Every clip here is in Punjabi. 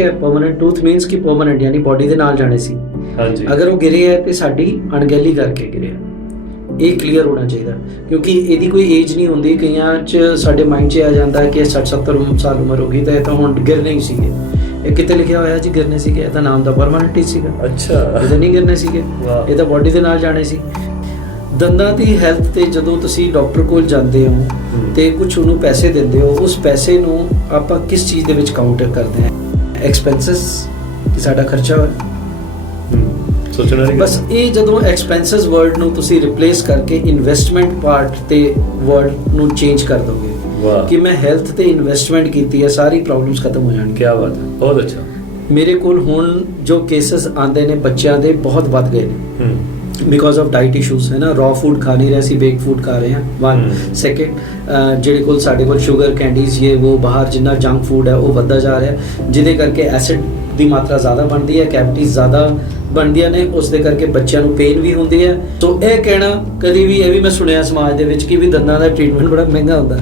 ठीक है परमानेंट टूथ मीनस कि परमानेंट यानी बॉडी ਦੇ ਨਾਲ ਜਾਣੇ ਸੀ ਹਾਂਜੀ ਅਗਰ ਉਹ ਗਿਰੇ ਹੈ ਤੇ ਸਾਡੀ ਅਣਗਹਿਲੀ ਕਰਕੇ ਗਿਰੇ ਇਹ ਕਲੀਅਰ ਹੋਣਾ ਚਾਹੀਦਾ ਕਿਉਂਕਿ ਇਹਦੀ ਕੋਈ ਏਜ ਨਹੀਂ ਹੁੰਦੀ ਕਈਆਂ 'ਚ ਸਾਡੇ ਮਾਈਂਡ 'ਚ ਆ ਜਾਂਦਾ ਕਿ 60-70 ਸਾਲ ਉਮਰ ਹੋ ਗਈ ਤਾਂ ਇਹ ਤਾਂ ਹੁਣ ਗਿਰਨੇ ਹੀ ਸੀਗੇ ਇਹ ਕਿਤੇ ਲਿਖਿਆ ਹੋਇਆ ਜੀ ਗਿਰਨੇ ਸੀਗੇ ਇਹਦਾ ਨਾਮ ਤਾਂ ਪਰਮਾਨੈਂਟ ਹੀ ਸੀਗਾ ਅੱਛਾ ਇਹਦਾ ਨਹੀਂ ਗਿਰਨੇ ਸੀਗੇ ਇਹ ਤਾਂ ਬੋਡੀ ਦੇ ਨਾਲ ਜਾਣੇ ਸੀ ਦੰਦਾਂ ਦੀ ਹੈਲਥ ਤੇ ਜਦੋਂ ਤੁਸੀਂ ਡਾਕਟਰ ਕੋਲ ਜਾਂਦੇ ਹੋ ਤੇ ਕੁਝ ਉਹਨੂੰ ਪੈਸੇ ਦਿੰਦੇ ਹੋ ਉਸ ਪੈਸੇ ਨੂੰ ਆਪਾਂ ਕਿਸ ਚੀਜ਼ ਦੇ ਵਿੱਚ ਕਾਊਂਟ ਕਰਦੇ ਹਾਂ ਐਕਸਪੈਂਸਸ ਕਿ ਸਾਡਾ ਖਰਚਾ ਹੋਇਆ ਸੋਚਣਾ ਨਹੀਂ ਬਸ ਇਹ ਜਦੋਂ ਐਕਸਪੈਂਸਸ ਵਰਡ ਨੂੰ ਤੁਸੀਂ ਰਿਪਲੇਸ ਕਰਕੇ ਇਨਵੈਸਟਮੈਂਟ ਪਾਰਟ ਤੇ ਵਰਡ ਨੂੰ ਚੇਂਜ ਕਰ ਦੋਗੇ ਵਾਹ ਕਿ ਮੈਂ ਹੈਲਥ ਤੇ ਇਨਵੈਸਟਮੈਂਟ ਕੀਤੀ ਹੈ ਸਾਰੀ ਪ੍ਰੋਬਲਮਸ ਖਤਮ ਹੋ ਜਾਣਗੀਆਂ ਕੀ ਬਾਤ ਹੈ ਬਹੁਤ ਅੱਛਾ ਮੇਰੇ ਕੋਲ ਹੁਣ ਜੋ ਕੇਸਸ ਆਉਂਦੇ ਨੇ ਬੱਚਿਆਂ ਦੇ ਬਹੁਤ ਵੱਧ ਗਏ ਨੇ बिकॉज ऑफ डाइट इशूज़ है ना रॉ फूड खा नहीं रहे बेक फूड खा रहे हैं वन सैकेंड ਜਿਹੜੇ ਕੋਲ ਸਾਡੇ ਕੋਲ ਸ਼ੂਗਰ ਕੈਂਡੀਜ਼ ਇਹ ਉਹ ਬਾਹਰ ਜਿੰਨਾ ਜੰਕ ਫੂਡ ਹੈ ਉਹ ਵੱਧਦਾ ਜਾ ਰਿਹਾ ਜਿਹਦੇ ਕਰਕੇ ਐਸਿਡ ਦੀ ਮਾਤਰਾ ਜ਼ਿਆਦਾ ਬਣਦੀ ਹੈ ਕੈਵਿਟੀਜ਼ ਜ਼ਿਆਦਾ ਬਣਦੀਆਂ ਨੇ ਉਸ ਦੇ ਕਰਕੇ ਬੱਚਿਆਂ ਨੂੰ ਪੇਨ ਵੀ ਹੁੰਦੀ ਹੈ ਸੋ ਇਹ ਕਹਿਣਾ ਕਦੀ ਵੀ ਇਹ ਵੀ ਮੈਂ ਸੁਣਿਆ ਸਮਾਜ ਦੇ ਵਿੱਚ ਕਿ ਵੀ ਦੰਦਾਂ ਦਾ ਟ੍ਰੀਟਮੈਂਟ ਬੜਾ ਮਹਿੰਗਾ ਹੁੰਦਾ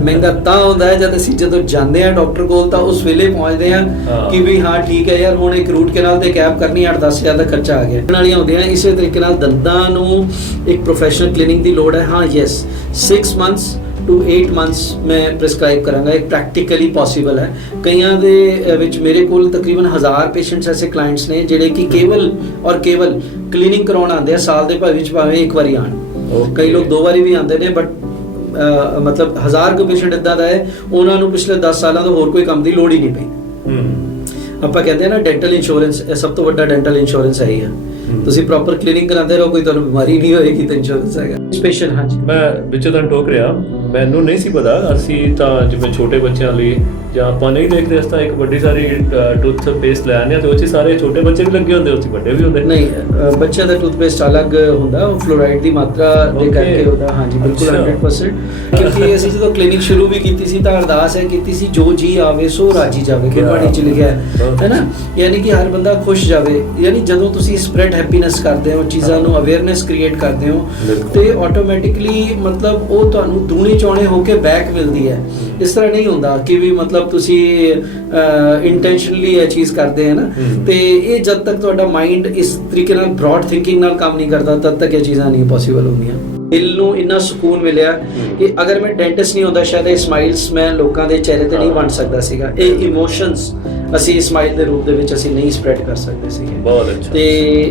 ਮਹਿੰਗਾ ਤਾਂ ਹੁੰਦਾ ਹੈ ਜਦ ਅਸੀਂ ਜਦੋਂ ਜਾਂਦੇ ਹਾਂ ਡਾਕਟਰ ਕੋਲ ਤਾਂ ਉਸ ਵੇਲੇ ਪਹੁੰਚਦੇ ਹਾਂ ਕਿ ਵੀ ਹਾਂ ਠੀਕ ਹੈ ਯਾਰ ਹੁਣ ਇੱਕ ਰੂਟ ਕੈਨਾਲ ਤੇ ਕੈਪ ਕਰਨੀ 8-10 ਹਜ਼ਾਰ ਦਾ ਖਰਚਾ ਆ ਗਿਆ ਨਾਲੀਆਂ ਹੁੰਦੀਆਂ ਇਸੇ ਤਰੀਕੇ ਨਾਲ ਦੰਦਾਂ ਨੂੰ ਇੱਕ ਪ੍ਰੋਫੈਸ਼ਨਲ ਕਲੀਨਿੰਗ ਦੀ ਲੋੜ ਹੈ ਹਾਂ ਯੈਸ 6 months to 8 months ਮੈਂ ਪ੍ਰੈਸਕ੍ਰਾਈਬ ਕਰਾਂਗਾ ਇਹ ਪ੍ਰੈਕਟੀਕਲੀ ਪੋਸੀਬਲ ਹੈ ਕਈਆਂ ਦੇ ਵਿੱਚ ਮੇਰੇ ਕੋਲ ਤਕਰੀਬਨ 1000 ਪੇਸ਼ੈਂਟਸ ਐਸੇ ਕਲਾਇੰਟਸ ਨੇ ਜਿਹੜੇ ਕਿ ਕੇਵਲ ਕਲੀਨਿੰਗ ਕਰਾਉਣ ਆਉਂਦੇ ਆ ਸਾਲ ਦੇ ਵਿੱਚ ਭਾਵੇਂ ਇੱਕ ਵਾਰੀ ਆਉਣ ਕਈ ਲੋਕ 2 ਵਾਰੀ ਵੀ ਆਉਂਦੇ ਨੇ ਬਟ ਮਤਲਬ 1000 ਕੁ ਪੇਸ਼ੈਂਟ ਇੱਦਾਂ ਦਾ ਹੈ ਉਹਨਾਂ ਨੂੰ ਪਿਛਲੇ 10 ਸਾਲਾਂ ਤੋਂ ਹੋਰ ਕੋਈ ਕੰਮ ਦੀ ਲੋੜ ਹੀ ਨਹੀਂ ਪਈ ਆਪਾਂ ਕਹਿੰਦੇ ਆ ਨਾ ਡੈਂਟਲ ਇੰਸ਼ੋਰੈਂਸ ਇਹ ਸਭ ਤੋਂ ਵੱਡਾ ਡੈਂਟਲ ਇੰਸ਼ੋਰੈਂਸ ਹੈ ਹੀ ਆ ਤੁਸੀਂ ਪ੍ਰੋਪਰ ਕਲੀਨਿੰਗ ਕਰਾਉਂਦੇ ਰਹੋ ਕੋਈ ਤੁਹਾਨੂੰ ਬਿਮਾਰੀ ਨਹੀਂ ਹੋਏਗੀ ਤਾਂ ਇੰਸ਼ੋਰੈਂਸ ਹੈਗਾ ਸਪੈਸ਼ਲ ਹਾਂਜੀ ਮੈਂ ਵਿੱਚੋਂ ਤਾਂ ਟੋਕ ਰਿਹਾ ਮੈਨੂੰ ਨਹੀਂ ਸੀ ਪਤਾ ਅਸੀਂ ਤਾਂ ਜਿਵੇਂ ਛੋਟੇ ਬੱਚਿਆਂ ਲਈ ਜਾਂ ਆਪਾਂ ਨਹੀਂ ਦੇਖਦੇ ਇਸ ਤਾਂ ਇੱਕ ਵੱਡੀ ਸਾਰੀ ਟੂਥ ਪੇਸਟ ਲੈ ਆਉਂਦੇ ਹਾਂ ਤੇ ਉਹ 'ਚ ਸਾਰੇ ਛੋਟੇ ਬੱਚੇ ਵੀ ਲੱਗੇ ਹੁੰਦੇ ਉੱਥੇ ਵੱਡੇ ਵੀ ਹੁੰਦੇ ਨਹੀਂ ਬੱਚਿਆਂ ਦਾ ਟੂਥ ਪੇਸਟ ਅਲੱਗ ਹੁੰਦਾ ਉਹ ਫਲੋਰਾਈਡ ਦੀ ਮਾਤਰਾ ਦੇ ਕਰਕੇ ਉਹਦਾ ਹਾਂਜੀ ਬਿਲਕੁਲ 100% ਕਿਉਂਕਿ ਅਸੀਂ ਜਦੋਂ ਕਲੀਨਿਕ ਸ਼ੁਰੂ ਵੀ ਕੀਤੀ ਸੀ ਤਾਂ ਅਰਦਾਸ ਹੈ ਕੀਤੀ ਸੀ ਜੋ ਜੀ ਆਵੇ ਸੋ ਰਾਜੀ ਜਾਵੇ ਗੁਰਬਾਣੀ 'ਚ ਲਿਖਿਆ ਹੈ ਨਾ ਯਾਨੀ ਕਿ ਹਰ ਬੰਦਾ ਖੁਸ਼ ਜਾਵੇ ਯਾਨੀ ਜਦੋਂ ਤੁਸੀਂ ਸਪਰੈਡ ਹੈਪੀਨੈਸ ਕਰਦੇ ਹੋ ਚੀਜ਼ਾਂ ਨੂੰ ਅਵੇਅਰਨੈਸ ਕ੍ਰੀਏਟ ਕਰਦੇ ਹੋ ਤੇ ਆਟੋਮੈਟਿਕਲੀ ਮਤਲਬ ਉਹ ਤੁਹਾਨੂੰ ਦੂਣੀ ਚੌਣੇ ਹੋ ਕੇ ਬੈਕ ਮਿਲਦੀ ਹੈ ਇਸ ਤਰ੍ਹਾਂ ਨਹੀਂ ਹੁੰਦਾ ਕਿ ਵੀ ਮਤਲਬ ਤੁਸੀਂ ਇੰਟੈਂਸ਼ਨਲੀ ਇਹ ਚੀਜ਼ ਕਰਦੇ ਹੈ ਨਾ ਤੇ ਇਹ ਜਦ ਤੱਕ ਤੁਹਾਡਾ ਮਾਈਂਡ ਇਸ ਤਰੀਕੇ ਨਾਲ ਬ੍ਰੌਡ ਥਿੰਕਿੰਗ ਨਾਲ ਕੰਮ ਨਹੀਂ ਕਰਦਾ ਤਦ ਤੱਕ ਇਹ ਚੀਜ਼ਾਂ ਨਹੀਂ ਪੋਸੀਬਲ ਹੁੰਦੀਆਂ ਦਿਲ ਨੂੰ ਇੰਨਾ ਸਕੂਨ ਮਿਲਿਆ ਕਿ ਅਗਰ ਮੈਂ ਡੈਂਟਿਸਟ ਨਹੀਂ ਹੁੰਦਾ ਸ਼ਾਇਦ ਇਹ ਸਮਾਈਲਸ ਮੈਂ ਲੋਕਾਂ ਦੇ ਚਿਹਰੇ ਤੇ ਨਹੀਂ ਬਣ ਸਕਦਾ ਸੀਗਾ ਇਹ ਇਮੋਸ਼ਨਸ ਅਸੀਂ ਸਮਾਈਲ ਦੇ ਰੂਪ ਦੇ ਵਿੱਚ ਅਸੀਂ ਨਹੀਂ ਸਪਰੈਡ ਕਰ ਸਕਦੇ ਸੀਗੇ ਬਹੁਤ ਅੱਛਾ ਤੇ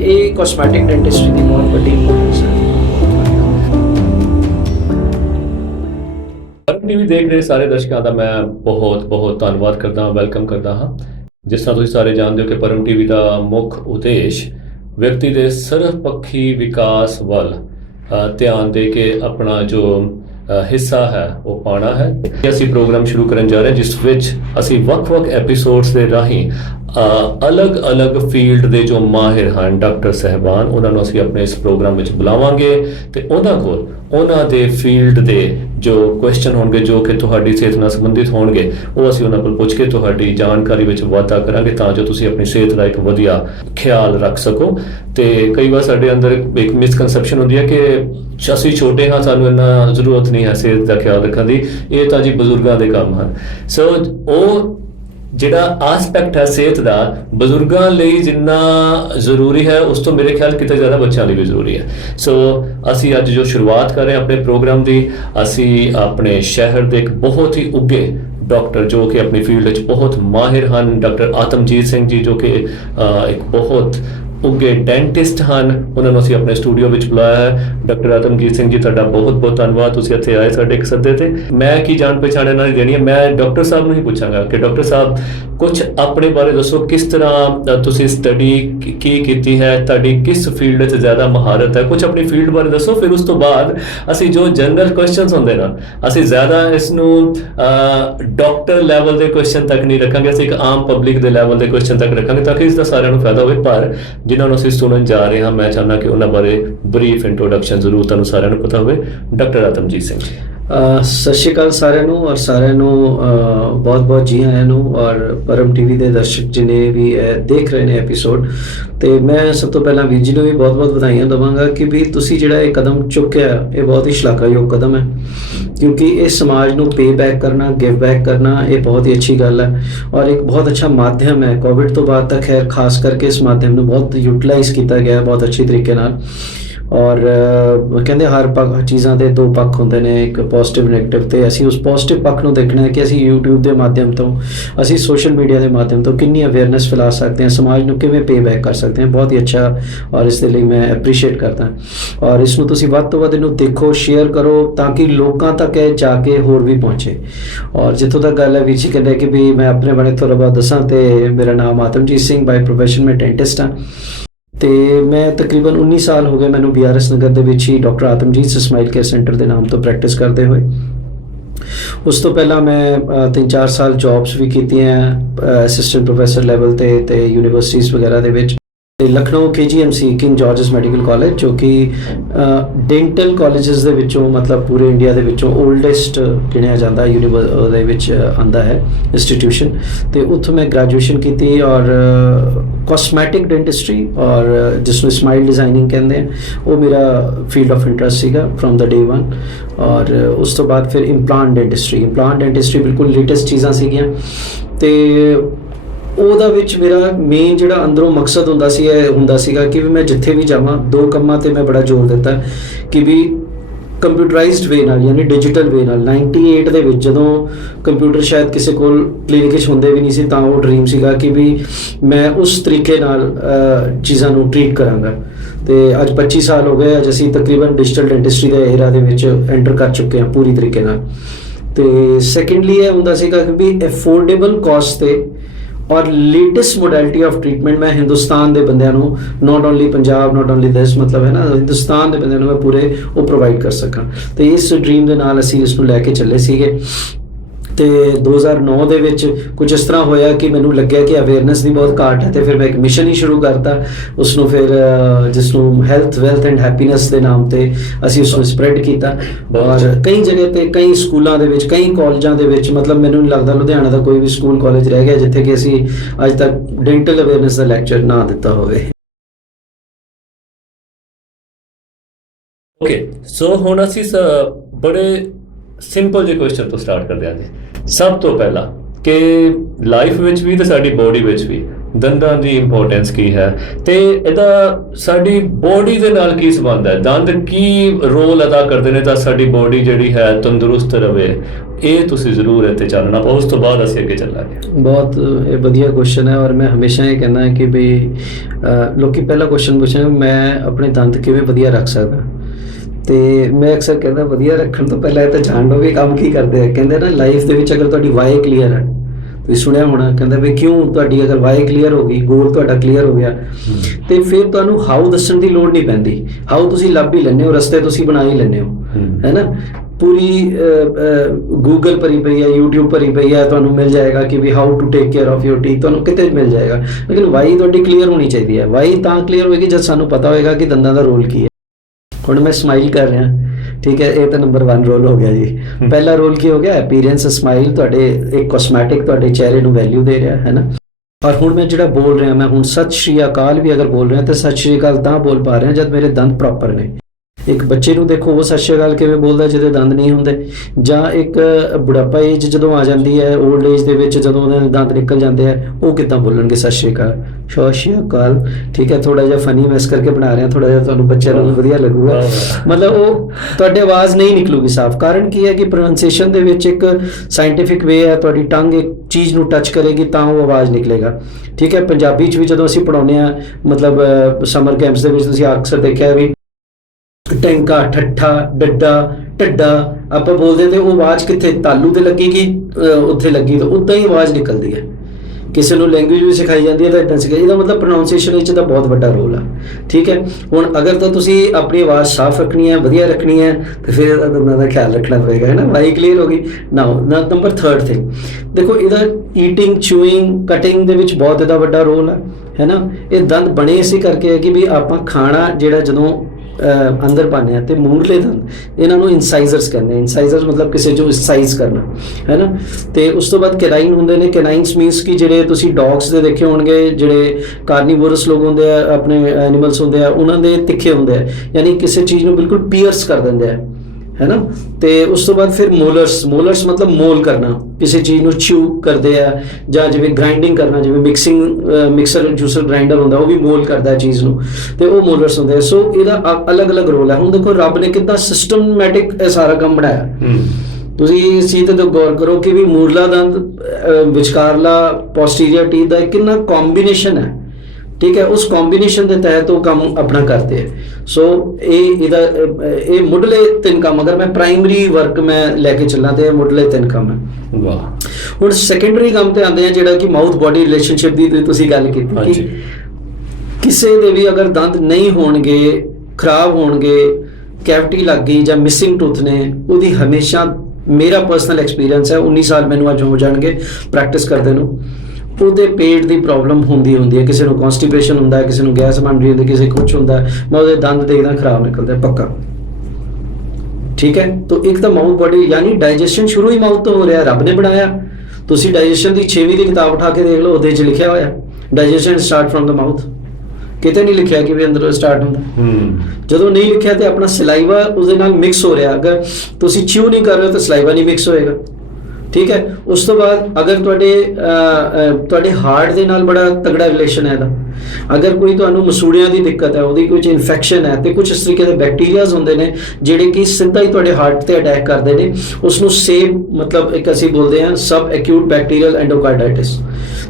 ਇਹ ਕਾਸਮੈਟਿਕ ਡੈਂਟਿਸਟਰੀ ਦੀ ਬਹੁਤ ਵੱਡੀ ਇੰਪੋਰਟੈਂਸ ਹੈ ਟੀਵੀ ਦੇਖ ਰਹੇ ਸਾਰੇ ਦਰਸ਼ਕਾਂ ਦਾ ਮੈਂ ਬਹੁਤ ਧੰਨਵਾਦ ਕਰਦਾ ਹਾਂ ਵੈਲਕਮ ਕਰਦਾ ਹਾਂ ਜਿਸ ਤਰ੍ਹਾਂ ਤੁਸੀਂ ਸਾਰੇ ਜਾਣਦੇ ਹੋ ਕਿ ਪਰਮ ਟੀਵੀ ਦਾ ਮੁੱਖ ਉਦੇਸ਼ ਵਿਅਕਤੀ ਦੇ ਸਰਵਪੱਖੀ ਵਿਕਾਸ ਵੱਲ ਧਿਆਨ ਦੇ ਕੇ ਆਪਣਾ ਜੋ ਹਿੱਸਾ ਹੈ ਉਹ ਪਾਉਣਾ ਹੈ ਅਸੀਂ ਪ੍ਰੋਗਰਾਮ ਸ਼ੁਰੂ ਕਰਨ ਜਾ ਰਹੇ ਹਾਂ ਜਿਸ ਵਿੱਚ ਅਸੀਂ ਵੱਖ-ਵੱਖ ਐਪੀਸੋਡਸ ਦੇ ਰਾਹੀਂ ਅਲੱਗ-ਅਲੱਗ ਫੀਲਡ ਦੇ ਜੋ ਮਾਹਿਰ ਹਨ ਡਾਕਟਰ ਸਾਹਿਬਾਨ ਉਹਨਾਂ ਨੂੰ ਅਸੀਂ ਆਪਣੇ ਇਸ ਪ੍ਰੋਗਰਾਮ ਵਿੱਚ ਬੁਲਾਵਾਂਗੇ ਤੇ ਉਹਨਾਂ ਕੋਲ ਉਹਨਾਂ ਦੇ ਫੀਲਡ ਦੇ ਜੋ ਕੁਐਸਚਨ ਹੋਣਗੇ ਜੋ ਕਿ ਤੁਹਾਡੀ ਸਿਹਤ ਨਾਲ ਸੰਬੰਧਿਤ ਹੋਣਗੇ ਉਹ ਅਸੀਂ ਉਹਨਾਂ ਕੋਲ ਪੁੱਛ ਕੇ ਤੁਹਾਡੀ ਜਾਣਕਾਰੀ ਵਿੱਚ ਵਾਧਾ ਕਰਾਂਗੇ ਤਾਂ ਜੋ ਤੁਸੀਂ ਆਪਣੀ ਸਿਹਤ ਦਾ ਇੱਕ ਵਧੀਆ ਖਿਆਲ ਰੱਖ ਸਕੋ ਤੇ ਕਈ ਵਾਰ ਸਾਡੇ ਅੰਦਰ ਇੱਕ ਮਿਸਕਨਸੈਪਸ਼ਨ ਹੁੰਦੀ ਹੈ ਕਿ ਅਸੀਂ ਛੋਟੇ ਹਾਂ ਸਾਨੂੰ ਇੰਨਾ ਜ਼ਰੂਰਤ ਨਹੀਂ ਹੈ ਸਿਹਤ ਦਾ ਖਿਆਲ ਰੱਖਣ ਦੀ ਇਹ ਤਾਂ ਜੀ ਬਜ਼ੁਰਗਾਂ ਦੇ ਕੰਮ ਹਨ ਸੋ ਉਹ ਜਿਹੜਾ ਆਸਪੈਕਟ ਹੈ ਸਿਹਤ ਦਾ ਬਜ਼ੁਰਗਾਂ ਲਈ ਜਿੰਨਾ ਜ਼ਰੂਰੀ ਹੈ ਉਸ ਤੋਂ ਮੇਰੇ ਖਿਆਲ ਕਿਤੇ ਜ਼ਿਆਦਾ ਬੱਚਿਆਂ ਲਈ ਵੀ ਜ਼ਰੂਰੀ ਹੈ ਸੋ ਅਸੀਂ ਅੱਜ ਜੋ ਸ਼ੁਰੂਆਤ ਕਰ ਰਹੇ ਹਾਂ ਆਪਣੇ ਪ੍ਰੋਗਰਾਮ ਦੀ ਅਸੀਂ ਆਪਣੇ ਸ਼ਹਿਰ ਦੇ ਇੱਕ ਬਹੁਤ ਹੀ ਉੱਘੇ ਡਾਕਟਰ ਜੋ ਕਿ ਆਪਣੀ ਫੀਲਡ ਵਿੱਚ ਬਹੁਤ ਮਾਹਿਰ ਹਨ ਡਾਕਟਰ ਆਤਮਜੀਤ ਸਿੰਘ ਜੀ ਜੋ ਕਿ ਇੱਕ ਬਹੁਤ ਉੱਘੇ ਡੈਂਟਿਸਟ ਹਨ ਉਹਨਾਂ ਨੂੰ ਅਸੀਂ ਆਪਣੇ ਸਟੂਡੀਓ ਵਿੱਚ ਬੁਲਾਇਆ ਹੈ ਡਾਕਟਰ ਆਤਮਜੀਤ ਸਿੰਘ ਜੀ ਤੁਹਾਡਾ ਬਹੁਤ ਧੰਨਵਾਦ ਤੁਸੀਂ ਇੱਥੇ ਆਏ ਸਾਡੇ ਇੱਕ ਸੱਦੇ ਤੇ ਮੈਂ ਕੀ ਜਾਣ ਪਛਾਣ ਇਹਨਾਂ ਦੀ ਦੇਣੀ ਹੈ ਮੈਂ ਡਾਕਟਰ ਸਾਹਿਬ ਨੂੰ ਹੀ ਪੁੱਛਾਂਗਾ ਕਿ ਡਾਕਟਰ ਸਾਹਿਬ ਕੁਝ ਆਪਣੇ ਬਾਰੇ ਦੱਸੋ ਕਿਸ ਤਰ੍ਹਾਂ ਤੁਸੀਂ ਸਟੱਡੀ ਕੀ ਕੀਤੀ ਹੈ ਤੁਹਾਡੀ ਕਿਸ ਫੀਲਡ ਵਿੱਚ ਜ਼ਿਆਦਾ ਮਹਾਰਤ ਹੈ ਕੁਝ ਆਪਣੀ ਫੀਲਡ ਬਾਰੇ ਦੱਸੋ ਫਿਰ ਉਸ ਤੋਂ ਬਾਅਦ ਅਸੀਂ ਜੋ ਜਨਰਲ ਕੁਐਸਚਨਸ ਹੁੰਦੇ ਨਾ ਅਸੀਂ ਜ਼ਿਆਦਾ ਇਸ ਨੂੰ ਡਾਕਟਰ ਲੈਵਲ ਦੇ ਕੁਐਸਚਨ ਤੱਕ ਨਹੀਂ ਰੱਖਾਂਗੇ ਅਸੀਂ ਇੱਕ ਆਮ ਪਬਲਿਕ ਦੇ ਲੈਵਲ ਦੇ ਕੁਐਸਚਨ ਤੱਕ ਰੱਖਾਂਗੇ ਤਾਂ ਕਿ ਇਸ ਦਾ ਸਾਰਿਆਂ ਨੂੰ ਫਾਇਦਾ ਹੋਵੇ ਪਰ ਜਿਨ੍ਹਾਂ ਨੂੰ ਅਸੀਂ ਸੁਣਨ ਜਾ ਰਹੇ ਹਾਂ ਮੈਂ ਚਾਹੁੰਦਾ ਕਿ ਉਹਨਾਂ ਬਾਰੇ ਬਰੀਫ ਇੰਟਰੋਡਕਸ਼ਨ ਜ਼ਰੂਰ ਤੁਹਾਨੂੰ ਸਾਰਿਆਂ ਨੂੰ ਪਤਾ ਹੋਵੇ ਡਾਕਟਰ ਆਤਮਜੀਤ ਸਿੰਘ ਜੀ ਸਤਿ ਸ਼੍ਰੀ ਅਕਾਲ ਸਾਰਿਆਂ ਨੂੰ, ਔਰ ਸਾਰਿਆਂ ਨੂੰ ਬਹੁਤ ਬਹੁਤ ਜੀ ਆਇਆਂ ਨੂੰ। ਔਰ ਪਰਮ ਟੀਵੀ ਦੇ ਦਰਸ਼ਕ ਜਿਨੇ ਵੀ ਦੇਖ ਰਹੇ ਨੇ ਐਪੀਸੋਡ, ਤੇ ਮੈਂ ਸਭ ਤੋਂ ਪਹਿਲਾਂ ਵੀਰ ਜੀ ਨੂੰ ਵੀ ਬਹੁਤ ਬਹੁਤ ਵਧਾਈਆਂ ਦਵਾਂਗਾ ਕਿ ਵੀ ਤੁਸੀਂ ਜਿਹੜਾ ਇਹ ਕਦਮ ਚੁੱਕਿਆ, ਇਹ ਬਹੁਤ ਹੀ ਸ਼ਲਾਘਾਯੋਗ ਕਦਮ ਹੈ, ਕਿਉਂਕਿ ਇਹ ਸਮਾਜ ਨੂੰ ਪੇ ਬੈਕ ਕਰਨਾ, ਗਿਵ ਬੈਕ ਕਰਨਾ, ਇਹ ਬਹੁਤ ਹੀ ਅੱਛੀ ਗੱਲ ਹੈ ਔਰ ਇੱਕ ਬਹੁਤ ਅੱਛਾ ਮਾਧਿਅਮ ਹੈ। ਕੋਵਿਡ ਤੋਂ ਬਾਅਦ ਤਾਂ ਖੈਰ ਖਾਸ ਕਰਕੇ ਇਸ ਮਾਧਿਅਮ ਨੂੰ ਬਹੁਤ ਯੂਟਿਲਾਈਜ਼ ਕੀਤਾ ਗਿਆ ਬਹੁਤ ਅੱਛੀ ਤਰੀਕੇ ਨਾਲ। ਔਰ ਕਹਿੰਦੇ ਹਰ ਚੀਜ਼ਾਂ ਦੇ ਦੋ ਪੱਖ ਹੁੰਦੇ ਨੇ, ਇੱਕ ਪੋਜ਼ਿਟਿਵ ਨੈਗੇਟਿਵ, ਤੇ ਅਸੀਂ ਉਸ ਪੋਜ਼ਿਟਿਵ ਪੱਖ ਨੂੰ ਦੇਖਣਾ ਹੈ ਕਿ ਅਸੀਂ YouTube ਦੇ ਮਾਧਿਅਮ ਤੋਂ, ਅਸੀਂ ਸੋਸ਼ਲ ਮੀਡੀਆ ਦੇ ਮਾਧਿਅਮ ਤੋਂ ਕਿੰਨੀ ਅਵੇਅਰਨੈਸ ਫੈਲਾ ਸਕਦੇ ਹਾਂ, ਸਮਾਜ ਨੂੰ ਕਿਵੇਂ ਪੇ ਬੈਕ ਕਰ ਸਕਦੇ ਹਾਂ। ਬਹੁਤ ਹੀ ਅੱਛਾ, ਔਰ ਇਸ ਦੇ ਲਈ ਮੈਂ ਐਪਰੀਸ਼ੀਏਟ ਕਰਦਾ। ਔਰ ਇਸ ਨੂੰ ਤੁਸੀਂ ਵੱਧ ਤੋਂ ਵੱਧ ਇਹਨੂੰ ਦੇਖੋ, ਸ਼ੇਅਰ ਕਰੋ, ਤਾਂ ਕਿ ਲੋਕਾਂ ਤੱਕ ਇਹ ਜਾ ਕੇ ਹੋਰ ਵੀ ਪਹੁੰਚੇ। ਔਰ ਜਿੱਥੋਂ ਤੱਕ ਗੱਲ ਹੈ ਵੀਰ ਜੀ ਕਹਿੰਦੇ ਕਿ ਵੀ ਮੈਂ ਆਪਣੇ ਬਾਰੇ ਥੋੜ੍ਹਾ ਬਹੁਤ ਦੱਸਾਂ, ਤੇ ਮੇਰਾ ਨਾਮ ਆਤਮਜੀਤ ਸਿੰਘ, ਬਾਈ ਪ੍ਰੋਫੈਸ਼ਨ ਮੈਂ ਡੈਂਟਿਸਟ ਹਾਂ, ਤੇ ਮੈਂ ਤਕਰੀਬਨ 19 ਸਾਲ ਹੋ ਗਏ ਮੈਨੂੰ BRS ਨਗਰ ਦੇ ਵਿੱਚ ਹੀ doctor Atamjit smile care centre ਦੇ ਨਾਮ ਤੋਂ ਪ੍ਰੈਕਟਿਸ ਕਰਦੇ ਹੋਏ। ਉਸ ਤੋਂ ਪਹਿਲਾਂ ਮੈਂ 3-4 ਸਾਲ ਜੌਬਸ ਵੀ ਕੀਤੀਆਂ ਅਸਿਸਟੈਂਟ ਪ੍ਰੋਫੈਸਰ ਲੈਵਲ ਤੇ ਯੂਨੀਵਰਸਿਟੀਜ਼ ਵਗੈਰਾ ਦੇ ਵਿੱਚ। ਤੇ Lucknow KGMC king Georges medical college, ਜੋ ਕਿ ਡੈਂਟਲ ਕਾਲਜਸ ਦੇ ਵਿੱਚੋਂ ਮਤਲਬ ਪੂਰੇ ਇੰਡੀਆ ਦੇ ਵਿੱਚੋਂ ਓਲਡੈਸਟ ਗਿਣਿਆ ਜਾਂਦਾ ਉਹਦੇ ਵਿੱਚ ਆਉਂਦਾ ਹੈ ਇੰਸਟੀਟਿਊਸ਼ਨ। ਤੇ ਉੱਥੋਂ ਮੈਂ ਗ੍ਰੈਜੂਏਸ਼ਨ ਕੀਤੀ ਔਰ ਕਾਸਮੈਟਿਕ ਡੈਂਟਿਸਟਰੀ, ਔਰ ਜਿਸ ਨੂੰ ਸਮਾਈਲ ਡਿਜ਼ਾਈਨਿੰਗ ਕਹਿੰਦੇ ਆ, ਉਹ ਮੇਰਾ ਫੀਲਡ ਆਫ ਇੰਟਰਸਟ ਸੀਗਾ ਫਰੋਮ ਦਾ ਡੇ 1। ਔਰ ਉਸ ਤੋਂ ਬਾਅਦ ਫਿਰ ਇੰਪਲਾਂਟ ਡੈਂਟਿਸਟਰੀ ਬਿਲਕੁਲ ਲੇਟੈਸਟ ਚੀਜ਼ਾਂ ਸੀਗੀਆਂ, ਤੇ ਉਹਦਾ ਵਿੱਚ ਮੇਰਾ ਮੇਨ ਜਿਹੜਾ ਅੰਦਰੋਂ ਮਕਸਦ ਹੁੰਦਾ ਸੀ, ਇਹ ਹੁੰਦਾ ਸੀਗਾ ਕਿ ਵੀ ਮੈਂ ਜਿੱਥੇ ਵੀ ਜਾਵਾਂ, ਦੋ ਕੰਮਾਂ 'ਤੇ ਮੈਂ ਬੜਾ ਜ਼ੋਰ ਦਿੱਤਾ ਕਿ ਵੀ ਕੰਪਿਊਟਰਾਈਜ਼ਡ ਵੇ ਨਾਲ, ਯਾਨੀ ਡਿਜੀਟਲ ਵੇ ਨਾਲ। 98 ਦੇ ਵਿੱਚ ਜਦੋਂ ਕੰਪਿਊਟਰ ਸ਼ਾਇਦ ਕਿਸੇ ਕੋਲ ਕਲੀਨਿਕ 'ਚ ਹੁੰਦੇ ਵੀ ਨਹੀਂ ਸੀ, ਤਾਂ ਉਹ ਡਰੀਮ ਸੀਗਾ ਕਿ ਵੀ ਮੈਂ ਉਸ ਤਰੀਕੇ ਨਾਲ ਚੀਜ਼ਾਂ ਨੂੰ ਟਰੀਟ ਕਰਾਂਗਾ। ਤੇ ਅੱਜ 25 ਸਾਲ ਹੋ ਗਏ, ਅੱਜ ਅਸੀਂ ਤਕਰੀਬਨ ਡਿਜੀਟਲ ਡੈਂਟਿਸਟਰੀ ਦੇ ਏਰਾ ਦੇ ਵਿੱਚ ਐਂਟਰ ਕਰ ਚੁੱਕੇ ਹਾਂ ਪੂਰੀ ਤਰੀਕੇ ਨਾਲ। ਤੇ ਸੈਕੰਡਲੀ ਇਹ ਹੁੰਦਾ ਸੀਗਾ ਕਿ ਵੀ ਅਫੋਰਡੇਬਲ ਕਾਸਟ 'ਤੇ ਔਰ ਲੇਟੈਸਟ ਮੋਡੈਲਿਟੀ ਆਫ ਟ੍ਰੀਟਮੈਂਟ ਮੈਂ ਹਿੰਦੁਸਤਾਨ ਦੇ ਬੰਦਿਆਂ ਨੂੰ, not only Punjab, not only this, ਮਤਲਬ ਹੈ ਨਾ, ਹਿੰਦੁਸਤਾਨ ਦੇ ਬੰਦਿਆਂ ਨੂੰ ਮੈਂ ਪੂਰੇ ਉਹ ਪ੍ਰੋਵਾਈਡ ਕਰ ਸਕਾਂ। ਤੇ ਇਸ ਡਰੀਮ ਦੇ ਨਾਲ ਅਸੀਂ ਇਸ ਨੂੰ ਲੈ ਕੇ ਚੱਲੇ ਸੀਗੇ। ਤੇ 2009 ਦੇ ਵਿੱਚ ਕੁਝ ਇਸ ਤਰ੍ਹਾਂ ਹੋਇਆ ਕਿ ਮੈਨੂੰ ਲੱਗਿਆ ਕਿ ਅਵੇਅਰਨੈਸ ਦੀ ਬਹੁਤ ਘਾਟ ਹੈ, ਤੇ ਫਿਰ ਮੈਂ ਇੱਕ ਮਿਸ਼ਨ ਹੀ ਸ਼ੁਰੂ ਕਰਤਾ ਉਸ ਨੂੰ, ਫਿਰ ਜਿਸ ਨੂੰ ਹੈਲਥ, ਵੈਲਥ ਐਂਡ ਹੈਪੀਨੈਸ ਦੇ ਨਾਮ ਤੇ ਅਸੀਂ ਉਸ ਨੂੰ ਸਪਰੈਡ ਕੀਤਾ। ਔਰ ਕਈ ਜਗ੍ਹਾ ਤੇ, ਕਈ ਸਕੂਲਾਂ ਦੇ ਵਿੱਚ, ਕਈ ਕਾਲਜਾਂ ਦੇ ਵਿੱਚ, ਮਤਲਬ ਮੈਨੂੰ ਨਹੀਂ ਲੱਗਦਾ ਲੁਧਿਆਣਾ ਦਾ ਕੋਈ ਵੀ ਸਕੂਲ ਕਾਲਜ ਰਹਿ ਗਿਆ ਜਿੱਥੇ ਕਿ ਅਸੀਂ ਅੱਜ ਤੱਕ ਡੈਂਟਲ ਅਵੇਅਰਨੈਸ ਦਾ ਲੈਕਚਰ ਨਾ ਦਿੱਤਾ ਹੋਵੇ। ਓਕੇ, ਸੋ ਹੁਣ ਅਸੀਂ ਬੜੇ ਸਿੰਪਲ ਜਿਹੇ ਕੁਐਸਚਨ ਤੋਂ ਸਟਾਰਟ ਕਰਦੇ ਹਾਂ ਜੀ। ਸਭ ਤੋਂ ਪਹਿਲਾਂ ਕਿ ਲਾਈਫ ਵਿੱਚ ਵੀ ਤੇ ਸਾਡੀ ਬੋਡੀ ਵਿੱਚ ਵੀ ਦੰਦਾਂ ਦੀ ਇੰਪੋਰਟੈਂਸ ਕੀ ਹੈ, ਤੇ ਇਹਦਾ ਸਾਡੀ ਬੋਡੀ ਦੇ ਨਾਲ ਕੀ ਸੰਬੰਧ ਹੈ, ਦੰਦ ਕੀ ਰੋਲ ਅਦਾ ਕਰਦੇ ਨੇ ਤਾਂ ਸਾਡੀ ਬੋਡੀ ਜਿਹੜੀ ਹੈ ਤੰਦਰੁਸਤ ਰਵੇ। ਇਹ ਤੁਸੀਂ ਜ਼ਰੂਰ ਇੱਥੇ ਚੱਲਣਾ, ਪਰ ਉਸ ਤੋਂ ਬਾਅਦ ਅਸੀਂ ਅੱਗੇ ਚੱਲਾਂਗੇ। ਬਹੁਤ ਇਹ ਵਧੀਆ ਕੁਐਸਚਨ ਹੈ, ਔਰ ਮੈਂ ਹਮੇਸ਼ਾ ਇਹ ਕਹਿੰਦਾ ਕਿ ਵੀ ਲੋਕੀ ਪਹਿਲਾ ਕੁਐਸਚਨ ਪੁੱਛਣ ਮੈਂ ਆਪਣੇ ਦੰਦ ਕਿਵੇਂ ਵਧੀਆ ਰੱਖ ਸਕਦਾ, ਤੇ ਮੈਂ ਅਕਸਰ ਕਹਿੰਦਾ ਵਧੀਆ ਰੱਖਣ ਤੋਂ ਪਹਿਲਾਂ ਇਹ ਤਾਂ ਜਾਣ ਲਓ ਵੀ ਕੰਮ ਕੀ ਕਰਦੇ ਆ। ਕਹਿੰਦੇ ਨਾ ਲਾਈਫ ਦੇ ਵਿੱਚ ਅਗਰ ਤੁਹਾਡੀ ਵਾਈ ਕਲੀਅਰ ਹੈ, ਤੁਸੀਂ ਸੁਣਿਆ ਹੋਣਾ, ਕਹਿੰਦਾ ਵੀ ਕਿਉਂ ਤੁਹਾਡੀ ਅਗਰ ਵਾਈ ਕਲੀਅਰ ਹੋ ਗਈ, ਗੋਲ ਤੁਹਾਡਾ ਕਲੀਅਰ ਹੋ ਗਿਆ, ਤੇ ਫਿਰ ਤੁਹਾਨੂੰ ਹਾਊ ਦੱਸਣ ਦੀ ਲੋੜ ਨਹੀਂ ਪੈਂਦੀ। ਹਾਊ ਤੁਸੀਂ ਲੱਭ ਹੀ ਲੈਂਦੇ ਹੋ, ਰਸਤੇ ਤੁਸੀਂ ਬਣਾ ਹੀ ਲੈਂਦੇ ਹੋ, ਹੈ ਨਾ। ਪੂਰੀ ਗੂਗਲ ਭਰੀ ਪਈ ਹੈ, YouTube ਭਰੀ ਪਈ ਹੈ, ਤੁਹਾਨੂੰ ਮਿਲ ਜਾਏਗਾ ਕਿ ਵੀ how to take care of your teeth, ਤੁਹਾਨੂੰ ਕਿਤੇ ਮਿਲ ਜਾਏਗਾ। ਲੇਕਿਨ ਵਾਈ ਤੁਹਾਡੀ ਕਲੀਅਰ ਹੋਣੀ ਚਾਹੀਦੀ ਹੈ। ਵਾਈ ਤਾਂ ਕਲੀਅਰ ਹੋਏਗੀ ਜਦ ਸਾਨੂੰ ਪਤਾ ਹੋਏਗਾ ਕਿ ਦੰਦਾਂ ਦਾ ਰੋਲ ਕੀ ਹੈ। ਹੁਣ ਮੈਂ ਸਮਾਈਲ ਕਰ ਰਿਹਾ, ਠੀਕ ਹੈ, ਇਹ ਤਾਂ ਨੰਬਰ 1 ਰੋਲ ਹੋ ਗਿਆ ਜੀ। ਪਹਿਲਾ ਰੋਲ ਕੀ ਹੋ ਗਿਆ? ਅਪੀਅਰੈਂਸ, ਸਮਾਈਲ ਤੁਹਾਡੇ ਇੱਕ ਕਾਸਮੈਟਿਕ ਤੁਹਾਡੇ ਚਿਹਰੇ ਨੂੰ ਵੈਲਿਊ ਦੇ ਰਿਹਾ, ਹੈ ਨਾ। ਔਰ ਹੁਣ ਮੈਂ ਜਿਹੜਾ ਬੋਲ ਰਿਹਾ, ਮੈਂ ਹੁਣ ਸਤਿ ਸ਼੍ਰੀ ਅਕਾਲ ਵੀ ਅਗਰ ਬੋਲ ਰਿਹਾ ਤਾਂ ਸਤਿ ਸ਼੍ਰੀ ਅਕਾਲ ਤਾਂ ਬੋਲ ਪਾ ਰਿਹਾ ਜਦ ਮੇਰੇ ਦੰਦ ਪ੍ਰੋਪਰ ਨੇ। ਇੱਕ ਬੱਚੇ ਨੂੰ ਦੇਖੋ ਉਹ ਸਤਿ ਸ਼੍ਰੀ ਅਕਾਲ ਕਿਵੇਂ ਬੋਲਦਾ ਜਿਹਦੇ ਦੰਦ ਨਹੀਂ ਹੁੰਦੇ, ਜਾਂ ਇੱਕ ਬੁਢਾਪਾ ਏਜ ਜਦੋਂ ਆ ਜਾਂਦੀ ਹੈ, ਓਲਡ ਏਜ ਦੇ ਵਿੱਚ ਜਦੋਂ ਉਹਦੇ ਦੰਦ ਨਿਕਲ ਜਾਂਦੇ ਆ, ਉਹ ਕਿੱਦਾਂ ਬੋਲਣਗੇ ਸਤਿ ਸ਼੍ਰੀ ਅਕਾਲ, ਸਤਿ ਸ਼੍ਰੀ ਅਕਾਲ। ਠੀਕ ਹੈ, ਥੋੜਾ ਜਿਹਾ ਫਨੀ ਮੈਂ ਇਸ ਕਰਕੇ ਬਣਾ ਰਿਹਾ, ਥੋੜਾ ਜਿਹਾ ਤੁਹਾਨੂੰ ਬੱਚਿਆਂ ਨੂੰ ਵਧੀਆ ਲੱਗੂਗਾ। ਮਤਲਬ ਉਹ ਤੁਹਾਡੀ ਆਵਾਜ਼ ਨਹੀਂ ਨਿਕਲੂਗੀ ਸਾਫ਼। ਕਾਰਨ ਕੀ ਹੈ ਕਿ ਪ੍ਰੋਨਾਂਸੀਏਸ਼ਨ ਦੇ ਵਿੱਚ ਇੱਕ ਸਾਇੰਟੀਫਿਕ ਵੇ ਹੈ, ਤੁਹਾਡੀ ਟੰਗ ਇੱਕ ਚੀਜ਼ ਨੂੰ ਟੱਚ ਕਰੇਗੀ ਤਾਂ ਉਹ ਆਵਾਜ਼ ਨਿਕਲੇਗਾ। ਠੀਕ ਹੈ, ਪੰਜਾਬੀ 'ਚ ਵੀ ਜਦੋਂ ਅਸੀਂ ਪੜ੍ਹਾਉਂਦੇ ਹਾਂ, ਮਤਲਬ ਸਮਰ ਕੈਂਪਸ ਦੇ ਵਿੱਚ ਤੁਸੀਂ ਅਕਸਰ ਦੇਖਿਆ ਵੀ ਟੈਂਕਾ, ਠੱਠਾ, ਡੱਡਾ, ਢੱਡਾ ਆਪਾਂ ਬੋਲਦੇ, ਤੇ ਉਹ ਆਵਾਜ਼ ਕਿੱਥੇ ਤਾਲੂ ਤੇ ਲੱਗੇਗੀ, ਉੱਥੇ ਲੱਗੀ ਤਾਂ ਉੱਦਾਂ ਹੀ ਆਵਾਜ਼ ਨਿਕਲਦੀ ਹੈ। ਕਿਸੇ ਨੂੰ ਲੈਂਗੁਏਜ ਵੀ ਸਿਖਾਈ ਜਾਂਦੀ ਹੈ ਤਾਂ ਇੱਦਾਂ ਸਿਖਾਈ, ਇਹਦਾ ਮਤਲਬ ਪ੍ਰੋਨਾਂਸੀਏਸ਼ਨ ਵਿੱਚ ਤਾਂ ਬਹੁਤ ਵੱਡਾ ਰੋਲ ਆ। ਠੀਕ ਹੈ, ਹੁਣ ਅਗਰ ਤਾਂ ਤੁਸੀਂ ਆਪਣੀ ਆਵਾਜ਼ ਸਾਫ਼ ਰੱਖਣੀ ਹੈ, ਵਧੀਆ ਰੱਖਣੀ ਹੈ, ਤਾਂ ਫਿਰ ਇਹਦਾ ਦੰਦਾਂ ਦਾ ਖਿਆਲ ਰੱਖਣਾ ਪਏਗਾ, ਹੈ ਨਾ। ਵਾਈ ਕਲੀਅਰ ਹੋ ਗਈ ਨਾ। ਨੰਬਰ 3 ਥਿੰਗ ਦੇਖੋ, ਇਹਦਾ ਈਟਿੰਗ, ਚੂਇੰਗ, ਕਟਿੰਗ ਦੇ ਵਿੱਚ ਬਹੁਤ ਇਹਦਾ ਵੱਡਾ ਰੋਲ ਹੈ ਨਾ। ਇਹ ਦੰਦ ਬਣੇ ਇਸੇ ਕਰਕੇ ਹੈ ਕਿ ਵੀ ਆਪਾਂ ਖਾਣਾ ਜਿਹੜਾ ਜਦੋਂ ਅੰਦਰ ਪਾਉਂਦੇ ਹਾਂ ਤੇ ਮੂਹਰਲੇ ਦੰਦ ਇਹਨਾਂ ਨੂੰ ਇਨਸਾਈਜ਼ਰਸ ਕਹਿੰਦੇ ਆ। ਇਨਸਾਈਜ਼ਰਸ ਮਤਲਬ ਕਿਸੇ ਜੋ ਸਾਈਜ਼ ਕਰਨਾ ਹੈ ਨਾ। ਤੇ ਉਸ ਤੋਂ ਬਾਅਦ ਕੈਨਾਈਨ ਹੁੰਦੇ ਨੇ। ਕੈਨਾਈਨਸ ਮੀਨਸ ਕਿ ਜਿਹੜੇ ਤੁਸੀਂ ਡੌਗਸ ਦੇ ਦੇਖੇ ਹੋਣਗੇ, ਜਿਹੜੇ ਕਾਰਨੀਵੋਰਸ ਲੋਕ ਹੁੰਦੇ ਆ, ਆਪਣੇ ਐਨੀਮਲਸ ਹੁੰਦੇ ਆ, ਉਹਨਾਂ ਦੇ ਤਿੱਖੇ ਹੁੰਦੇ ਆ, ਯਾਨੀ ਕਿਸੇ ਚੀਜ਼ ਨੂੰ ਬਿਲਕੁਲ ਪੀਅਰਸ ਕਰ ਦਿੰਦੇ ਆ, ਹੈ ਨਾ। ਤੇ ਉਸ ਤੋਂ ਬਾਅਦ ਫਿਰ ਮੋਲਰਸ ਮਤਲਬ ਮੋਲ ਕਰਨਾ, ਕਿਸੇ ਚੀਜ਼ ਨੂੰ ਚਿਊ ਕਰਦੇ ਆ, ਜਾਂ ਜਿਵੇਂ ਗ੍ਰਾਈਂਡਿੰਗ ਕਰਨਾ, ਜਿਵੇਂ ਮਿਕਸਰ ਜੂਸਰ ਗ੍ਰਾਈਂਡਰ ਹੁੰਦਾ ਉਹ ਵੀ ਮੋਲ ਕਰਦਾ ਹੈ ਚੀਜ਼ ਨੂੰ, ਤੇ ਉਹ ਮੋਲਰਸ ਹੁੰਦੇ ਆ। ਸੋ ਇਹਦਾ ਅਲੱਗ-ਅਲੱਗ ਰੋਲ ਹੈ। ਹੁਣ ਦੇਖੋ ਰੱਬ ਨੇ ਕਿੰਨਾ ਸਿਸਟਮੈਟਿਕ ਇਹ ਸਾਰਾ ਕੰਮ ਬਣਾਇਆ। ਤੁਸੀਂ ਇਸ ਚੀਜ਼ ਤੇ ਗੌਰ ਕਰੋ ਕਿ ਵੀ ਮੂਰਲਾ ਦੰਦ ਵਿਚਕਾਰਲਾ ਪੋਸਟੀਰੀਅਰ ਟੀਥ ਦਾ ਕਿੰਨਾ ਕੰਬੀਨੇਸ਼ਨ ਹੈ, ਠੀਕ ਹੈ। ਉਸ ਕੰਬੀਨੇਸ਼ਨ ਦੇ ਤਹਿਤ ਉਹ ਕੰਮ ਆਪਣਾ ਕਰਦੇ ਹੈ। ਸੋ ਇਹ ਮੁੱਢਲੇ 3 ਕੰਮ, ਅਗਰ ਮੈਂ ਪ੍ਰਾਇਮਰੀ ਵਰਕ ਮੈਂ ਲੈ ਕੇ ਚੱਲਾਂ ਤੇ ਇਹ ਮੁੱਢਲੇ 3 ਕੰਮ ਹੈ। ਵਾਹ। ਹੁਣ ਸੈਕੰਡਰੀ ਕੰਮ ਤੇ ਆਉਂਦੇ ਆ, ਜਿਹੜਾ ਕਿ ਮਾਊਥ ਬੋਡੀ ਰਿਲੇਸ਼ਨਸ਼ਿਪ ਦੀ ਤੁਸੀਂ ਗੱਲ ਕੀਤੀ ਕਿ ਕਿਸੇ ਦੇ ਵੀ ਅਗਰ ਦੰਦ ਨਹੀਂ ਹੋਣਗੇ, ਖਰਾਬ ਹੋਣਗੇ, ਕੈਵਿਟੀ ਲੱਗ ਗਈ ਜਾਂ ਮਿਸਿੰਗ ਟੂਥ ਨੇ, ਉਹਦੀ ਹਮੇਸ਼ਾ, ਮੇਰਾ ਪਰਸਨਲ ਐਕਸਪੀਰੀਅੰਸ ਹੈ, 19 ਸਾਲ ਮੈਨੂੰ ਅੱਜ ਹੋ ਜਾਣਗੇ ਪ੍ਰੈਕਟਿਸ ਕਰਦੇ ਨੂੰ, ਉਹਦੇ ਪੇਟ ਦੀ ਪ੍ਰੋਬਲਮ ਹੁੰਦੀ ਹੈ। ਕਿਸੇ ਨੂੰ ਕਨਸਟੀਪੇਸ਼ਨ ਹੁੰਦਾ ਹੈ, ਕਿਸੇ ਨੂੰ ਗੈਸ ਬਣ ਰਹੀ ਹੁੰਦੀ, ਕਿਸੇ ਕੁਛ ਹੁੰਦਾ, ਮੈਂ ਉਹਦੇ ਦੰਦ ਦੇਖਦਾ ਖਰਾਬ ਨਿਕਲਦਾ ਪੱਕਾ, ਠੀਕ ਹੈ। ਤਾਂ ਇੱਕ ਤਾਂ ਮਾਊਥ ਬੋਡੀ, ਯਾਨੀ ਡਾਈਜੈਸ਼ਨ ਸ਼ੁਰੂ ਹੀ ਮਾਊਥ ਤੋਂ ਹੋ ਰਿਹਾ, ਰੱਬ ਨੇ ਬਣਾਇਆ। ਤੁਸੀਂ ਡਾਈਜੈਸ਼ਨ ਦੀ 6ਵੀਂ ਦੀ ਕਿਤਾਬ ਉਠਾ ਕੇ ਦੇਖ ਲਓ, ਉਹਦੇ 'ਚ ਲਿਖਿਆ ਹੋਇਆ digestion start from the mouth. ਕਿਤੇ ਨਹੀਂ ਲਿਖਿਆ ਕਿ ਵੀ ਅੰਦਰੋਂ ਸਟਾਰਟ ਹੁੰਦਾ। ਜਦੋਂ ਨਹੀਂ ਲਿਖਿਆ ਤੇ ਆਪਣਾ ਸਲਾਈਵਾ ਉਸਦੇ ਨਾਲ ਮਿਕਸ ਹੋ ਰਿਹਾ, ਅਗਰ ਤੁਸੀਂ ਚਿਊ ਨਹੀਂ ਕਰ ਰਹੇ ਤਾਂ ਸਲਾਈਵਾ ਨਹੀਂ ਮਿਕਸ ਹੋਏਗਾ, ਠੀਕ ਹੈ। ਉਸ ਤੋਂ ਬਾਅਦ ਅਗਰ ਤੁਹਾਡੇ ਹਾਰਟ ਦੇ ਨਾਲ ਬੜਾ ਤਗੜਾ ਰਿਲੇਸ਼ਨ ਹੈ ਇਹਦਾ। ਅਗਰ ਕੋਈ ਤੁਹਾਨੂੰ ਮਸੂੜਿਆਂ ਦੀ ਦਿੱਕਤ ਹੈ, ਉਹਦੀ ਕੁਝ ਇਨਫੈਕਸ਼ਨ ਹੈ, ਤੇ ਕੁਝ ਇਸ ਤਰੀਕੇ ਦੇ ਬੈਕਟੀਰੀਆਜ਼ ਹੁੰਦੇ ਨੇ ਜਿਹੜੇ ਕਿ ਸਿੱਧਾ ਹੀ ਤੁਹਾਡੇ ਹਾਰਟ ਤੇ ਅਟੈਕ ਕਰਦੇ ਨੇ, ਉਸ ਨੂੰ ਮਤਲਬ ਇੱਕ ਅਸੀਂ ਬੋਲਦੇ ਹਾਂ ਸਬ ਐਕਿਊਟ ਬੈਕਟੀਰੀਅਲ ਐਂਡੋਕਾਰਡਾਈਟਿਸ।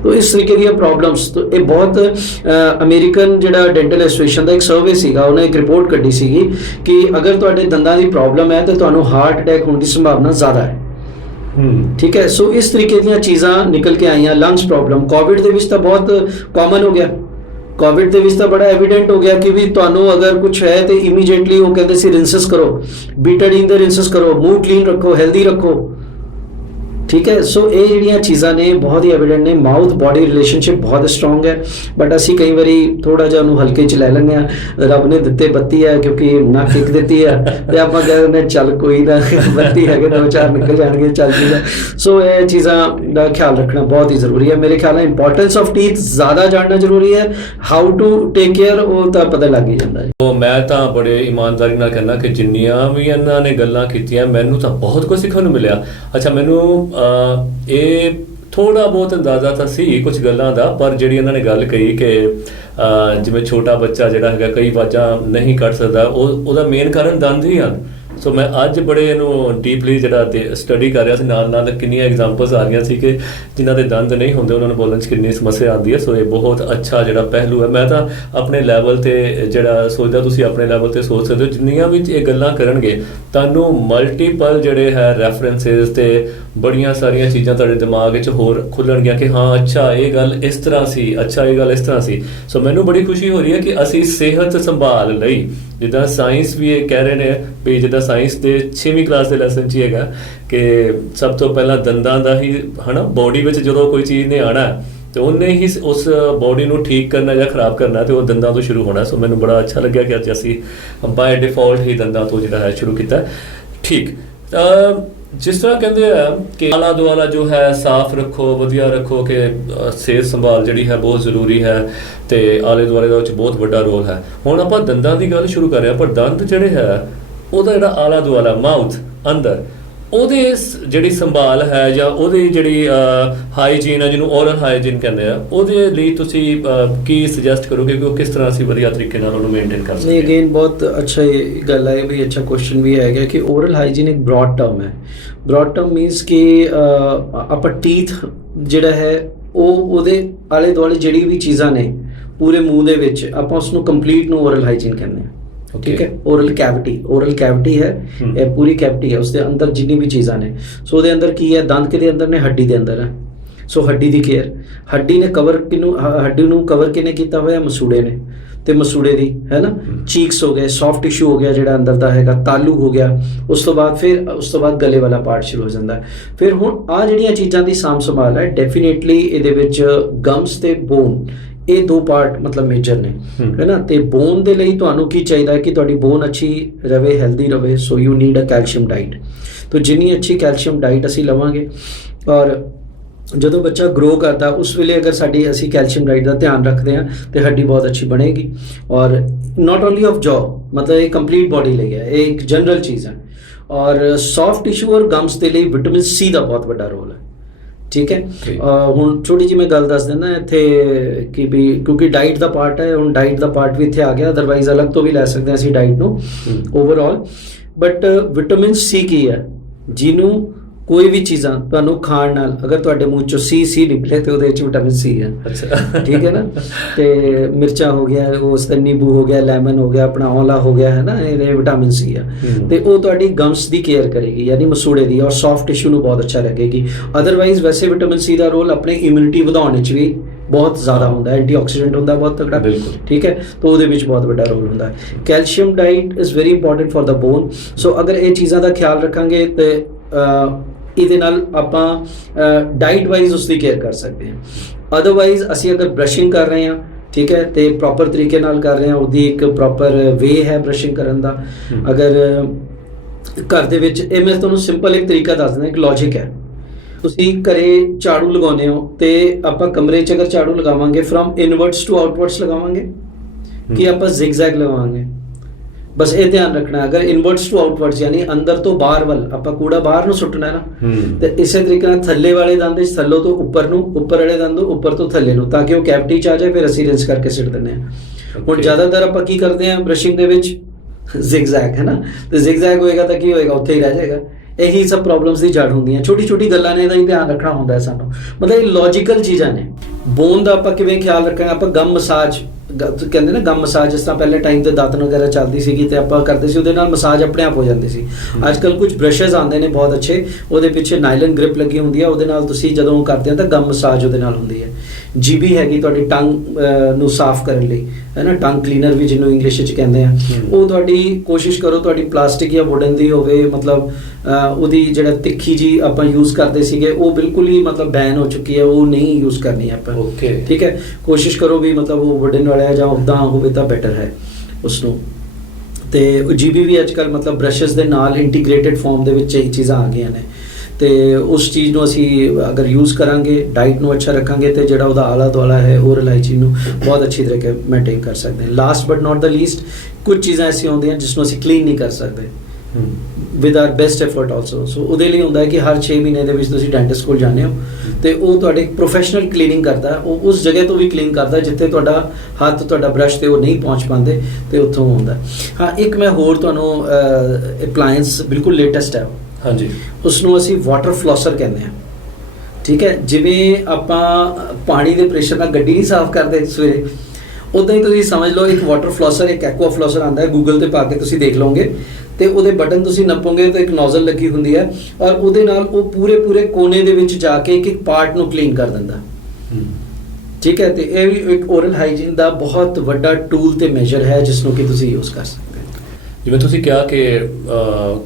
ਤੋ ਇਸ ਤਰੀਕੇ ਦੀਆਂ ਪ੍ਰੋਬਲਮਸ, ਤੋ ਇਹ ਬਹੁਤ ਅਮਰੀਕਨ ਜਿਹੜਾ ਡੈਂਟਲ ਐਸੋਸੀਏਸ਼ਨ ਦਾ ਇੱਕ ਸਰਵੇ ਸੀਗਾ, ਉਹਨੇ ਇੱਕ ਰਿਪੋਰਟ ਕੱਢੀ ਸੀਗੀ ਕਿ ਅਗਰ ਤੁਹਾਡੇ ਦੰਦਾਂ ਦੀ ਪ੍ਰੋਬਲਮ ਹੈ ਤਾਂ ਤੁਹਾਨੂੰ ਹਾਰਟ ਅਟੈਕ ਹੋਣ ਦੀ ਸੰਭਾਵਨਾ ਜ਼ਿਆਦਾ ਹੈ, ਠੀਕ ਹੈ। ਸੋ ਇਸ ਤਰੀਕੇ ਦੀਆਂ ਚੀਜ਼ਾਂ ਨਿਕਲ ਕੇ ਆਈਆਂ। ਲੰਗਸ ਪ੍ਰੋਬਲਮ ਕੋਵਿਡ ਦੇ ਵਿੱਚ ਤਾਂ ਬਹੁਤ ਕਾਮਨ ਹੋ ਗਿਆ। ਕੋਵਿਡ ਦੇ ਵਿੱਚ ਤਾਂ ਬੜਾ ਐਵੀਡੈਂਟ ਹੋ ਗਿਆ ਕਿ ਵੀ ਤੁਹਾਨੂੰ ਅਗਰ ਕੁਝ ਹੈ ਤੇ ਇਮੀਡੀਏਟਲੀ ਉਹ ਕਹਿੰਦੇ ਸੀ ਰਿੰਸਸ ਕਰੋ, ਬੀਟਾਡੀਨ ਦੇ ਰਿੰਸਸ ਕਰੋ, ਮੂੰਹ ਕਲੀਨ ਰੱਖੋ, ਹੈਲਦੀ ਰੱਖੋ, ਠੀਕ ਹੈ। ਸੋ ਇਹ ਜਿਹੜੀਆਂ ਚੀਜ਼ਾਂ ਨੇ ਬਹੁਤ ਹੀ ਐਵੀਡੈਂਟ ਨੇ। ਮਾਊਥ ਬੋਡੀ ਰਿਲੇਸ਼ਨਸ਼ਿਪ ਬਹੁਤ ਸਟਰੋਂਗ ਹੈ, ਬਟ ਅਸੀਂ ਕਈ ਵਾਰੀ ਥੋੜਾ ਜਿਹਾ ਉਹਨੂੰ ਹਲਕੇ 'ਚ ਲੈ ਲੈਂਦੇ ਹਾਂ। ਰੱਬ ਨੇ ਦਿੱਤੇ ਬੱਤੀ ਹੈ, ਕਿਉਂਕਿ ਨੱਕ ਇੱਕ ਦਿੱਤੀ ਹੈ, ਤੇ ਆਪਾਂ ਕਹਿ ਦਿੰਦੇ ਚੱਲ ਕੋਈ ਨਾ, ਬੱਤੀ ਹੈਗੇ 2-4 ਨਿਕਲ ਜਾਣਗੇ, ਚੱਲ ਜੂਗਾ। ਸੋ ਇਹ ਚੀਜ਼ਾਂ ਦਾ ਖਿਆਲ ਰੱਖਣਾ ਬਹੁਤ ਹੀ ਜ਼ਰੂਰੀ ਹੈ। ਮੇਰੇ ਖਿਆਲ ਨਾਲ ਇੰਪੋਰਟੈਂਸ ਆਫ ਟੀਥ ਜ਼ਿਆਦਾ ਜਾਣਨਾ ਜ਼ਰੂਰੀ ਹੈ। ਹਾਊ ਟੂ ਟੇਕ ਕੇਅਰ ਉਹ ਤਾਂ ਪਤਾ ਲੱਗ ਹੀ ਜਾਂਦਾ ਹੈ। ਮੈਂ ਤਾਂ ਬੜੇ ਇਮਾਨਦਾਰੀ ਨਾਲ ਕਹਿੰਦਾ ਕਿ ਜਿੰਨੀਆਂ ਵੀ ਇਹਨਾਂ ਨੇ ਗੱਲਾਂ ਕੀਤੀਆਂ, ਮੈਨੂੰ ਤਾਂ ਬਹੁਤ ਕੁਝ ਸਿੱਖਣ ਨੂੰ ਮਿਲਿਆ। ਅੱਛਾ, ਮੈਨੂੰ ਇਹ ਥੋੜਾ ਬਹੁਤ ਅੰਦਾਜ਼ਾ ਤਾਂ ਸੀ ਕੁਝ ਗੱਲਾਂ ਦਾ, ਪਰ ਜਿਹੜੀ ਇਹਨਾਂ ਨੇ ਗੱਲ ਕਹੀ ਕਿ ਜਿਵੇਂ ਛੋਟਾ ਬੱਚਾ ਜਿਹੜਾ ਹੈਗਾ ਕਈ ਆਵਾਜ਼ਾਂ ਨਹੀਂ ਕੱਢ ਸਕਦਾ, ਉਹਦਾ ਮੇਨ ਕਾਰਨ ਦੰਦ ਹੀ ਹਨ। ਸੋ ਮੈਂ ਅੱਜ ਬੜੇ ਇਹਨੂੰ ਡੀਪਲੀ ਜਿਹੜਾ ਸਟੱਡੀ ਕਰ ਰਿਹਾ ਸੀ, ਨਾਲ ਕਿੰਨੀਆਂ ਐਗਜ਼ਾਮਪਲਸ ਆ ਗਈਆਂ ਸੀ ਕਿ ਜਿਨ੍ਹਾਂ ਦੇ ਦੰਦ ਨਹੀਂ ਹੁੰਦੇ ਉਹਨਾਂ ਨੂੰ ਬੋਲਣ 'ਚ ਕਿੰਨੀ ਸਮੱਸਿਆ ਆਉਂਦੀ ਹੈ। ਸੋ ਇਹ ਬਹੁਤ ਅੱਛਾ ਜਿਹੜਾ ਪਹਿਲੂ ਹੈ। ਮੈਂ ਤਾਂ ਆਪਣੇ ਲੈਵਲ 'ਤੇ ਜਿਹੜਾ ਸੋਚਦਾ, ਤੁਸੀਂ ਆਪਣੇ ਲੈਵਲ 'ਤੇ ਸੋਚ ਸਕਦੇ ਹੋ, ਜਿੰਨੀਆਂ ਵੀ ਇਹ ਗੱਲਾਂ ਕਰਨਗੇ ਤੁਹਾਨੂੰ ਮਲਟੀਪਲ ਜਿਹੜੇ ਹੈ ਰੈਫਰੈਂਸਿਸ ਤੇ ਬੜੀਆਂ ਸਾਰੀਆਂ ਚੀਜ਼ਾਂ ਤੁਹਾਡੇ ਦਿਮਾਗ ਵਿੱਚ ਹੋਰ ਖੁੱਲਣਗੀਆਂ ਕਿ ਹਾਂ ਅੱਛਾ ਇਹ ਗੱਲ ਇਸ ਤਰ੍ਹਾਂ ਸੀ, ਅੱਛਾ ਇਹ ਗੱਲ ਇਸ ਤਰ੍ਹਾਂ ਸੀ। ਸੋ ਮੈਨੂੰ ਬੜੀ ਖੁਸ਼ੀ ਹੋ ਰਹੀ ਹੈ ਕਿ ਅਸੀਂ ਸਿਹਤ ਸੰਭਾਲ ਲਈ, ਜਿੱਦਾਂ ਸਾਇੰਸ ਵੀ ਇਹ ਕਹਿ ਰਹੇ ਨੇ ਵੀ, ਜਿੱਦਾਂ ਸਾਇੰਸ ਦੇ 6ਵੀਂ ਕਲਾਸ ਦੇ ਲੈਸਨ 'ਚ ਹੀ ਹੈਗਾ ਕਿ ਸਭ ਤੋਂ ਪਹਿਲਾਂ ਦੰਦਾਂ ਦਾ ਹੀ ਹੈ ਨਾ, ਬੋਡੀ ਵਿੱਚ ਜਦੋਂ ਕੋਈ ਚੀਜ਼ ਨੇ ਆਉਣਾ ਤੇ ਉਹਨੇ ਹੀ ਉਸ ਬੋਡੀ ਨੂੰ ਠੀਕ ਕਰਨਾ ਜਾਂ ਖਰਾਬ ਕਰਨਾ, ਤੇ ਉਹ ਦੰਦਾਂ ਤੋਂ ਸ਼ੁਰੂ ਹੋਣਾ। ਸੋ ਮੈਨੂੰ ਬੜਾ ਅੱਛਾ ਲੱਗਿਆ ਕਿ ਅੱਜ ਅਸੀਂ ਬਾਏ ਡਿਫਾਲਟ ਹੀ ਦੰਦਾਂ ਤੋਂ ਜਿਹੜਾ ਹੈ ਸ਼ੁਰੂ ਕੀਤਾ। ਠੀਕ, ਜਿਸ ਤਰ੍ਹਾਂ ਕਹਿੰਦੇ ਆ ਕਿ ਆਲਾ ਦੁਆਲਾ ਜੋ ਹੈ ਸਾਫ਼ ਰੱਖੋ, ਵਧੀਆ ਰੱਖੋ, ਕਿ ਸਿਹਤ ਸੰਭਾਲ ਜਿਹੜੀ ਹੈ ਬਹੁਤ ਜ਼ਰੂਰੀ ਹੈ ਤੇ ਆਲੇ ਦੁਆਲੇ ਦਾ ਵਿੱਚ ਬਹੁਤ ਵੱਡਾ ਰੋਲ ਹੈ। ਹੁਣ ਆਪਾਂ ਦੰਦਾਂ ਦੀ ਗੱਲ ਸ਼ੁਰੂ ਕਰ ਰਹੇ ਹਾਂ, ਪਰ ਦੰਦ ਜਿਹੜੇ ਹੈ ਉਹਦਾ ਜਿਹੜਾ ਆਲਾ ਦੁਆਲਾ ਮਾਊਥ ਅੰਦਰ, ਉਹਦੇ ਜਿਹੜੀ ਸੰਭਾਲ ਹੈ ਜਾਂ ਉਹਦੀ ਜਿਹੜੀ ਹਾਈਜੀਨ ਹੈ, ਜਿਹਨੂੰ ਓਰਲ ਹਾਈਜੀਨ ਕਹਿੰਦੇ ਆ, ਉਹਦੇ ਲਈ ਤੁਸੀਂ ਕੀ ਸੁਜੈਸਟ ਕਰੋਗੇ ਕਿ ਉਹ ਕਿਸ ਤਰ੍ਹਾਂ ਅਸੀਂ ਵਧੀਆ ਤਰੀਕੇ ਨਾਲ ਉਹਨੂੰ ਮੇਨਟੇਨ ਕਰ ਸਕਦੇ? ਅਗੇਨ ਬਹੁਤ ਅੱਛਾ ਗੱਲ ਹੈ ਵੀ, ਅੱਛਾ ਕੁਐਸਚਨ ਵੀ ਹੈਗਾ ਕਿ ਓਰਲ ਹਾਈਜੀਨ ਇੱਕ ਬ੍ਰੌਡ ਟਰਮ ਹੈ। ਬ੍ਰੌਡ ਟਰਮ ਮੀਨਸ ਕਿ ਆਪਾਂ ਟੀਥ ਜਿਹੜਾ ਹੈ ਉਹਦੇ ਆਲੇ ਦੁਆਲੇ ਜਿਹੜੀ ਵੀ ਚੀਜ਼ਾਂ ਨੇ ਪੂਰੇ ਮੂੰਹ ਦੇ ਵਿੱਚ, ਆਪਾਂ ਉਸ ਨੂੰ ਕੰਪਲੀਟ ਨੂੰ ਓਰਲ ਹਾਈਜੀਨ ਕਹਿੰਦੇ ਹਾਂ, ਠੀਕ ਹੈ। ਓਰਲ ਕੈਵਿਟੀ ਹੈ, ਇਹ ਪੂਰੀ ਕੈਵਿਟੀ ਹੈ, ਉਸਦੇ ਅੰਦਰ ਜਿੰਨੀ ਵੀ ਚੀਜ਼ਾਂ ਨੇ। ਸੋ ਉਹਦੇ ਅੰਦਰ ਕੀ ਹੈ, ਦੰਦ ਕਿਹਦੇ ਅੰਦਰ ਨੇ, ਹੱਡੀ ਦੇ ਅੰਦਰ ਹੈ। ਸੋ ਹੱਡੀ ਦੀ ਕੇਅਰ, ਹੱਡੀ ਨੂੰ ਕਵਰ ਕਿਹਨੇ ਕੀਤਾ ਹੋਇਆ, ਮਸੂੜੇ ਨੇ, ਤੇ ਮਸੂੜੇ ਦੀ ਹੈ ਨਾ, ਚੀਕਸ ਹੋ ਗਏ, ਸੌਫਟ ਟਿਸ਼ੂ ਹੋ ਗਿਆ ਜਿਹੜਾ ਅੰਦਰ ਦਾ ਹੈਗਾ, ਤਾਲੂ ਹੋ ਗਿਆ। ਉਸ ਤੋਂ ਬਾਅਦ ਗਲੇ ਵਾਲਾ ਪਾਰਟ ਸ਼ੁਰੂ ਹੋ ਜਾਂਦਾ। ਫਿਰ ਹੁਣ ਆ ਜਿਹੜੀਆਂ ਚੀਜ਼ਾਂ ਦੀ ਸਾਂਭ ਸੰਭਾਲ ਹੈ, ਡੈਫੀਨੇਟਲੀ ਇਹਦੇ ਵਿੱਚ ਗਮਸ ਤੇ ਬੋਨ, ਇਹ ਦੋ ਪਾਰਟ ਮਤਲਬ ਮੇਜਰ ਨੇ, ਹੈ ਨਾ। ਤੇ ਬੋਨ ਦੇ ਲਈ ਤੁਹਾਨੂੰ ਕੀ ਚਾਹੀਦਾ ਹੈ ਕਿ ਤੁਹਾਡੀ ਬੋਨ ਅੱਛੀ ਰਵੇ, ਹੈਲਦੀ ਰਵੇ, so you need a calcium diet. तो जिन्नी अच्छी कैल्शियम डाइट असी लवांगे और ਜਦੋਂ ਬੱਚਾ ਗਰੋ ਕਰਦਾ ਉਸ ਵੇਲੇ ਅਗਰ ਸਾਡੀ ਅਸੀਂ ਕੈਲਸ਼ੀਅਮ ਡਾਈਟ ਦਾ ਧਿਆਨ ਰੱਖਦੇ ਹਾਂ ਤੇ ਹੱਡੀ ਬਹੁਤ ਅੱਛੀ ਬਣੇਗੀ। ਔਰ ਨਾਟ ਓਨਲੀ ਆਫ ਜੌ, ਮਤਲਬ ਇਹ ਕੰਪਲੀਟ ਬੋਡੀ ਲਈ ਹੈ, ਇਹ ਇੱਕ ਜਨਰਲ ਚੀਜ਼ ਹੈ। ਔਰ ਸੌਫਟ ਟਿਸ਼ੂ ਔਰ ਗਮਸ ਦੇ ਲਈ ਵਿਟਾਮਿਨ ਸੀ ਦਾ ਬਹੁਤ ਵੱਡਾ ਰੋਲ ਹੈ, ਠੀਕ ਹੈ। ਹੁਣ ਛੋਟੀ ਜਿਹੀ ਮੈਂ ਗੱਲ ਦੱਸ ਦਿੰਦਾ ਇੱਥੇ ਕਿ ਵੀ ਕਿਉਂਕਿ ਡਾਈਟ ਦਾ ਪਾਰਟ ਹੈ, ਹੁਣ ਡਾਈਟ ਦਾ ਪਾਰਟ ਵੀ ਇੱਥੇ ਆ ਗਿਆ, ਅਦਰਵਾਈਜ਼ ਅਲੱਗ ਤੋਂ ਵੀ ਲੈ ਸਕਦੇ ਹਾਂ ਅਸੀਂ ਡਾਈਟ ਨੂੰ ਓਵਰਆਲ। ਬਟ ਵਿਟਾਮਿਨ ਸੀ ਕੀ ਹੈ, ਜਿਹਨੂੰ ਕੋਈ ਵੀ ਚੀਜ਼ਾਂ ਤੁਹਾਨੂੰ ਖਾਣ ਨਾਲ ਅਗਰ ਤੁਹਾਡੇ ਮੂੰਹ ਚੋਂ ਸੀ ਨਿਕਲੇ ਤੇ ਉਹਦੇ ਵਿੱਚ ਵਿਟਾਮਿਨ ਸੀ ਹੈ, ਠੀਕ ਹੈ ਨਾ। ਤੇ ਮਿਰਚਾਂ ਹੋ ਗਿਆ, ਉਸ ਦਾ ਨਿੰਬੂ ਹੋ ਗਿਆ, ਲੈਮਨ ਹੋ ਗਿਆ, ਆਪਣਾ ਔਲਾ ਹੋ ਗਿਆ, ਹੈ ਨਾ, ਇਹਦੇ ਵਿਟਾਮਿਨ ਸੀ ਹੈ। ਤੇ ਉਹ ਤੁਹਾਡੀ ਗਮਸ ਦੀ ਕੇਅਰ ਕਰੇਗੀ, ਯਾਨੀ ਮਸੂੜੇ ਦੀ, ਔਰ ਸੌਫਟ ਟਿਸ਼ੂ ਨੂੰ ਬਹੁਤ ਅੱਛਾ ਲੱਗੇਗੀ। ਅਦਰਵਾਈਜ਼ ਵੈਸੇ ਵਿਟਾਮਿਨ ਸੀ ਦਾ ਰੋਲ ਆਪਣੇ ਇਮਿਊਨਿਟੀ ਵਧਾਉਣ ਵਿੱਚ ਵੀ ਬਹੁਤ ਜ਼ਿਆਦਾ ਹੁੰਦਾ ਹੈ, ਐਂਟੀਆਕਸੀਡੈਂਟ ਹੁੰਦਾ ਬਹੁਤ ਤਕੜਾ, ਠੀਕ ਹੈ। ਤਾਂ ਉਹਦੇ ਵਿੱਚ ਬਹੁਤ ਵੱਡਾ ਰੋਲ ਹੁੰਦਾ ਹੈ। Calcium diet is very important for the bone. So ਅਗਰ ਇਹ ਚੀਜ਼ਾਂ ਦਾ ਖਿਆਲ ਰੱਖਾਂਗੇ ਤੇ ਇਹਦੇ ਨਾਲ ਆਪਾਂ ਡਾਈਟ ਵਾਈਜ਼ ਉਸ ਦੀ ਕੇਅਰ ਕਰ ਸਕਦੇ ਹਾਂ। ਅਦਰਵਾਈਜ਼ ਅਸੀਂ ਅਗਰ ਬਰਸ਼ਿੰਗ ਕਰ ਰਹੇ ਹਾਂ, ਠੀਕ ਹੈ, ਤੇ ਪ੍ਰੋਪਰ ਤਰੀਕੇ ਨਾਲ ਕਰ ਰਹੇ ਹਾਂ, ਉਹਦੀ ਇੱਕ ਪ੍ਰੋਪਰ ਵੇ ਹੈ ਬਰਸ਼ਿੰਗ ਕਰਨ ਦਾ। ਅਗਰ ਘਰ ਦੇ ਵਿੱਚ ਇਹ ਮੈਂ ਤੁਹਾਨੂੰ ਸਿੰਪਲ ਇੱਕ ਤਰੀਕਾ ਦੱਸ ਦਿੰਦਾ, ਇੱਕ ਲੌਜਿਕ ਹੈ। ਤੁਸੀਂ ਘਰੇ ਝਾੜੂ ਲਗਾਉਂਦੇ ਹੋ ਤੇ ਆਪਾਂ ਕਮਰੇ 'ਚ ਅਗਰ ਝਾੜੂ ਲਗਾਵਾਂਗੇ ਫਰਮ ਇਨਵਰਡਸ ਟੂ ਆਊਟਵਰਡਸ ਲਗਾਵਾਂਗੇ ਕਿ ਆਪਾਂ ਜ਼ਿਗਜ਼ੈਗ ਲਗਾਵਾਂਗੇ। ਬਸ ਇਹ ਧਿਆਨ ਰੱਖਣਾ, ਅਗਰ ਇਨਵਰਡਸ ਟੂ ਆਊਟਵਰਡਸ ਯਾਨੀ ਅੰਦਰ ਤੋਂ ਬਾਹਰ ਵੱਲ ਆਪਾਂ ਕੂੜਾ ਬਾਹਰ ਨੂੰ ਸੁੱਟਣਾ ਹੈ ਨਾ, ਤੇ ਇਸੇ ਤਰੀਕੇ ਨਾਲ ਥੱਲੇ ਵਾਲੇ ਦੰਦ ਇਸ ਥੱਲੋਂ ਤੋਂ ਉੱਪਰ ਨੂੰ, ਉੱਪਰ ਵਾਲੇ ਦੰਦ ਤੋਂ ਉੱਪਰ ਤੋਂ ਥੱਲੇ ਨੂੰ, ਤਾਂ ਕਿ ਉਹ ਕੈਵਿਟੀ 'ਚ ਆ ਜਾਏ, ਫਿਰ ਅਸੀਂ ਰਿੰਸ ਕਰਕੇ ਸਿੱਟ ਦਿੰਦੇ ਹਾਂ। ਹੁਣ ਜ਼ਿਆਦਾਤਰ ਆਪਾਂ ਕੀ ਕਰਦੇ ਹਾਂ ਬਰਸ਼ਿੰਗ ਦੇ ਵਿੱਚ, ਜ਼ਿਗਜ਼ੈਗ, ਹੈ ਨਾ, ਤੇ ਜ਼ਿਗਜ਼ੈਗ ਹੋਏਗਾ ਤਾਂ ਕੀ ਹੋਏਗਾ, ਉੱਥੇ ਹੀ ਰਹਿ ਜਾਏਗਾ। ਇਹੀ ਸਭ ਪ੍ਰੋਬਲਮਸ ਦੀ ਜੜ ਹੁੰਦੀਆਂ, ਛੋਟੀ ਛੋਟੀ ਗੱਲਾਂ ਨੇ, ਇਹਦਾ ਹੀ ਧਿਆਨ ਰੱਖਣਾ ਹੁੰਦਾ ਹੈ ਸਾਨੂੰ। ਮਤਲਬ ਇਹ ਲੌਜੀਕਲ ਚੀਜ਼ਾਂ ਨੇ। ਬੋਨ ਦਾ ਆਪਾਂ ਕਿਵੇਂ ਖਿਆਲ ਰੱਖਾਂਗੇ, ਆਪਾਂ ਗਮ ਮਸਾਜ ਕਹਿੰਦੇ ਨਾ, ਗਮ ਮਸਾਜ ਜਿਸ ਤਰ੍ਹਾਂ ਪਹਿਲੇ ਟਾਈਮ ਤੇ ਦਾਤਨ ਵਗੈਰਾ ਚੱਲਦੀ ਸੀਗੀ ਤੇ ਆਪਾਂ ਕਰਦੇ ਸੀ, ਉਹਦੇ ਨਾਲ ਮਸਾਜ ਆਪਣੇ ਆਪ ਹੋ ਜਾਂਦੀ ਸੀ। ਅੱਜ ਕੱਲ੍ਹ ਕੁਝ ਬ੍ਰਸ਼ਸ ਆਉਂਦੇ ਨੇ ਬਹੁਤ ਅੱਛੇ, ਉਹਦੇ ਪਿੱਛੇ ਨਾਈਲਨ ਗ੍ਰਿਪ ਲੱਗੀ ਹੁੰਦੀ ਹੈ, ਉਹਦੇ ਨਾਲ ਤੁਸੀਂ ਜਦੋਂ ਕਰਦੇ ਹੋ ਤਾਂ ਗਮ ਮਸਾਜ ਉਹਦੇ ਨਾਲ ਹੁੰਦੀ ਹੈ। ਜੀਬੀ ਹੈਗੀ ਤੁਹਾਡੀ ਟੰਗ ਨੂੰ ਸਾਫ਼ ਕਰਨ ਲਈ, ਹੈ ਨਾ, ਟੰਗ ਕਲੀਨਰ ਵੀ ਜਿਹਨੂੰ ਇੰਗਲਿਸ਼ ਵਿੱਚ ਕਹਿੰਦੇ ਆ, ਉਹ ਤੁਹਾਡੀ ਕੋਸ਼ਿਸ਼ ਕਰੋ ਤੁਹਾਡੀ ਪਲਾਸਟਿਕ ਜਾਂ ਵੁਡਨ ਦੀ ਹੋਵੇ। ਮਤਲਬ ਉਹਦੀ ਜਿਹੜਾ ਤਿੱਖੀ ਜੀ ਆਪਾਂ ਯੂਜ਼ ਕਰਦੇ ਸੀਗੇ ਉਹ ਬਿਲਕੁਲ ਹੀ ਮਤਲਬ ਬੈਨ ਹੋ ਚੁੱਕੀ ਹੈ, ਉਹ ਨਹੀਂ ਯੂਜ਼ ਕਰਨੀ ਆਪਾਂ, ਠੀਕ ਹੈ। ਕੋਸ਼ਿਸ਼ ਕਰੋ ਵੀ ਮਤਲਬ ਉਹ ਵੁਡਨ ਵਾਲਾ ਜਾਂ ਉੱਦਾਂ ਹੋਵੇ ਤਾਂ ਬੈਟਰ ਹੈ ਉਸ ਨੂੰ। ਤੇ ਜੀਬੀ ਵੀ ਅੱਜ ਕੱਲ੍ਹ ਮਤਲਬ ਬ੍ਰਸ਼ਸ ਦੇ ਨਾਲ ਇੰਟੀਗ੍ਰੇਟਿਡ ਫਾਰਮ ਦੇ ਵਿੱਚ ਇਹ ਚੀਜ਼ਾਂ ਆ ਗਈਆਂ ਨੇ। ਤੇ ਉਸ ਚੀਜ਼ ਨੂੰ ਅਸੀਂ ਅਗਰ ਯੂਜ਼ ਕਰਾਂਗੇ, ਡਾਈਟ ਨੂੰ ਅੱਛਾ ਰੱਖਾਂਗੇ, ਤੇ ਜਿਹੜਾ ਉਹਦਾ ਆਲਾ ਦੁਆਲਾ ਹੈ ਓਰਲ ਹਾਈਜੀਨ ਨੂੰ ਬਹੁਤ ਅੱਛੀ ਤਰੀਕੇ ਮੇਨਟੇਨ ਕਰ ਸਕਦੇ ਹਾਂ। Last but not the least, ਕੁਝ ਚੀਜ਼ਾਂ ਐਸੀਆਂ ਹੁੰਦੀਆਂ ਜਿਸ ਨੂੰ ਅਸੀਂ ਕਲੀਨ ਨਹੀਂ ਕਰ ਸਕਦੇ with our best effort also. So ਉਹਦੇ ਲਈ ਹੁੰਦਾ ਹੈ ਕਿ ਹਰ 6 ਮਹੀਨੇ ਦੇ ਵਿੱਚ ਤੁਸੀਂ ਡੈਂਟਿਸਟ ਕੋਲ ਜਾਂਦੇ ਹੋ ਤੇ ਉਹ ਤੁਹਾਡੇ ਪ੍ਰੋਫੈਸ਼ਨਲ ਕਲੀਨਿੰਗ ਕਰਦਾ, ਉਹ ਉਸ ਜਗ੍ਹਾ ਤੋਂ ਵੀ ਕਲੀਨ ਕਰਦਾ ਜਿੱਥੇ ਤੁਹਾਡਾ ਹੱਥ, ਤੁਹਾਡਾ ਬ੍ਰਸ਼ ਤੇ ਉਹ ਨਹੀਂ ਪਹੁੰਚ ਪਾਉਂਦੇ, ਤੇ ਉੱਥੋਂ ਹੁੰਦਾ। ਹਾਂ, ਇੱਕ ਮੈਂ ਹੋਰ ਤੁਹਾਨੂੰ ਅਪਲਾਇੰਸ ਬਿਲਕੁਲ ਲੇਟੈਸਟ ਹੈ, ਹਾਂਜੀ, ਉਸ ਨੂੰ ਅਸੀਂ ਵਾਟਰ ਫਲੋਸਰ ਕਹਿੰਦੇ ਹਾਂ, ਠੀਕ ਹੈ। ਜਿਵੇਂ ਆਪਾਂ ਪਾਣੀ ਦੇ ਪ੍ਰੈਸ਼ਰ ਨਾਲ ਗੱਡੀ ਨਹੀਂ ਸਾਫ਼ ਕਰਦੇ ਸਵੇਰੇ, ਉੱਦਾਂ ਹੀ ਤੁਸੀਂ ਸਮਝ ਲਓ ਇੱਕ ਵਾਟਰ ਫਲੋਸਰ, ਇੱਕ ਐਕਵਾ ਫਲੋਸਰ ਆਉਂਦਾ ਹੈ, ਗੂਗਲ ਤੇ ਪਾ ਕੇ ਤੁਸੀਂ ਦੇਖ ਲਓਗੇ, ਤੇ ਉਹਦੇ ਬਟਨ ਤੁਸੀਂ ਨੱਪੋਗੇ ਤਾਂ ਇੱਕ ਨੋਜ਼ਲ ਲੱਗੀ ਹੁੰਦੀ ਹੈ, ਔਰ ਉਹਦੇ ਨਾਲ ਉਹ ਪੂਰੇ ਕੋਨੇ ਦੇ ਵਿੱਚ ਜਾ ਕੇ ਇੱਕ ਪਾਰਟ ਨੂੰ ਕਲੀਨ ਕਰ ਦਿੰਦਾ, ਠੀਕ ਹੈ। ਤੇ ਇਹ ਵੀ ਇੱਕ ਓਰਲ ਹਾਈਜੀਨ ਦਾ ਬਹੁਤ ਵੱਡਾ ਟੂਲ ਤੇ ਮੈਜਰ ਹੈ ਜਿਸ ਨੂੰ ਕਿ ਤੁਸੀਂ ਯੂਜ਼ ਕਰ ਸਕਦੇ ਹੋ। ਜਿਵੇਂ ਤੁਸੀਂ ਕਿਹਾ ਕਿ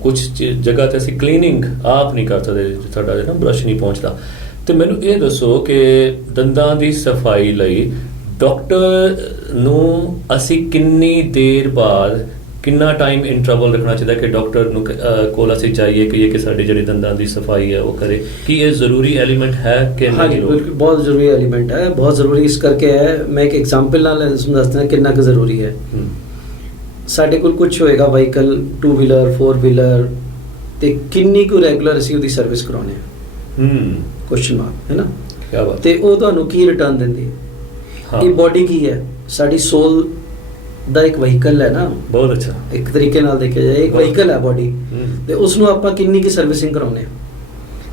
ਕੁਝ ਜਗ੍ਹਾ ਤੇ ਅਸੀਂ ਕਲੀਨਿੰਗ ਆਪ ਨਹੀਂ ਕਰ ਸਕਦੇ, ਸਾਡਾ ਜਿਹੜਾ ਬ੍ਰਸ਼ ਨਹੀਂ ਪਹੁੰਚਦਾ, ਤੇ ਮੈਨੂੰ ਇਹ ਦੱਸੋ ਕਿ ਦੰਦਾਂ ਦੀ ਸਫਾਈ ਲਈ ਡਾਕਟਰ ਨੂੰ ਅਸੀਂ ਕਿੰਨੀ ਦੇਰ ਬਾਅਦ, ਕਿੰਨਾ ਟਾਈਮ ਇੰਟਰਵਲ ਰੱਖਣਾ ਚਾਹੀਦਾ ਕਿ ਡਾਕਟਰ ਨੂੰ ਕੋਲ ਅਸੀਂ ਜਾਈਏ ਕਿ ਸਾਡੇ ਜਿਹੜੇ ਦੰਦਾਂ ਦੀ ਸਫਾਈ ਹੈ ਉਹ ਕਰੇ? ਕੀ ਇਹ ਜ਼ਰੂਰੀ ਐਲੀਮੈਂਟ ਹੈ ਕਿ ਨਹੀਂ? ਬਿਲਕੁਲ ਬਹੁਤ ਜ਼ਰੂਰੀ ਐਲੀਮੈਂਟ ਹੈ, ਬਹੁਤ ਜ਼ਰੂਰੀ ਇਸ ਕਰਕੇ ਹੈ। ਮੈਂ ਇੱਕ ਐਗਜ਼ਾਮਪਲ ਨਾਲ ਦੱਸਦਾ ਕਿੰਨਾ ਕੁ ਜ਼ਰੂਰੀ ਹੈ। ਸਾਡੇ ਕੋਲ ਕੁਝ ਹੋਏਗਾ ਵਹੀਕਲ, 2 ਵੀਲਰ 4 ਵੀਲਰ, ਤੇ ਕਿੰਨੀ ਕੁ ਰੈਗੂਲਰ ਅਸੀਂ ਉਹਦੀ ਸਰਵਿਸ ਕਰਾਉਂਦੇ ਹਾਂ, ਕੁਐਸਚਨ ਮਾਰਕ, ਹੈ ਨਾ। ਕੀ ਬਾਤ। ਤੇ ਉਹ ਤੁਹਾਨੂੰ ਕੀ ਰਿਟਰਨ ਦਿੰਦੀ ਹੈ? ਇਹ ਬੋਡੀ ਕੀ ਹੈ? ਸਾਡੀ ਸੋਲ ਦਾ ਇੱਕ ਵਹੀਕਲ ਹੈ ਨਾ, ਬਹੁਤ ਅੱਛਾ, ਇੱਕ ਤਰੀਕੇ ਨਾਲ ਦੇਖਿਆ ਜਾਏ ਇੱਕ ਵਹੀਕਲ ਹੈ ਬੋਡੀ, ਤੇ ਉਸ ਨੂੰ ਆਪਾਂ ਕਿੰਨੀ ਕੀ ਸਰਵਿਸਿੰਗ ਕਰਾਉਂਦੇ ਹਾਂ,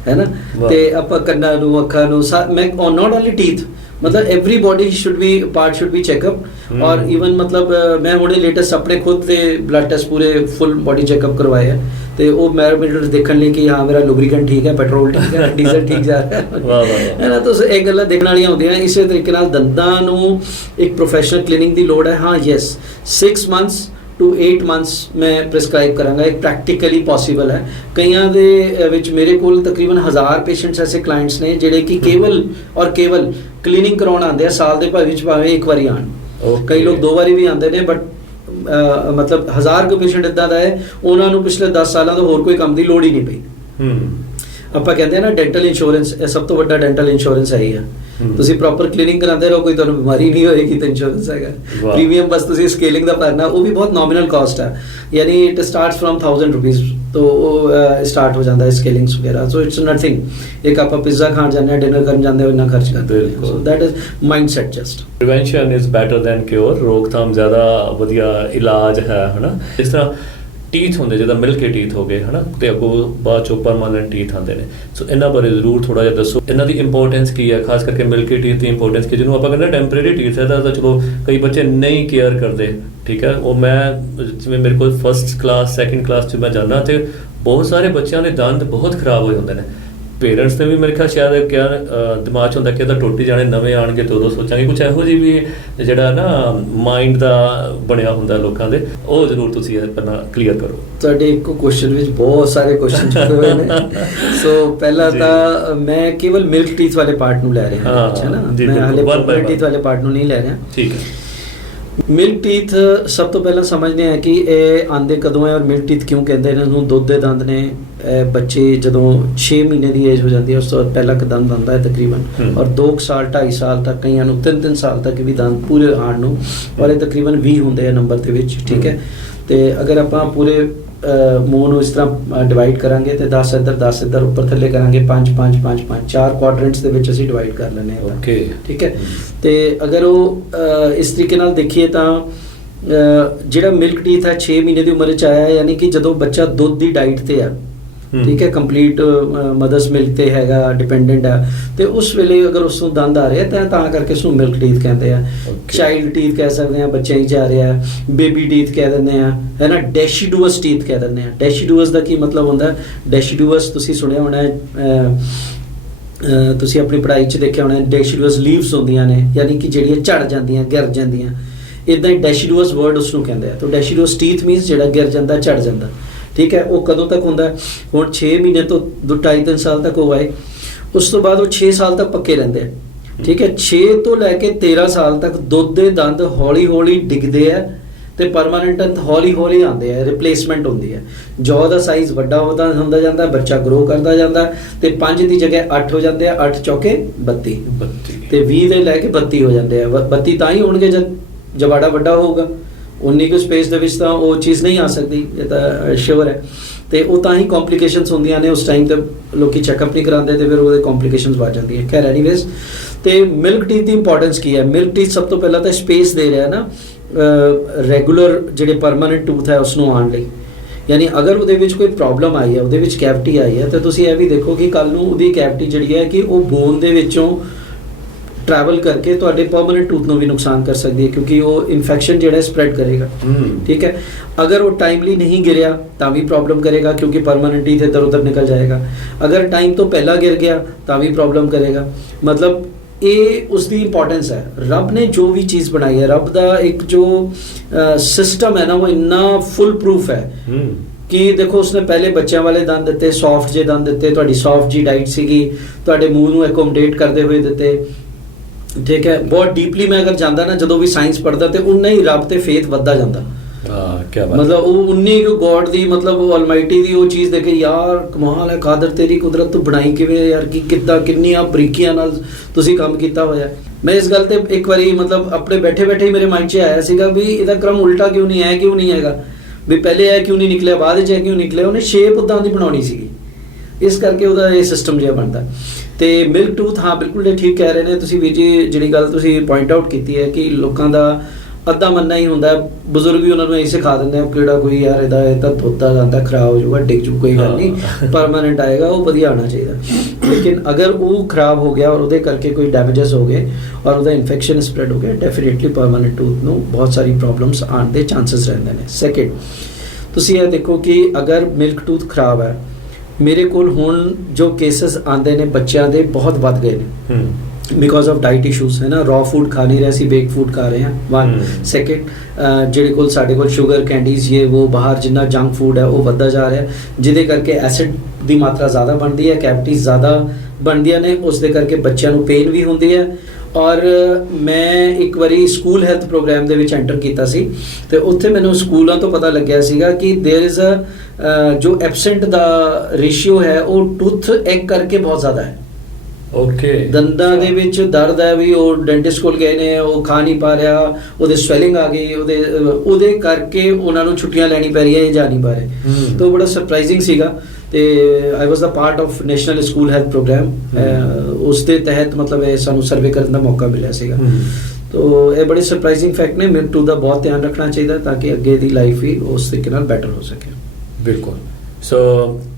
ਹੈ ਨਾ। ਤੇ ਆਪਾਂ ਕੰਨਾਂ ਨੂੰ, ਅੱਖਾਂ ਨੂੰ, ਮੈਂ ਨਾਟ ਓਨਲੀ ਟੀਥ, मतलब every body should be part should be checkup. और इवन मतलब मैं हुणे लेटेस्ट अपने खुद ते ब्लड टेस्ट पूरे फुल बॉडी चेकअप करवाए है, तो वो मैरोमीटर देखने लिए कि हाँ मेरा लुब्रिकेंट ठीक है, पेट्रोल ठीक है, डीजल ठीक जा रहा है ना। तो ये गल्लां देखने वालियां होंदियां। इसे तरीके नाल दंदां नूं एक प्रोफेशनल क्लीनिंग दी लोड़ है। हाँ यस 6 months to 8 months ਮੈਂ prescribe ਕਰਾਂਗਾ। ਇਹ practically possible ਹੈ। ਕਈਆਂ ਦੇ ਵਿੱਚ ਮੇਰੇ ਕੋਲ ਤਕਰੀਬਨ 1000 ਪੇਸ਼ੈਂਟਸ ਐਸੇ ਕਲਾਇੰਟਸ ਨੇ ਜਿਹੜੇ ਕਿ ਕੇਵਲ ਕਲੀਨਿੰਗ ਕਰਾਉਣ ਆਉਂਦੇ ਆ ਸਾਲ ਦੇ ਵਿੱਚ ਭਾਵੇਂ ਇੱਕ ਵਾਰੀ ਆਣ। ਕਈ ਲੋਕ 2 ਵਾਰੀ ਵੀ ਆਉਂਦੇ ਨੇ, ਬਟ ਮਤਲਬ 1000 ਕੁ ਪੇਸ਼ੈਂਟ ਇੱਦਾਂ ਦਾ ਹੈ ਉਹਨਾਂ ਨੂੰ ਪਿਛਲੇ 10 ਸਾਲਾਂ ਤੋਂ ਹੋਰ ਕੋਈ ਕੰਮ ਦੀ ਲੋੜ ਹੀ ਨਹੀਂ ਪਈ। ਆਪਾਂ ਕਹਿੰਦੇ ਆ ਨਾ ਡੈਂਟਲ ਇੰਸ਼ੋਰੈਂਸ, ਇਹ ਸਭ ਤੋਂ ਵੱਡਾ ਡੈਂਟਲ ਇੰਸ਼ੋਰੈਂਸ ਹੈ ਹੀ ਆ। ਤੁਸੀਂ ਪ੍ਰੋਪਰ ਕਲੀਨਿੰਗ ਕਰਾਉਂਦੇ ਰਹੋ, ਕੋਈ ਤੁਹਾਨੂੰ ਬਿਮਾਰੀ ਨਹੀਂ ਹੋਏਗੀ ਤਾਂ ਇੰਸ਼ੋਰੈਂਸ ਹੈਗਾ। ਪ੍ਰੀਮੀਅਮ ਬਸ ਤੁਸੀਂ ਸਕੇਲਿੰਗ ਦਾ ਭਰਨਾ, ਉਹ ਵੀ ਬਹੁਤ ਨੋਮੀਨਲ ਕਾਸਟ ਹੈ, ਯਾਨੀ ਇਟ ਸਟਾਰਟਸ ਫਰਮ 1000 ਰੁਪੀਜ਼ ਤੋਂ ਉਹ ਸਟਾਰਟ ਹੋ ਜਾਂਦਾ ਹੈ ਸਕੇਲਿੰਗਸ ਵਗੈਰਾ। So it's nothing. ਇੱਕ ਆਪਾਂ ਪਿਜ਼ਾ ਖਾਣ ਜਾਂਦੇ ਹਾਂ, ਡਿਨਰ ਕਰਨ ਜਾਂਦੇ ਹੋ, ਇੰਨਾ ਖਰਚ ਕਰਦੇ ਹੋ। So that is mindset just. Prevention is better than cure. ਰੋਕਥਾਮ ਜ਼ਿਆਦਾ ਵਧੀਆ ਇਲਾਜ ਹੈ, ਹਨਾ। ਇਸ ਤਰ੍ਹਾਂ ਟੀਥ ਹੁੰਦੇ ਜਿੱਦਾਂ ਮਿਲਕੀ ਟੀਥ ਹੋ ਗਏ, ਹਨਾ, ਤੇ ਅੱਗੋਂ ਬਾਅਦ ਚੋਂ ਪਰਮਾਨੈਂਟ ਟੀਥ ਆਉਂਦੇ ਨੇ। ਸੋ ਇਹਨਾਂ ਬਾਰੇ ਜ਼ਰੂਰ ਥੋੜਾ ਜਿਹਾ ਦੱਸੋ, ਇਹਨਾਂ ਦੀ ਇੰਪੋਰਟੈਂਸ ਕੀ ਹੈ, ਖਾਸ ਕਰਕੇ ਮਿਲਕੀ ਟੀਥ ਦੀ ਇੰਪੋਰਟੈਂਸ ਕੀ, ਜਿਹਨੂੰ ਆਪਾਂ ਕਹਿੰਦੇ ਟੈਂਪਰੇਰੀ ਟੀਥ ਹੈ ਤਾਂ ਚਲੋ ਕਈ ਬੱਚੇ ਨਹੀਂ ਕੇਅਰ ਕਰਦੇ, ਠੀਕ ਹੈ। ਉਹ ਮੈਂ ਜਿਵੇਂ ਮੇਰੇ ਕੋਲ ਫਸਟ ਕਲਾਸ ਸੈਕਿੰਡ ਕਲਾਸ 'ਚ ਮੈਂ ਜਾਂਦਾ ਤੇ ਬਹੁਤ ਸਾਰੇ ਬੱਚਿਆਂ ਦੇ ਦੰਦ ਬਹੁਤ ਖਰਾਬ ਹੋਏ ਹੁੰਦੇ ਨੇ। ਪੇਰੈਂਟਸ ਨੇ ਵੀ ਮੇਰੇ ਖਿਆਲ ਸ਼ਾਇਦ ਕਿਹਾ ਦਿਮਾਗ 'ਚ ਹੁੰਦਾ ਕਿ ਇਹ ਤਾਂ ਟੁੱਟ ਹੀ ਜਾਣੇ, ਨਵੇਂ ਆਉਣਗੇ ਤੇ ਉਦੋਂ ਸੋਚਾਂਗੇ। ਕੁਛ ਇਹੋ ਜਿਹੀ ਵੀ ਜਿਹੜਾ ਨਾ ਮਾਈਂਡ ਦਾ ਬਣਿਆ ਹੁੰਦਾ ਲੋਕਾਂ ਦੇ, ਉਹ ਜ਼ਰੂਰ ਤੁਸੀਂ ਪਹਿਲਾਂ ਕਲੀਅਰ ਕਰੋ। ਤੁਹਾਡੇ ਇੱਕੋ ਕੁਐਸਚਨ ਵਿੱਚ ਬਹੁਤ ਸਾਰੇ ਕੁਐਸਚਨ ਚੁੱਕੇ ਹੋਏ ਨੇ। ਸੋ ਪਹਿਲਾਂ ਤਾਂ ਮੈਂ ਕੇਵਲ ਮਿਲਕ ਟੀਥ ਵਾਲੇ ਪਾਰਟ ਨੂੰ ਲੈ ਰਿਹਾ ਹਾਂ, ਹੈ ਨਾ, ਮੈਂ ਹਾਲੇ ਪਰਮਾਨੈਂਟ ਟੀਥ ਵਾਲੇ ਪਾਰਟ ਨੂੰ ਨਹੀਂ ਲੈ ਰਿਹਾ। ਠੀਕ ਹੈ। ਮਿਲਕ ਟੀਥ ਸਭ ਤੋਂ ਪਹਿਲਾਂ ਸਮਝਦੇ ਆ ਕਿ ਇਹ ਆਂਦੇ ਕਦੋਂ ਹੈ ਔਰ ਮਿਲਕ ਟੀਥ ਕਿਉਂ ਕਹਿੰਦੇ ਇਹਨਾਂ ਨੂੰ। ਦੁੱਧ ਦੇ ਦੰਦ ਨੇ। ਬੱਚੇ ਜਦੋਂ 6 ਮਹੀਨੇ ਦੀ ਏਜ ਹੋ ਜਾਂਦੀ ਹੈ ਉਸ ਤੋਂ ਪਹਿਲਾਂ ਇੱਕ ਦੰਦ ਆਉਂਦਾ ਹੈ ਤਕਰੀਬਨ, ਔਰ 2 ਸਾਲ 2.5 ਸਾਲ ਤੱਕ, ਕਈਆਂ ਨੂੰ 3 ਸਾਲ ਤੱਕ ਵੀ ਦੰਦ ਪੂਰੇ ਆਉਣ ਨੂੰ, ਔਰ ਇਹ ਤਕਰੀਬਨ 20 ਹੁੰਦੇ ਆ ਨੰਬਰ ਦੇ ਵਿੱਚ, ਠੀਕ ਹੈ। ਤੇ ਅਗਰ ਆਪਾਂ ਪੂਰੇ ਮੂੰਹ ਨੂੰ ਇਸ ਤਰ੍ਹਾਂ ਡਿਵਾਈਡ ਕਰਾਂਗੇ ਤੇ 10 ਇੱਧਰ 10 ਇੱਧਰ ਉੱਪਰ ਥੱਲੇ ਕਰਾਂਗੇ 5 5 5 5 4 ਕੁਆਡਰੈਂਟਸ ਦੇ ਵਿੱਚ ਅਸੀਂ ਡਿਵਾਈਡ ਕਰ ਲੈਂਦੇ ਹਾਂ। ਓਕੇ, ਠੀਕ ਹੈ। ਤੇ ਅਗਰ ਉਹ ਇਸ ਤਰੀਕੇ ਨਾਲ ਦੇਖੀਏ ਤਾਂ ਜਿਹੜਾ ਮਿਲਕ ਟੀਥ ਹੈ 6 ਮਹੀਨੇ ਦੀ ਉਮਰ 'ਚ ਆਇਆ, ਯਾਨੀ ਕਿ ਜਦੋਂ ਬੱਚਾ ਦੁੱਧ ਦੀ ਡਾਈਟ ਤੇ ਆ, ਠੀਕ ਹੈ, ਕੰਪਲੀਟ ਮਦਰਸ ਮਿਲਕ ਤੇ ਹੈਗਾ, ਡਿਪੈਂਡੈਂਟ ਆ, ਤੇ ਉਸ ਵੇਲੇ ਅਗਰ ਉਸ ਨੂੰ ਦੰਦ ਆ ਰਿਹਾ ਤਾਂ ਕਰਕੇ ਉਸ ਨੂੰ ਮਿਲਕ ਟੀਥ ਕਹਿੰਦੇ ਆ। ਚਾਈਲਡ ਟੀਥ ਕਹਿ ਸਕਦੇ ਆ, ਬੱਚਿਆਂ 'ਚ ਆ ਰਿਹਾ, ਬੇਬੀ ਟੀਥ ਕਹਿ ਦਿੰਦੇ ਆ, ਹੈ ਨਾ, ਡੈਸ਼ੀਡੂਅਸ ਟੀਥ ਕਹਿ ਦਿੰਦੇ ਆ। ਡੈਸ਼ੀਡੂਅਸ ਦਾ ਕੀ ਮਤਲਬ ਹੁੰਦਾ? ਡੈਸ਼ੀਡੂਅਸ ਤੁਸੀਂ ਸੁਣਿਆ ਹੋਣਾ, ਤੁਸੀਂ ਆਪਣੀ ਪੜ੍ਹਾਈ 'ਚ ਦੇਖਿਆ ਹੋਣਾ, ਡੈਸ਼ੀਡੂਅਸ ਲੀਵਸ ਹੁੰਦੀਆਂ ਨੇ, ਯਾਨੀ ਕਿ ਜਿਹੜੀਆਂ ਝੜ ਜਾਂਦੀਆਂ, ਗਿਰ ਜਾਂਦੀਆਂ, ਇੱਦਾਂ ਹੀ ਡੈਸ਼ੀਡੂਅਸ ਵਰਡ ਉਸ ਨੂੰ ਕਹਿੰਦੇ ਆ। ਤਾਂ ਡੈਸ਼ੀਡੂਅਸ ਟੀਥ ਮੀਨਸ ਜਿਹੜਾ ਗਿਰ ਜਾਂਦਾ, ਝੜ ਜਾਂਦਾ, ਠੀਕ ਹੈ। ਉਹ ਕਦੋਂ ਤੱਕ ਹੁੰਦਾ? ਹੁਣ 6 ਮਹੀਨੇ ਤੋਂ 2.5-3 ਸਾਲ ਤੱਕ ਉਹ ਆਏ, ਉਸ ਤੋਂ ਬਾਅਦ ਉਹ 6 ਸਾਲ ਤੱਕ ਪੱਕੇ ਰਹਿੰਦੇ ਆ, ਠੀਕ ਹੈ। 6 ਤੋਂ ਲੈ ਕੇ 13 ਸਾਲ ਤੱਕ ਦੁੱਧ ਦੇ ਦੰਦ ਹੌਲੀ ਹੌਲੀ ਡਿੱਗਦੇ ਆ ਤੇ ਪਰਮਾਨੈਂਟ ਹੌਲੀ ਹੌਲੀ ਆਉਂਦੇ ਆ, ਰਿਪਲੇਸਮੈਂਟ ਹੁੰਦੀ ਹੈ। ਜੌ ਦਾ ਸਾਈਜ਼ ਵੱਡਾ ਹੁੰਦਾ ਜਾਂਦਾ, ਬੱਚਾ ਗਰੋ ਕਰਦਾ ਜਾਂਦਾ, ਤੇ 5 ਦੀ ਜਗ੍ਹਾ 8 ਹੋ ਜਾਂਦੇ ਆ, 8 ਚੌਕੇ 32 ਤੇ 20 ਦੇ ਲੈ ਕੇ 32 ਹੋ ਜਾਂਦੇ ਆ। 32 ਤਾਂ ਹੀ ਹੋਣਗੇ ਜਦ ਜਵਾੜਾ ਵੱਡਾ ਹੋਊਗਾ। 19 ਕੁ ਸਪੇਸ ਦੇ ਵਿੱਚ ਤਾਂ ਉਹ ਚੀਜ਼ ਨਹੀਂ ਆ ਸਕਦੀ, ਇਹ ਤਾਂ ਸ਼ੋਰ ਹੈ। ਤੇ ਉਹ ਤਾਂ ਹੀ ਕੰਪਲਿਕੇਸ਼ਨਸ ਹੁੰਦੀਆਂ ਨੇ, ਉਸ ਟਾਈਮ ਤੇ ਲੋਕੀ ਚੈੱਕਅਪ ਨਹੀਂ ਕਰਾਉਂਦੇ ਤੇ ਫਿਰ ਉਹਦੇ ਕੰਪਲਿਕੇਸ਼ਨਸ ਵੱਧ ਜਾਂਦੀਆਂ। ਖੈਰ ਐਨੀਵੇਜ਼, ਤੇ ਮਿਲਕ ਟੀਥ ਦੀ ਇੰਪੋਰਟੈਂਸ ਕੀ ਹੈ? ਮਿਲਕ ਟੀਥ ਸਭ ਤੋਂ ਪਹਿਲਾਂ ਤਾਂ ਸਪੇਸ ਦੇ ਰਿਹਾ ਨਾ ਰੈਗੂਲਰ ਜਿਹੜੇ ਪਰਮਾਨੈਂਟ ਟੂਥ ਹੈ ਉਸ ਨੂੰ ਆਉਣ ਲਈ। ਯਾਨੀ ਅਗਰ ਉਹਦੇ ਵਿੱਚ ਕੋਈ ਪ੍ਰੋਬਲਮ ਆਈ ਹੈ, ਉਹਦੇ ਵਿੱਚ ਕੈਵਿਟੀ ਆਈ ਹੈ, ਤਾਂ ਤੁਸੀਂ ਇਹ ਵੀ ਦੇਖੋ ਕਿ ਕੱਲ ਨੂੰ ਉਹਦੀ ਕੈਵਿਟੀ ਜਿਹੜੀ ਹੈ ਕਿ ਉਹ ਬੋਨ ਦੇ ਵਿੱਚੋਂ ਟਰੈਵਲ ਕਰਕੇ ਤੁਹਾਡੇ ਪਰਮਾਨੈਂਟ ਟੂਥ ਨੂੰ ਵੀ ਨੁਕਸਾਨ ਕਰ ਸਕਦੀ ਹੈ, ਕਿਉਂਕਿ ਉਹ ਇਨਫੈਕਸ਼ਨ ਜਿਹੜਾ ਸਪਰੈਡ ਕਰੇਗਾ, ਠੀਕ ਹੈ। ਅਗਰ ਉਹ ਟਾਈਮਲੀ ਨਹੀਂ ਗਿਰਿਆ ਤਾਂ ਵੀ ਪ੍ਰੋਬਲਮ ਕਰੇਗਾ, ਕਿਉਂਕਿ ਪਰਮਾਨੈਂਟ ਟੀਥ ਇੱਧਰ ਉੱਧਰ ਨਿਕਲ ਜਾਏਗਾ। ਅਗਰ ਟਾਈਮ ਤੋਂ ਪਹਿਲਾਂ ਗਿਰ ਗਿਆ ਤਾਂ ਵੀ ਪ੍ਰੋਬਲਮ ਕਰੇਗਾ। ਮਤਲਬ ਇਹ ਉਸ ਦੀ ਇੰਪੋਰਟੈਂਸ ਹੈ। ਰੱਬ ਨੇ ਜੋ ਵੀ ਚੀਜ਼ ਬਣਾਈ ਹੈ, ਰੱਬ ਦਾ ਇੱਕ ਜੋ ਸਿਸਟਮ ਹੈ ਨਾ, ਉਹ ਇੰਨਾ ਫੁੱਲ ਪ੍ਰੂਫ ਹੈ ਕਿ ਦੇਖੋ ਉਸਨੇ ਪਹਿਲੇ ਬੱਚਿਆਂ ਵਾਲੇ ਦੰਦ ਦਿੱਤੇ, ਸੌਫਟ ਜੇ ਦੰਦ ਦਿੱਤੇ, ਤੁਹਾਡੀ ਸੌਫਟ ਜੀ ਡਾਈਟ ਸੀਗੀ, ਤੁਹਾਡੇ ਮੂੰਹ ਨੂੰ ਐਕੋਮੋਡੇਟ ਕਰਦੇ ਹੋਏ ਦਿੱਤੇ, ਠੀਕ ਹੈ। ਬਹੁਤ ਡੀਪਲੀ ਮੈਂ ਅਗਰ ਜਾਂਦਾ ਨਾ, ਜਦੋਂ ਵੀ ਸਾਇੰਸ ਪੜ੍ਹਦਾ ਤੇ ਉਨਾ ਹੀ ਰੱਬ ਤੇ ਫੇਥ ਵੱਧਦਾ ਜਾਂਦਾ। ਮਤਲਬ ਉਹ ਉਨੀ ਗੋਡ ਦੀ, ਮਤਲਬ ਉਹ ਅਲਮਾਈਟੀ ਦੀ ਉਹ ਚੀਜ਼ ਦੇਖੇ, ਯਾਰ ਕਮਾਲ ਹੈ, ਕਾਦਰ ਤੇਰੀ ਕੁਦਰਤ, ਤੂੰ ਬਣਾਈ ਕਿਵੇਂ ਯਾਰ, ਕੀ ਕਿੱਦਾਂ, ਕਿੰਨੀਆਂ ਬਰੀਕੀਆਂ ਨਾਲ ਤੁਸੀਂ ਕੰਮ ਕੀਤਾ ਹੋਇਆ। ਮੈਂ ਇਸ ਗੱਲ ਤੇ ਇੱਕ ਵਾਰੀ ਮਤਲਬ ਆਪਣੇ ਬੈਠੇ ਬੈਠੇ ਹੀ ਮੇਰੇ ਮਾਈਂਡ 'ਚ ਆਇਆ ਸੀਗਾ ਵੀ ਇਹਦਾ ਕ੍ਰਮ ਉਲਟਾ ਕਿਉਂ ਨਹੀਂ ਹੈ, ਕਿਉਂ ਨਹੀਂ ਹੈਗਾ, ਵੀ ਪਹਿਲੇ ਇਹ ਕਿਉਂ ਨਹੀਂ ਨਿਕਲਿਆ, ਬਾਅਦ 'ਚ ਇਹ ਕਿਉਂ ਨਿਕਲਿਆ। ਉਹਨੇ ਸ਼ੇਪ ਉੱਦਾਂ ਦੀ ਬਣਾਉਣੀ ਸੀਗੀ, ਇਸ ਕਰਕੇ ਉਹਦਾ ਇਹ ਸਿਸਟਮ ਜਿਹਾ ਬਣਦਾ। ਤੇ ਮਿਲਕ ਟੂਥ, ਹਾਂ ਬਿਲਕੁਲ ਇਹ ਠੀਕ ਕਹਿ ਰਹੇ ਨੇ ਤੁਸੀਂ ਵੀਰ ਜੀ, ਜਿਹੜੀ ਗੱਲ ਤੁਸੀਂ ਪੁਆਇੰਟ ਆਊਟ ਕੀਤੀ ਹੈ ਕਿ ਲੋਕਾਂ ਦਾ ਅੱਧਾ ਮੰਨਣਾ ਹੀ ਹੁੰਦਾ, ਬਜ਼ੁਰਗ ਵੀ ਉਹਨਾਂ ਨੂੰ ਇਹ ਸਿਖਾ ਦਿੰਦੇ ਆ, ਕਿਹੜਾ ਕੋਈ ਯਾਰ ਇਹਦਾ ਇਹ ਤਾਂ ਧੋਤਾ ਜਾਂਦਾ, ਖਰਾਬ ਹੋ ਜਾਊਗਾ, ਡਿੱਗ ਜੂ, ਕੋਈ ਗੱਲ ਨਹੀਂ, ਪਰਮਾਨੈਂਟ ਆਏਗਾ, ਉਹ ਵਧੀਆ ਆਉਣਾ ਚਾਹੀਦਾ। ਲੇਕਿਨ ਅਗਰ ਉਹ ਖਰਾਬ ਹੋ ਗਿਆ ਔਰ ਉਹਦੇ ਕਰਕੇ ਕੋਈ ਡੈਮੇਜਸ ਹੋ ਗਏ ਔਰ ਉਹਦਾ ਇਨਫੈਕਸ਼ਨ ਸਪਰੈਡ ਹੋ ਗਿਆ, ਡੈਫੀਨੇਟਲੀ ਪਰਮਾਨੈਂਟ ਟੂਥ ਨੂੰ ਬਹੁਤ ਸਾਰੀ ਪ੍ਰੋਬਲਮਸ ਆਉਣ ਦੇ ਚਾਂਸਸ ਰਹਿੰਦੇ ਨੇ। ਸੈਕਿੰਡ, ਤੁਸੀਂ ਇਹ ਦੇਖੋ ਕਿ ਅਗਰ ਮਿਲਕ ਟੂਥ ਖਰਾਬ ਹੈ, ਮੇਰੇ ਕੋਲ ਹੁਣ ਜੋ ਕੇਸਿਸ ਆਉਂਦੇ ਨੇ ਬੱਚਿਆਂ ਦੇ ਬਹੁਤ ਵੱਧ ਗਏ ਨੇ, ਬਿਕੋਜ਼ ਆਫ ਡਾਈਟ ਇਸ਼ੂਜ਼ ਹੈ ਨਾ, ਰॉ ਫੂਡ ਖਾ ਨਹੀਂ ਰਹੇ ਸੀ, ਬੇਕ ਫੂਡ ਖਾ ਰਹੇ ਹਾਂ। ਵਨ ਸੈਕਿੰਡ, ਜਿਹੜੇ ਕੋਲ ਸਾਡੇ ਕੋਲ ਸ਼ੂਗਰ ਕੈਂਡੀਜ਼ ਇਹ ਉਹ ਬਾਹਰ ਜਿੰਨਾ ਜੰਕ ਫੂਡ ਹੈ ਉਹ ਵੱਧਦਾ ਜਾ ਰਿਹਾ, ਜਿਹਦੇ ਕਰਕੇ ਐਸਿਡ ਦੀ ਮਾਤਰਾ ਜ਼ਿਆਦਾ ਬਣਦੀ ਹੈ, ਕੈਵਿਟੀਜ਼ ਜ਼ਿਆਦਾ ਬਣਦੀਆਂ ਨੇ, ਉਸ ਦੇ ਕਰਕੇ ਬੱਚਿਆਂ ਨੂੰ ਪੇਨ ਵੀ ਹੁੰਦੀ ਹੈ। ਔਰ ਮੈਂ ਇੱਕ ਵਾਰੀ ਸਕੂਲ ਹੈਲਥ ਪ੍ਰੋਗਰਾਮ ਦੇ ਵਿੱਚ ਐਂਟਰ ਕੀਤਾ ਸੀ ਤੇ ਉੱਥੇ ਮੈਨੂੰ ਸਕੂਲਾਂ ਤੋਂ ਪਤਾ ਲੱਗਿਆ ਸੀਗਾ ਕਿ ਦੇयर इज ਜੋ ਐਬਸੈਂਟ ਦਾ ਰੇਸ਼ੀਓ ਹੈ ਉਹ ਟੂਥ ਐਗ ਕਰਕੇ ਬਹੁਤ ਜ਼ਿਆਦਾ ਹੈ। ਓਕੇ, ਦੰਦਾਂ ਦੇ ਵਿੱਚ ਦਰਦ ਹੈ ਵੀ ਉਹ ਡੈਂਟਿਸਟ ਕੋਲ ਗਏ ਨੇ, ਉਹ ਖਾ ਨਹੀਂ ਪਾ ਰਿਹਾ, ਉਹਦੇ ਸਵੈਲਿੰਗ ਆ ਗਈ, ਉਹਦੇ ਕਰਕੇ ਉਹਨਾਂ ਨੂੰ ਛੁੱਟੀਆਂ ਲੈਣੀ ਪੈ ਰਹੀ ਹੈ, ਜਾ ਨਹੀਂ ਪਾ ਰਹੇ। ਤਾਂ ਬੜਾ ਸਰਪ੍ਰਾਈਜ਼ਿੰਗ ਸੀਗਾ। ਤੇ I was the part of national school health programme, ਉਸ ਦੇ ਤਹਿਤ ਮਤਲਬ ਇਹ ਸਾਨੂੰ ਸਰਵੇ ਕਰਨ ਦਾ ਮੌਕਾ ਮਿਲਿਆ ਸੀਗਾ। ਤੋ ਇਹ ਬੜੇ ਸਰਪ੍ਰਾਈਜ਼ਿੰਗ ਫੈਕਟ ਨੇ, ਮੈਨੂੰ ਦਾ ਬਹੁਤ ਧਿਆਨ ਰੱਖਣਾ ਚਾਹੀਦਾ ਤਾਂ ਕਿ ਅੱਗੇ ਦੀ ਲਾਈਫ ਵੀ ਉਸ ਤਰੀਕੇ ਨਾਲ ਬੈਟਰ ਹੋ ਸਕੇ। ਬਿਲਕੁਲ। ਸੋ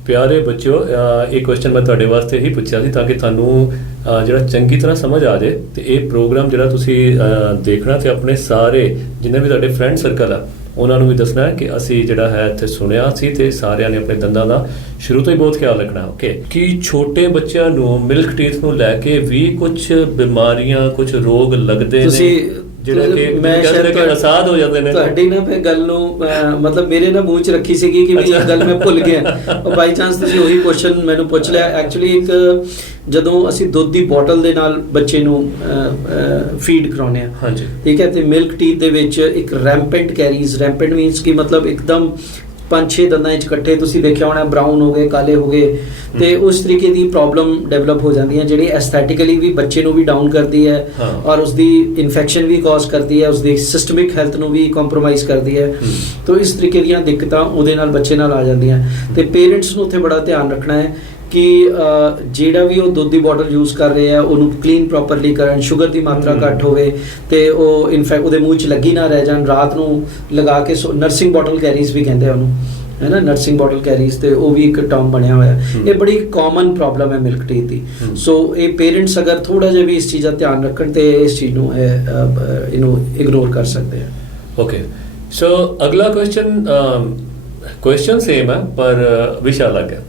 ਪਿਆਰੇ ਬੱਚਿਓ, ਇਹ ਕੁਐਸਚਨ ਮੈਂ ਤੁਹਾਡੇ ਵਾਸਤੇ ਹੀ ਪੁੱਛਿਆ ਸੀ ਤਾਂ ਕਿ ਤੁਹਾਨੂੰ ਜਿਹੜਾ ਚੰਗੀ ਤਰ੍ਹਾਂ ਸਮਝ ਆ ਜਾਏ। ਤੇ ਇਹ ਪ੍ਰੋਗਰਾਮ ਜਿਹੜਾ ਤੁਸੀਂ ਦੇਖਣਾ ਤੇ ਆਪਣੇ ਸਾਰੇ ਜਿੰਨੇ ਵੀ ਤੁਹਾਡੇ ਫਰੈਂਡ ਸਰਕਲ ਆ ਉਹਨਾਂ ਨੂੰ ਵੀ ਦੱਸਣਾ ਹੈ ਕਿ ਅਸੀਂ ਜਿਹੜਾ ਹੈ ਇੱਥੇ ਸੁਣਿਆ ਸੀ ਤੇ ਸਾਰਿਆਂ ਨੇ ਆਪਣੇ ਦੰਦਾਂ ਦਾ ਸ਼ੁਰੂ ਤੋਂ ਹੀ ਬਹੁਤ ਖਿਆਲ ਰੱਖਣਾ। ਓਕੇ, ਕਿ ਛੋਟੇ ਬੱਚਿਆਂ ਨੂੰ ਮਿਲਕ ਟੀਥ ਨੂੰ ਲੈ ਕੇ ਵੀ ਕੁਝ ਬਿਮਾਰੀਆਂ, ਕੁਝ ਰੋਗ ਲੱਗਦੇ ਨੇ ਜਿਹੜੇ ਕਿ ਮੈਂ ਕਹਿੰਦੇ ਕਿ ਆਸਾਦ ਹੋ ਜਾਂਦੇ ਨੇ। ਤੁਹਾਡੀ ਨਾ ਫਿਰ ਗੱਲ ਨੂੰ ਮਤਲਬ ਮੇਰੇ ਨਾ ਮੂੰਹ 'ਚ ਰੱਖੀ ਸੀਗੀ ਕਿ ਵੀ ਇਹ ਗੱਲ ਮੈਂ ਭੁੱਲ ਗਿਆ, ਉਹ ਬਾਈ ਚਾਂਸ ਤੁਸੀਂ ਉਹੀ ਕੁਐਸਚਨ ਮੈਨੂੰ ਪੁੱਛ ਲਿਆ। ਐਕਚੁਅਲੀ ਇੱਕ ਜਦੋਂ ਅਸੀਂ ਦੁੱਧ ਦੀ ਬੋਟਲ ਦੇ ਨਾਲ ਬੱਚੇ ਨੂੰ ਫੀਡ ਕਰਾਉਂਦੇ ਆ, ਹਾਂਜੀ ਠੀਕ ਹੈ, ਤੇ ਮਿਲਕ ਟੀਥ ਦੇ ਵਿੱਚ ਇੱਕ ਰੈਂਪੈਂਟ ਕੈਰੀਜ਼, ਰੈਂਪੈਂਟ ਮੀਨਸ ਕਿ ਮਤਲਬ ਇੱਕਦਮ 5-6 ਦੰਦਾਂ 'ਚ ਇਕੱਠੇ ਤੁਸੀਂ ਦੇਖਿਆ ਹੋਣਾ, ਬਰਾਊਨ ਹੋ ਗਏ, ਕਾਲੇ ਹੋ ਗਏ, ਤੇ ਉਸ ਤਰੀਕੇ ਦੀ ਪ੍ਰੋਬਲਮ ਡਿਵੈਲਪ ਹੋ ਜਾਂਦੀ ਹੈ ਜਿਹੜੀ ਐਸਥੈਟਿਕਲੀ ਵੀ ਬੱਚੇ ਨੂੰ ਵੀ ਡਾਊਨ ਕਰਦੀ ਹੈ ਔਰ ਉਸਦੀ ਇਨਫੈਕਸ਼ਨ ਵੀ ਕਾਜ਼ ਕਰਦੀ ਹੈ, ਉਸਦੀ ਸਿਸਟਮਿਕ ਹੈਲਥ ਨੂੰ ਵੀ ਕੰਪਰੋਮਾਈਜ਼ ਕਰਦੀ ਹੈ। ਤਾਂ ਇਸ ਤਰੀਕੇ ਦੀਆਂ ਦਿੱਕਤਾਂ ਉਹਦੇ ਨਾਲ ਬੱਚੇ ਨਾਲ ਆ ਜਾਂਦੀਆਂ ਤੇ ਪੇਰੈਂਟਸ ਨੂੰ ਉੱਥੇ ਬੜਾ ਧਿਆਨ ਰੱਖਣਾ ਹੈ ਕਿ ਜਿਹੜਾ ਵੀ ਉਹ ਦੁੱਧ ਦੀ ਬੋਟਲ ਯੂਜ਼ ਕਰ ਰਹੇ ਆ ਉਹਨੂੰ ਕਲੀਨ ਪ੍ਰੋਪਰਲੀ ਕਰਨ, ਸ਼ੂਗਰ ਦੀ ਮਾਤਰਾ ਘੱਟ ਹੋਵੇ ਤੇ ਉਹ ਇਨਫੈਕਟ ਉਹਦੇ ਮੂੰਹ 'ਚ ਲੱਗੀ ਨਾ ਰਹਿ ਜਾਣ, ਰਾਤ ਨੂੰ ਲਗਾ ਕੇ ਨਰਸਿੰਗ ਬੋਟਲ ਕੈਰੀਜ਼ ਵੀ ਕਹਿੰਦੇ ਆ ਉਹਨੂੰ, ਹੈ ਨਾ, ਨਰਸਿੰਗ ਬੋਟਲ ਕੈਰੀਜ਼, ਤੇ ਉਹ ਵੀ ਇੱਕ ਟਰਮ ਬਣਿਆ ਹੋਇਆ। ਇਹ ਬੜੀ ਕਾਮਨ ਪ੍ਰੋਬਲਮ ਹੈ ਮਿਲਕ ਟੀਥ ਦੀ। ਸੋ ਇਹ ਪੇਰੈਂਟਸ ਅਗਰ ਥੋੜਾ ਜਿਹਾ ਵੀ ਇਸ ਚੀਜ਼ ਦਾ ਧਿਆਨ ਰੱਖਣ ਤੇ ਇਸ ਚੀਜ਼ ਨੂੰ ਇਹਨੂੰ ਇਗਨੋਰ ਕਰ ਸਕਦੇ ਆ। ਓਕੇ, ਸੋ ਅਗਲਾ ਕੁਐਸਚਨ ਸੇਮ ਹੈ ਪਰ ਵਿਸ਼ਾ ਅਲੱਗ ਹੈ।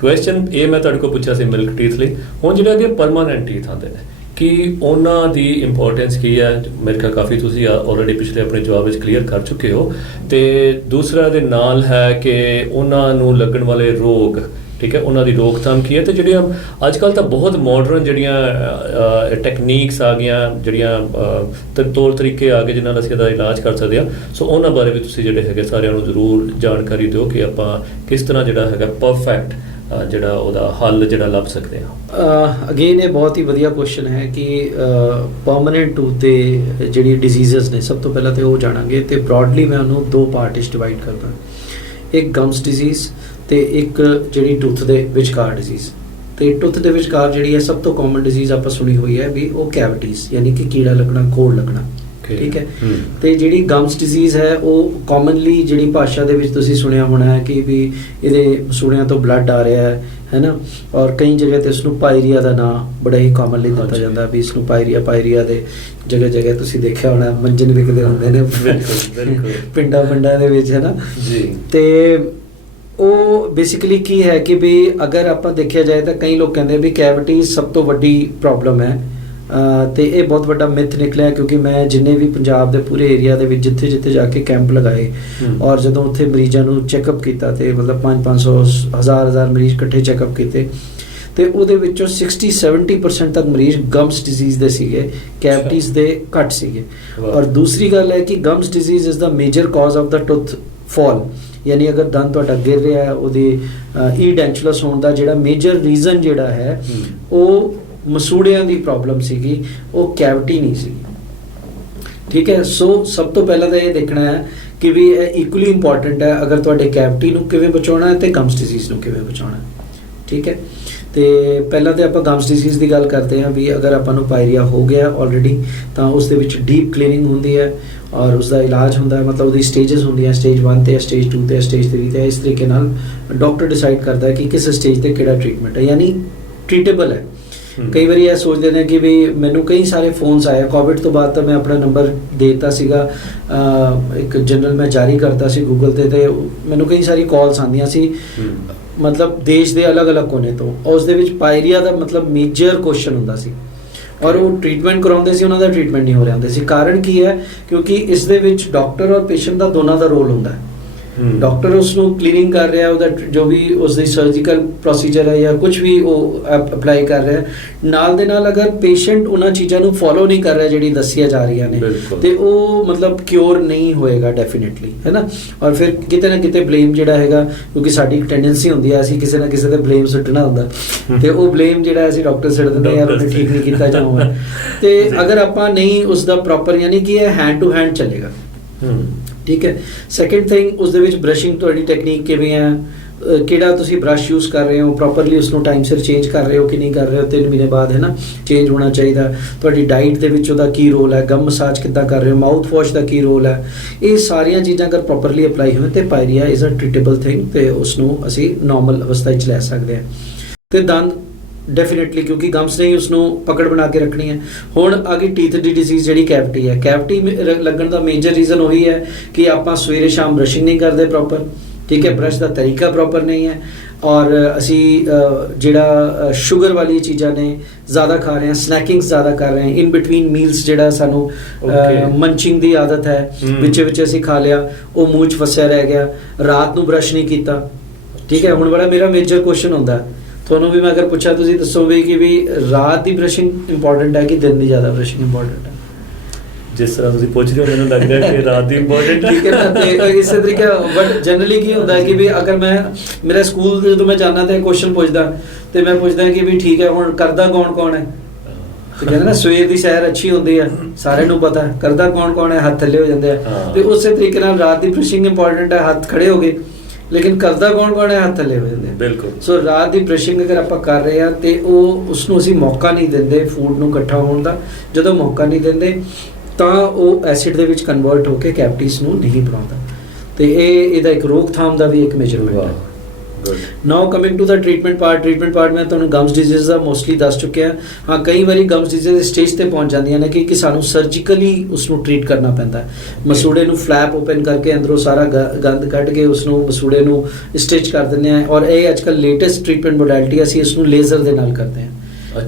ਕੁਐਸਚਨ ਇਹ ਮੈਂ ਤੁਹਾਡੇ ਕੋਲ ਪੁੱਛਿਆ ਸੀ ਮਿਲਕ ਟੀਥ ਲਈ, ਹੁਣ ਜਿਹੜੇ ਅੱਗੇ ਪਰਮਾਨੈਂਟ ਟੀਥ ਆਉਂਦੇ ਨੇ ਕਿ ਉਹਨਾਂ ਦੀ ਇੰਪੋਰਟੈਂਸ ਕੀ ਹੈ? ਮੇਰੇ ਖਿਆਲ ਕਾਫੀ ਤੁਸੀਂ ਆਲਰੇਡੀ ਪਿਛਲੇ ਆਪਣੇ ਜਵਾਬ ਵਿੱਚ ਕਲੀਅਰ ਕਰ ਚੁੱਕੇ ਹੋ। ਤੇ ਦੂਸਰਾ ਦੇ ਨਾਲ ਹੈ ਕਿ ਉਹਨਾਂ ਨੂੰ ਲੱਗਣ ਵਾਲੇ ਰੋਗ, ਠੀਕ ਹੈ, ਉਹਨਾਂ ਦੀ ਰੋਕਥਾਮ ਕੀ ਹੈ? ਤੇ ਜਿਹੜੀਆਂ ਅੱਜ ਕੱਲ੍ਹ ਤਾਂ ਬਹੁਤ ਮਾਡਰਨ ਜਿਹੜੀਆਂ ਟੈਕਨੀਕਸ ਆ ਗਈਆਂ, ਜਿਹੜੀਆਂ ਤੌਰ ਤਰੀਕੇ ਆ ਗਏ ਜਿਨ੍ਹਾਂ ਨਾਲ ਅਸੀਂ ਇਹਦਾ ਇਲਾਜ ਕਰ ਸਕਦੇ ਹਾਂ। ਸੋ ਉਹਨਾਂ ਬਾਰੇ ਵੀ ਤੁਸੀਂ ਜਿਹੜੇ ਹੈਗੇ ਸਾਰਿਆਂ ਨੂੰ ਜ਼ਰੂਰ ਜਾਣਕਾਰੀ ਦਿਓ ਕਿ ਆਪਾਂ ਕਿਸ ਤਰ੍ਹਾਂ ਜਿਹੜਾ ਹੈਗਾ ਪਰਫੈਕਟ ਜਿਹੜਾ ਉਹਦਾ ਹੱਲ ਜਿਹੜਾ ਲੱਭ ਸਕਦੇ ਹਾਂ। ਅਗੇਨ ਇਹ ਬਹੁਤ ਹੀ ਵਧੀਆ ਕੁਐਸਚਨ ਹੈ ਕਿ ਪਰਮਾਨੈਂਟ ਟੂਥ ਦੇ ਜਿਹੜੀ ਡਿਜ਼ੀਜ਼ਸ ਨੇ, ਸਭ ਤੋਂ ਪਹਿਲਾਂ ਤੇ ਉਹ ਜਾਣਾਂਗੇ ਤੇ ਬ੍ਰੌਡਲੀ ਮੈਂ ਉਹਨੂੰ ਦੋ ਪਾਰਟ ਵਿੱਚ ਡਿਵਾਈਡ ਕਰਦਾ। ਇੱਕ ਗਮਸ ਡਿਜ਼ੀਜ਼ ਤੇ ਇੱਕ ਜਿਹੜੀ ਟੂਥ ਦੇ ਵਿਚਕਾਰ ਡਿਜ਼ੀਜ਼। ਤੇ ਟੂਥ ਦੇ ਵਿਚਕਾਰ ਜਿਹੜੀ ਹੈ ਸਭ ਤੋਂ ਕਾਮਨ ਡਿਜ਼ੀਜ਼ ਆਪਾਂ ਸੁਣੀ ਹੋਈ ਹੈ ਵੀ ਉਹ ਕੈਵਿਟੀਜ਼, ਯਾਨੀ ਕਿ ਕੀੜਾ ਲੱਗਣਾ, ਕੋੜ ਲੱਗਣਾ, ਠੀਕ ਹੈ। ਤੇ ਜਿਹੜੀ ਗਮਸ ਡਿਜ਼ੀਜ਼ ਹੈ ਉਹ ਕਾਮਨਲੀ ਜਿਹੜੀ ਭਾਸ਼ਾ ਦੇ ਵਿੱਚ ਤੁਸੀਂ ਸੁਣਿਆ ਹੋਣਾ ਹੈ ਕਿ ਵੀ ਇਹਦੇ ਸੂੜਿਆਂ ਤੋਂ ਬਲੱਡ ਆ ਰਿਹਾ ਹੈ ਨਾ, ਔਰ ਕਈ ਜਗ੍ਹਾ ਤੇ ਇਸਨੂੰ ਪਾਇਰੀਆ ਦਾ ਨਾਮ ਬੜਾ ਹੀ ਕਾਮਨਲੀ ਦਿੱਤਾ ਜਾਂਦਾ ਵੀ ਇਸਨੂੰ ਪਾਇਰੀਆ ਦੇ ਜਗ੍ਹਾ ਤੁਸੀਂ ਦੇਖਿਆ ਹੋਣਾ ਮੰਜਨ ਵਿਕਦੇ ਹੁੰਦੇ ਨੇ ਪਿੰਡਾਂ ਦੇ ਵਿੱਚ, ਹੈ ਨਾ ਜੀ। ਤੇ ਉਹ ਬੇਸਿਕਲੀ ਕੀ ਹੈ ਕਿ ਵੀ ਅਗਰ ਆਪਾਂ ਦੇਖਿਆ ਜਾਏ ਤਾਂ ਕਈ ਲੋਕ ਕਹਿੰਦੇ ਵੀ ਕੈਵਿਟੀ ਸਭ ਤੋਂ ਵੱਡੀ ਪ੍ਰੋਬਲਮ ਹੈ। ਤੇ ਇਹ ਬਹੁਤ ਵੱਡਾ ਮਿਥ ਨਿਕਲਿਆ ਕਿਉਂਕਿ ਮੈਂ ਜਿੰਨੇ ਵੀ ਪੰਜਾਬ ਦੇ ਪੂਰੇ ਏਰੀਆ ਦੇ ਵਿੱਚ ਜਿੱਥੇ ਜਾ ਕੇ ਕੈਂਪ ਲਗਾਏ ਔਰ ਜਦੋਂ ਉੱਥੇ ਮਰੀਜ਼ਾਂ ਨੂੰ ਚੈੱਕਅਪ ਕੀਤਾ ਤੇ ਮਤਲਬ 500 1000 ਮਰੀਜ਼ ਇਕੱਠੇ ਚੈੱਕਅਪ ਕੀਤੇ ਤੇ ਉਹਦੇ ਵਿੱਚੋਂ 60-70% ਤੱਕ ਮਰੀਜ਼ ਗਮਸ ਡਿਜ਼ੀਜ਼ ਦੇ ਸੀਗੇ, ਕੈਵਿਟੀਜ਼ ਦੇ ਘੱਟ ਸੀਗੇ। ਔਰ ਦੂਸਰੀ ਗੱਲ ਹੈ ਕਿ gums disease is the major cause of the tooth fall, ਯਾਨੀ ਅਗਰ ਦੰਦ ਤੁਹਾਡਾ ਗਿਰ ਰਿਹਾ ਹੈ ਉਹਦੇ ਈਡੈਂਚੁਲਸ ਹੋਣ ਦਾ ਜਿਹੜਾ ਮੇਜਰ ਰੀਜ਼ਨ ਜਿਹੜਾ ਹੈ ਉਹ ਮਸੂੜਿਆਂ ਦੀ ਪ੍ਰੋਬਲਮ ਸੀਗੀ, ਉਹ ਕੈਵਿਟੀ ਨਹੀਂ ਸੀ, ਠੀਕ ਹੈ। ਸੋ ਸਭ ਤੋਂ ਪਹਿਲਾਂ ਤਾਂ ਇਹ ਦੇਖਣਾ ਹੈ ਕਿ ਵੀ ਇਹ ਇਕੁਅਲੀ ਇੰਪੋਰਟੈਂਟ ਹੈ ਅਗਰ ਤੁਹਾਡੇ ਕੈਵਿਟੀ ਨੂੰ ਕਿਵੇਂ ਬਚਾਉਣਾ ਹੈ ਤੇ ਗਮਸ ਡਿਜ਼ੀਜ਼ ਨੂੰ ਕਿਵੇਂ ਬਚਾਉਣਾ ਹੈ, ਠੀਕ ਹੈ। ਤੇ ਪਹਿਲਾਂ ਤੇ ਆਪਾਂ ਗਮਸ ਡਿਜ਼ੀਜ਼ ਦੀ ਗੱਲ ਕਰਦੇ ਹਾਂ ਵੀ ਅਗਰ ਆਪਾਂ ਨੂੰ ਪਾਇਰੀਆ ਹੋ ਗਿਆ ਆਲਰੇਡੀ ਤਾਂ ਉਸ ਦੇ ਵਿੱਚ ਡੀਪ ਕਲੀਨਿੰਗ ਹੁੰਦੀ ਹੈ ਔਰ ਉਸ ਦਾ ਇਲਾਜ ਹੁੰਦਾ ਹੈ, ਮਤਲਬ ਉਹਦੀ ਸਟੇਜਸ ਹੁੰਦੀਆਂ, ਸਟੇਜ 1 ਤੇ ਸਟੇਜ 2 ਤੇ ਸਟੇਜ 3 ਤੇ। ਇਸ ਤਰੀਕੇ ਨਾਲ ਡਾਕਟਰ ਡਿਸਾਈਡ ਕਰਦਾ ਹੈ ਕਿ ਕਿਸ ਸਟੇਜ ਤੇ ਕਿਹੜਾ ਟ੍ਰੀਟਮੈਂਟ ਹੈ, ਯਾਨੀ ਟ੍ਰੀਟੇਬਲ ਹੈ। ਕਈ ਵਾਰੀ ਇਹ ਸੋਚਦੇ ਨੇ ਕਿ ਵੀ ਮੈਨੂੰ ਕਈ ਸਾਰੇ ਫੋਨਸ ਆਏ ਕੋਵਿਡ ਤੋਂ ਬਾਅਦ, ਤਾਂ ਮੈਂ ਆਪਣਾ ਨੰਬਰ ਦੇ ਦਿੱਤਾ ਸੀਗਾ ਇੱਕ ਜਨਰਲ ਮੈਂ ਜਾਰੀ ਕਰਤਾ ਸੀ ਗੂਗਲ ਤੇ ਮੈਨੂੰ ਕਈ ਸਾਰੀ ਕਾਲਸ ਆਉਂਦੀਆਂ ਸੀ ਮਤਲਬ ਦੇਸ਼ ਦੇ ਅਲੱਗ-ਅਲੱਗ ਕੋਨੇ ਤੋਂ। ਉਸ ਦੇ ਵਿੱਚ ਪਾਇਰੀਆ ਦਾ ਮਤਲਬ ਮੇਜਰ ਕੁਐਸਚਨ ਹੁੰਦਾ ਸੀ ਔਰ ਉਹ ਟ੍ਰੀਟਮੈਂਟ ਕਰਾਉਂਦੇ ਸੀ, ਉਹਨਾਂ ਦਾ ਟ੍ਰੀਟਮੈਂਟ ਨਹੀਂ ਹੋ ਰਿਹਾ ਹੁੰਦਾ ਸੀ। ਕਾਰਨ ਕੀ ਹੈ? ਕਿਉਂਕਿ ਇਸ ਦੇ ਵਿੱਚ ਡਾਕਟਰ ਔਰ ਪੇਸ਼ੈਂਟ ਦਾ ਦੋਨਾਂ ਦਾ ਰੋਲ ਹੁੰਦਾ ਹੈ। ਡਾਕਟਰ ਉਸ ਨੂੰ ਕਲੀਨਿੰਗ ਕਰ ਰਿਹਾ, ਉਹਦਾ ਜੋ ਵੀ ਉਸ ਦੀ ਸਰਜੀਕਲ ਪ੍ਰੋਸੀਜਰ ਹੈ ਜਾਂ ਕੁਝ ਵੀ ਉਹ ਅਪਲਾਈ ਕਰ ਰਿਹਾ, ਨਾਲ ਦੇ ਨਾਲ ਅਗਰ ਪੇਸ਼ੈਂਟ ਉਹਨਾਂ ਚੀਜ਼ਾਂ ਨੂੰ ਫੋਲੋ ਨਹੀਂ ਕਰ ਰਿਹਾ ਜਿਹੜੀ ਦੱਸੀਆਂ ਜਾ ਰਹੀਆਂ ਨੇ, ਤੇ ਉਹ ਮਤਲਬ ਕਿਉਰ ਨਹੀਂ ਹੋਏਗਾ ਡੈਫੀਨੇਟਲੀ, ਹੈ ਨਾ। ਔਰ ਫਿਰ ਕਿਤੇ ਨਾ ਕਿਤੇ ਬਲੇਮ ਜਿਹੜਾ ਹੈਗਾ, ਕਿਉਂਕਿ ਸਾਡੀ ਇੱਕ ਟੈਂਡੈਂਸੀ ਹੁੰਦੀ ਹੈ ਅਸੀਂ ਕਿਸੇ ਨਾ ਕਿਸੇ ਤੇ ਬਲੇਮ ਸੁੱਟਣਾ ਹੁੰਦਾ, ਤੇ ਉਹ ਬਲੇਮ ਜਿਹੜਾ ਅਸੀਂ ਡਾਕਟਰ ਸੁੱਟ ਦਿੰਦੇ ਯਾਰ ਉਹਨੇ ਠੀਕ ਨਹੀਂ ਕੀਤਾ ਜਾਂ ਹੋਵੇ। ਤੇ ਅਗਰ ਆਪਾਂ ਨਹੀਂ ਉਸ ਦਾ ਪ੍ਰੋਪਰ, ਯਾਨੀ ਕਿ ਇਹ ਹੈਂਡ ਟੂ ਹੈਂਡ ਚੱਲੇਗਾ, ਠੀਕ ਹੈ। ਸੈਕਿੰਡ ਥਿੰਗ, ਉਸ ਦੇ ਵਿੱਚ ਬਰਸ਼ਿੰਗ ਤੁਹਾਡੀ ਟੈਕਨੀਕ ਕਿਵੇਂ ਹੈ, ਕਿਹੜਾ ਤੁਸੀਂ ਬਰਸ਼ ਯੂਜ਼ ਕਰ ਰਹੇ ਹੋ, ਪ੍ਰੋਪਰਲੀ ਉਸ ਨੂੰ ਟਾਈਮ ਸਿਰ ਚੇਂਜ ਕਰ ਰਹੇ ਹੋ ਕਿ ਨਹੀਂ ਕਰ ਰਹੇ ਹੋ, 3 ਮਹੀਨੇ ਬਾਅਦ, ਹੈ ਨਾ, ਚੇਂਜ ਹੋਣਾ ਚਾਹੀਦਾ। ਤੁਹਾਡੀ ਡਾਈਟ ਦੇ ਵਿੱਚ ਉਹਦਾ ਕੀ ਰੋਲ ਹੈ, ਗਮ ਮਸਾਜ ਕਿੱਦਾਂ ਕਰ ਰਹੇ ਹੋ, ਮਾਊਥ ਵਾਸ਼ ਦਾ ਕੀ ਰੋਲ ਹੈ, ਇਹ ਸਾਰੀਆਂ ਚੀਜ਼ਾਂ ਅਗਰ ਪ੍ਰੋਪਰਲੀ ਅਪਲਾਈ ਹੋਣ ਤੇ ਪਾਇਰੀਆ ਇਜ਼ ਅ ਟ੍ਰੀਟੇਬਲ ਥਿੰਗ, ਤੇ ਉਸ ਨੂੰ ਅਸੀਂ ਨਾਰਮਲ ਅਵਸਥਾ ਵਿੱਚ ਲੈ ਸਕਦੇ ਹਾਂ। ਤੇ ਦੰਦ ਡੈਫੀਨੇਟਲੀ, ਕਿਉਂਕਿ ਗਮਸ ਨੇ ਉਸ ਨੂੰ ਪਕੜ ਬਣਾ ਕੇ ਰੱਖਣੀ ਹੈ। ਹੁਣ ਆ ਗਈ ਟੀਥ ਦੀ ਡਿਜ਼ੀਜ਼ ਜਿਹੜੀ ਕੈਵਿਟੀ ਹੈ। ਕੈਵਿਟੀ ਲੱਗਣ ਦਾ ਮੇਜਰ ਰੀਜ਼ਨ ਉਹੀ ਹੈ ਕਿ ਆਪਾਂ ਸਵੇਰੇ ਸ਼ਾਮ ਬਰਸ਼ਿੰਗ ਨਹੀਂ ਕਰਦੇ ਪ੍ਰੋਪਰ, ਠੀਕ ਹੈ, ਬਰਸ਼ ਦਾ ਤਰੀਕਾ ਪ੍ਰੋਪਰ ਨਹੀਂ ਹੈ, ਔਰ ਅਸੀਂ ਜਿਹੜਾ ਸ਼ੂਗਰ ਵਾਲੀ ਚੀਜ਼ਾਂ ਨੇ ਜ਼ਿਆਦਾ ਖਾ ਰਹੇ ਹਾਂ, ਸਨੈਕਿੰਗਸ ਜ਼ਿਆਦਾ ਕਰ ਰਹੇ ਹਾਂ, ਇਨ ਬਿਟਵੀਨ ਮੀਲਸ ਜਿਹੜਾ ਸਾਨੂੰ ਮੰਚਿੰਗ ਦੀ ਆਦਤ ਹੈ, ਵਿੱਚ ਅਸੀਂ ਖਾ ਲਿਆ, ਉਹ ਮੂੰਹ 'ਚ ਫਸਿਆ ਰਹਿ ਗਿਆ, ਰਾਤ ਨੂੰ ਬਰਸ਼ ਨਹੀਂ ਕੀਤਾ, ਠੀਕ ਹੈ। ਹੁਣ ਬੜਾ ਮੇਰਾ ਮੇਜਰ ਕੁਐਸਚਨ ਹੁੰਦਾ ਤੁਹਾਨੂੰ ਵੀ, ਮੈਂ ਅਗਰ ਪੁੱਛਾਂ ਤੁਸੀਂ ਦੱਸੋਗੇ ਕਿ ਵੀ ਰਾਤ ਦੀ ਬਰਸ਼ਿੰਗ ਇੰਪੋਰਟੈਂਟ ਹੈ ਕਿ ਦਿਨ ਦੀ ਜ਼ਿਆਦਾ ਬਰਸ਼ਿੰਗ ਇੰਪੋਰਟੈਂਟ ਹੈ? ਜਿਸ ਤਰ੍ਹਾਂ ਤੁਸੀਂ ਪੁੱਛ ਰਹੇ ਹੋ ਮੈਨੂੰ ਲੱਗਦਾ ਹੈ ਕਿ ਰਾਤ ਦੀ ਇੰਪੋਰਟੈਂਟ, ਠੀਕ ਹੈ ਨਾ। ਤੇ ਇਸੇ ਤਰੀਕੇ ਬਟ ਜਨਰਲੀ ਕੀ ਹੁੰਦਾ ਹੈ ਕਿ ਵੀ ਅਗਰ ਮੇਰਾ ਸਕੂਲ ਜਦੋਂ ਮੈਂ ਜਾਂਦਾ ਤੇ ਕੁਐਸਚਨ ਪੁੱਛਦਾ, ਤੇ ਮੈਂ ਪੁੱਛਦਾ ਕਿ ਵੀ ਠੀਕ ਹੈ ਹੁਣ ਕਰਦਾ ਕੌਣ ਹੈ, ਤੇ ਕਹਿੰਦੇ ਨਾ ਸਵੇਰ ਦੀ ਸੈਰ ਅੱਛੀ ਹੁੰਦੀ ਹੈ, ਸਾਰਿਆਂ ਨੂੰ ਪਤਾ, ਕਰਦਾ ਕੌਣ ਹੈ, ਹੱਥ ਥੱਲੇ ਹੋ ਜਾਂਦੇ ਆ। ਤੇ ਉਸੇ ਤਰੀਕੇ ਨਾਲ ਰਾਤ ਦੀ ਬਰਸ਼ਿੰਗ ਇੰਪੋਰਟੈਂਟ ਹੈ, ਹੱਥ ਖੜੇ ਹੋ ਗਏ, ਲੇਕਿਨ ਕਰਦਾ ਕੌਣ ਹੈ, ਹੱਥ ਥੱਲੇ ਹੋ ਜਾਂਦੇ। ਬਿਲਕੁਲ। ਸੋ ਰਾਤ ਦੀ ਬਰਸ਼ਿੰਗ ਅਗਰ ਆਪਾਂ ਕਰ ਰਹੇ ਹਾਂ ਤੇ ਉਹ ਉਸ ਨੂੰ ਅਸੀਂ ਮੌਕਾ ਨਹੀਂ ਦਿੰਦੇ ਫੂਡ ਨੂੰ ਇਕੱਠਾ ਹੋਣ ਦਾ। ਜਦੋਂ ਮੌਕਾ ਨਹੀਂ ਦਿੰਦੇ ਤਾਂ ਉਹ ਐਸਿਡ ਦੇ ਵਿੱਚ ਕਨਵਰਟ ਹੋ ਕੇ ਕੈਵਿਟੀਜ਼ ਨੂੰ ਨਹੀਂ ਬਣਾਉਂਦਾ, ਤੇ ਇਹਦਾ ਇੱਕ ਰੋਕਥਾਮ ਦਾ ਵੀ ਇੱਕ ਮੇਜਰਮੈਂਟ ਹੈ। Now coming to the treatment part ਮੈਂ ਤੁਹਾਨੂੰ ਗਮਸ ਡਿਜ਼ੀਜ਼ ਦਾ ਮੋਸਟਲੀ ਦੱਸ ਚੁੱਕਿਆ। ਹਾਂ, ਕਈ ਵਾਰੀ ਗਮਸ ਡਿਜ਼ੀਜ਼ ਸਟੇਜ ਤੇ ਪਹੁੰਚ ਜਾਂਦੀਆਂ ਨੇ ਕਿ ਸਾਨੂੰ ਸਰਜੀਕਲੀ ਉਸ ਨੂੰ ਟ੍ਰੀਟ ਕਰਨਾ ਪੈਂਦਾ ਹੈ। ਮਸੂੜੇ ਨੂੰ ਫਲੈਪ ਓਪਨ ਕਰਕੇ ਅੰਦਰੋਂ ਸਾਰਾ ਗੰਦ ਕੱਢ ਕੇ ਉਸ ਨੂੰ ਮਸੂੜੇ ਨੂੰ ਸਟਿਚ ਕਰ ਦਿੰਦੇ ਹਾਂ, ਔਰ ਇਹ ਅੱਜ ਕੱਲ੍ਹ ਲੇਟੈਸਟ ਟ੍ਰੀਟਮੈਂਟ ਮੋਡੈਲਿਟੀ ਅਸੀਂ ਇਸ ਨੂੰ ਲੇਜ਼ਰ ਦੇ ਨਾਲ ਕਰਦੇ ਹਾਂ।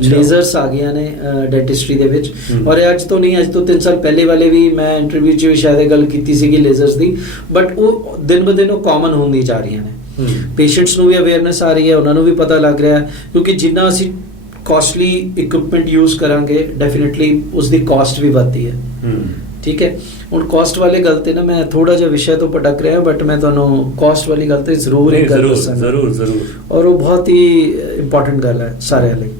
ਲੇਜ਼ਰਸ ਆ ਗਈਆਂ ਨੇ ਡੈਂਟਿਸਟਰੀ ਦੇ ਵਿੱਚ, ਔਰ ਅੱਜ ਤੋਂ 3 ਸਾਲ ਪਹਿਲੇ ਵਾਲੇ ਵੀ ਮੈਂ ਇੰਟਰਵਿਊ 'ਚ ਵੀ ਸ਼ਾਇਦ ਇਹ ਗੱਲ ਕੀਤੀ ਸੀਗੀ ਲੇਜ਼ਰਸ ਦੀ, ਬਟ ਉਹ ਦਿਨ ਬ ਦਿਨ ਉਹ ਕਾਮਨ ਹੁੰਦੀ ਜਾ ਰਹੀਆਂ ਨੇ। ਪੇਸ਼ੈਂਟਸ ਨੂੰ ਵੀ ਅਵੇਅਰਨੈਸ ਆ ਰਹੀ ਹੈ, ਉਹਨਾਂ ਨੂੰ ਵੀ ਪਤਾ ਲੱਗ ਰਿਹਾ ਹੈ, ਕਿਉਂਕਿ ਜਿੰਨਾ ਅਸੀਂ ਕਾਸਟਲੀ ਇਕਵਿਪਮੈਂਟ ਯੂਜ਼ ਕਰਾਂਗੇ ਡੈਫੀਨੇਟਲੀ ਉਸ ਦੀ ਕਾਸਟ ਵੀ ਵੱਧਦੀ ਹੈ, ਠੀਕ ਹੈ। ਹੁਣ ਕਾਸਟ ਵਾਲੇ ਗੱਲ ਤੇ ਨਾ ਮੈਂ ਥੋੜਾ ਜਿਹਾ ਵਿਸ਼ੇ ਤੋਂ ਭਟਕ ਰਿਹਾ, ਬਟ ਮੈਂ ਤੁਹਾਨੂੰ ਕਾਸਟ ਵਾਲੀ ਗੱਲ ਤੇ ਜ਼ਰੂਰ ਔਰ ਉਹ ਬਹੁਤ ਹੀ ਇੰਪੋਰਟੈਂਟ ਗੱਲ ਹੈ ਸਾਰਿਆਂ ਲਈ।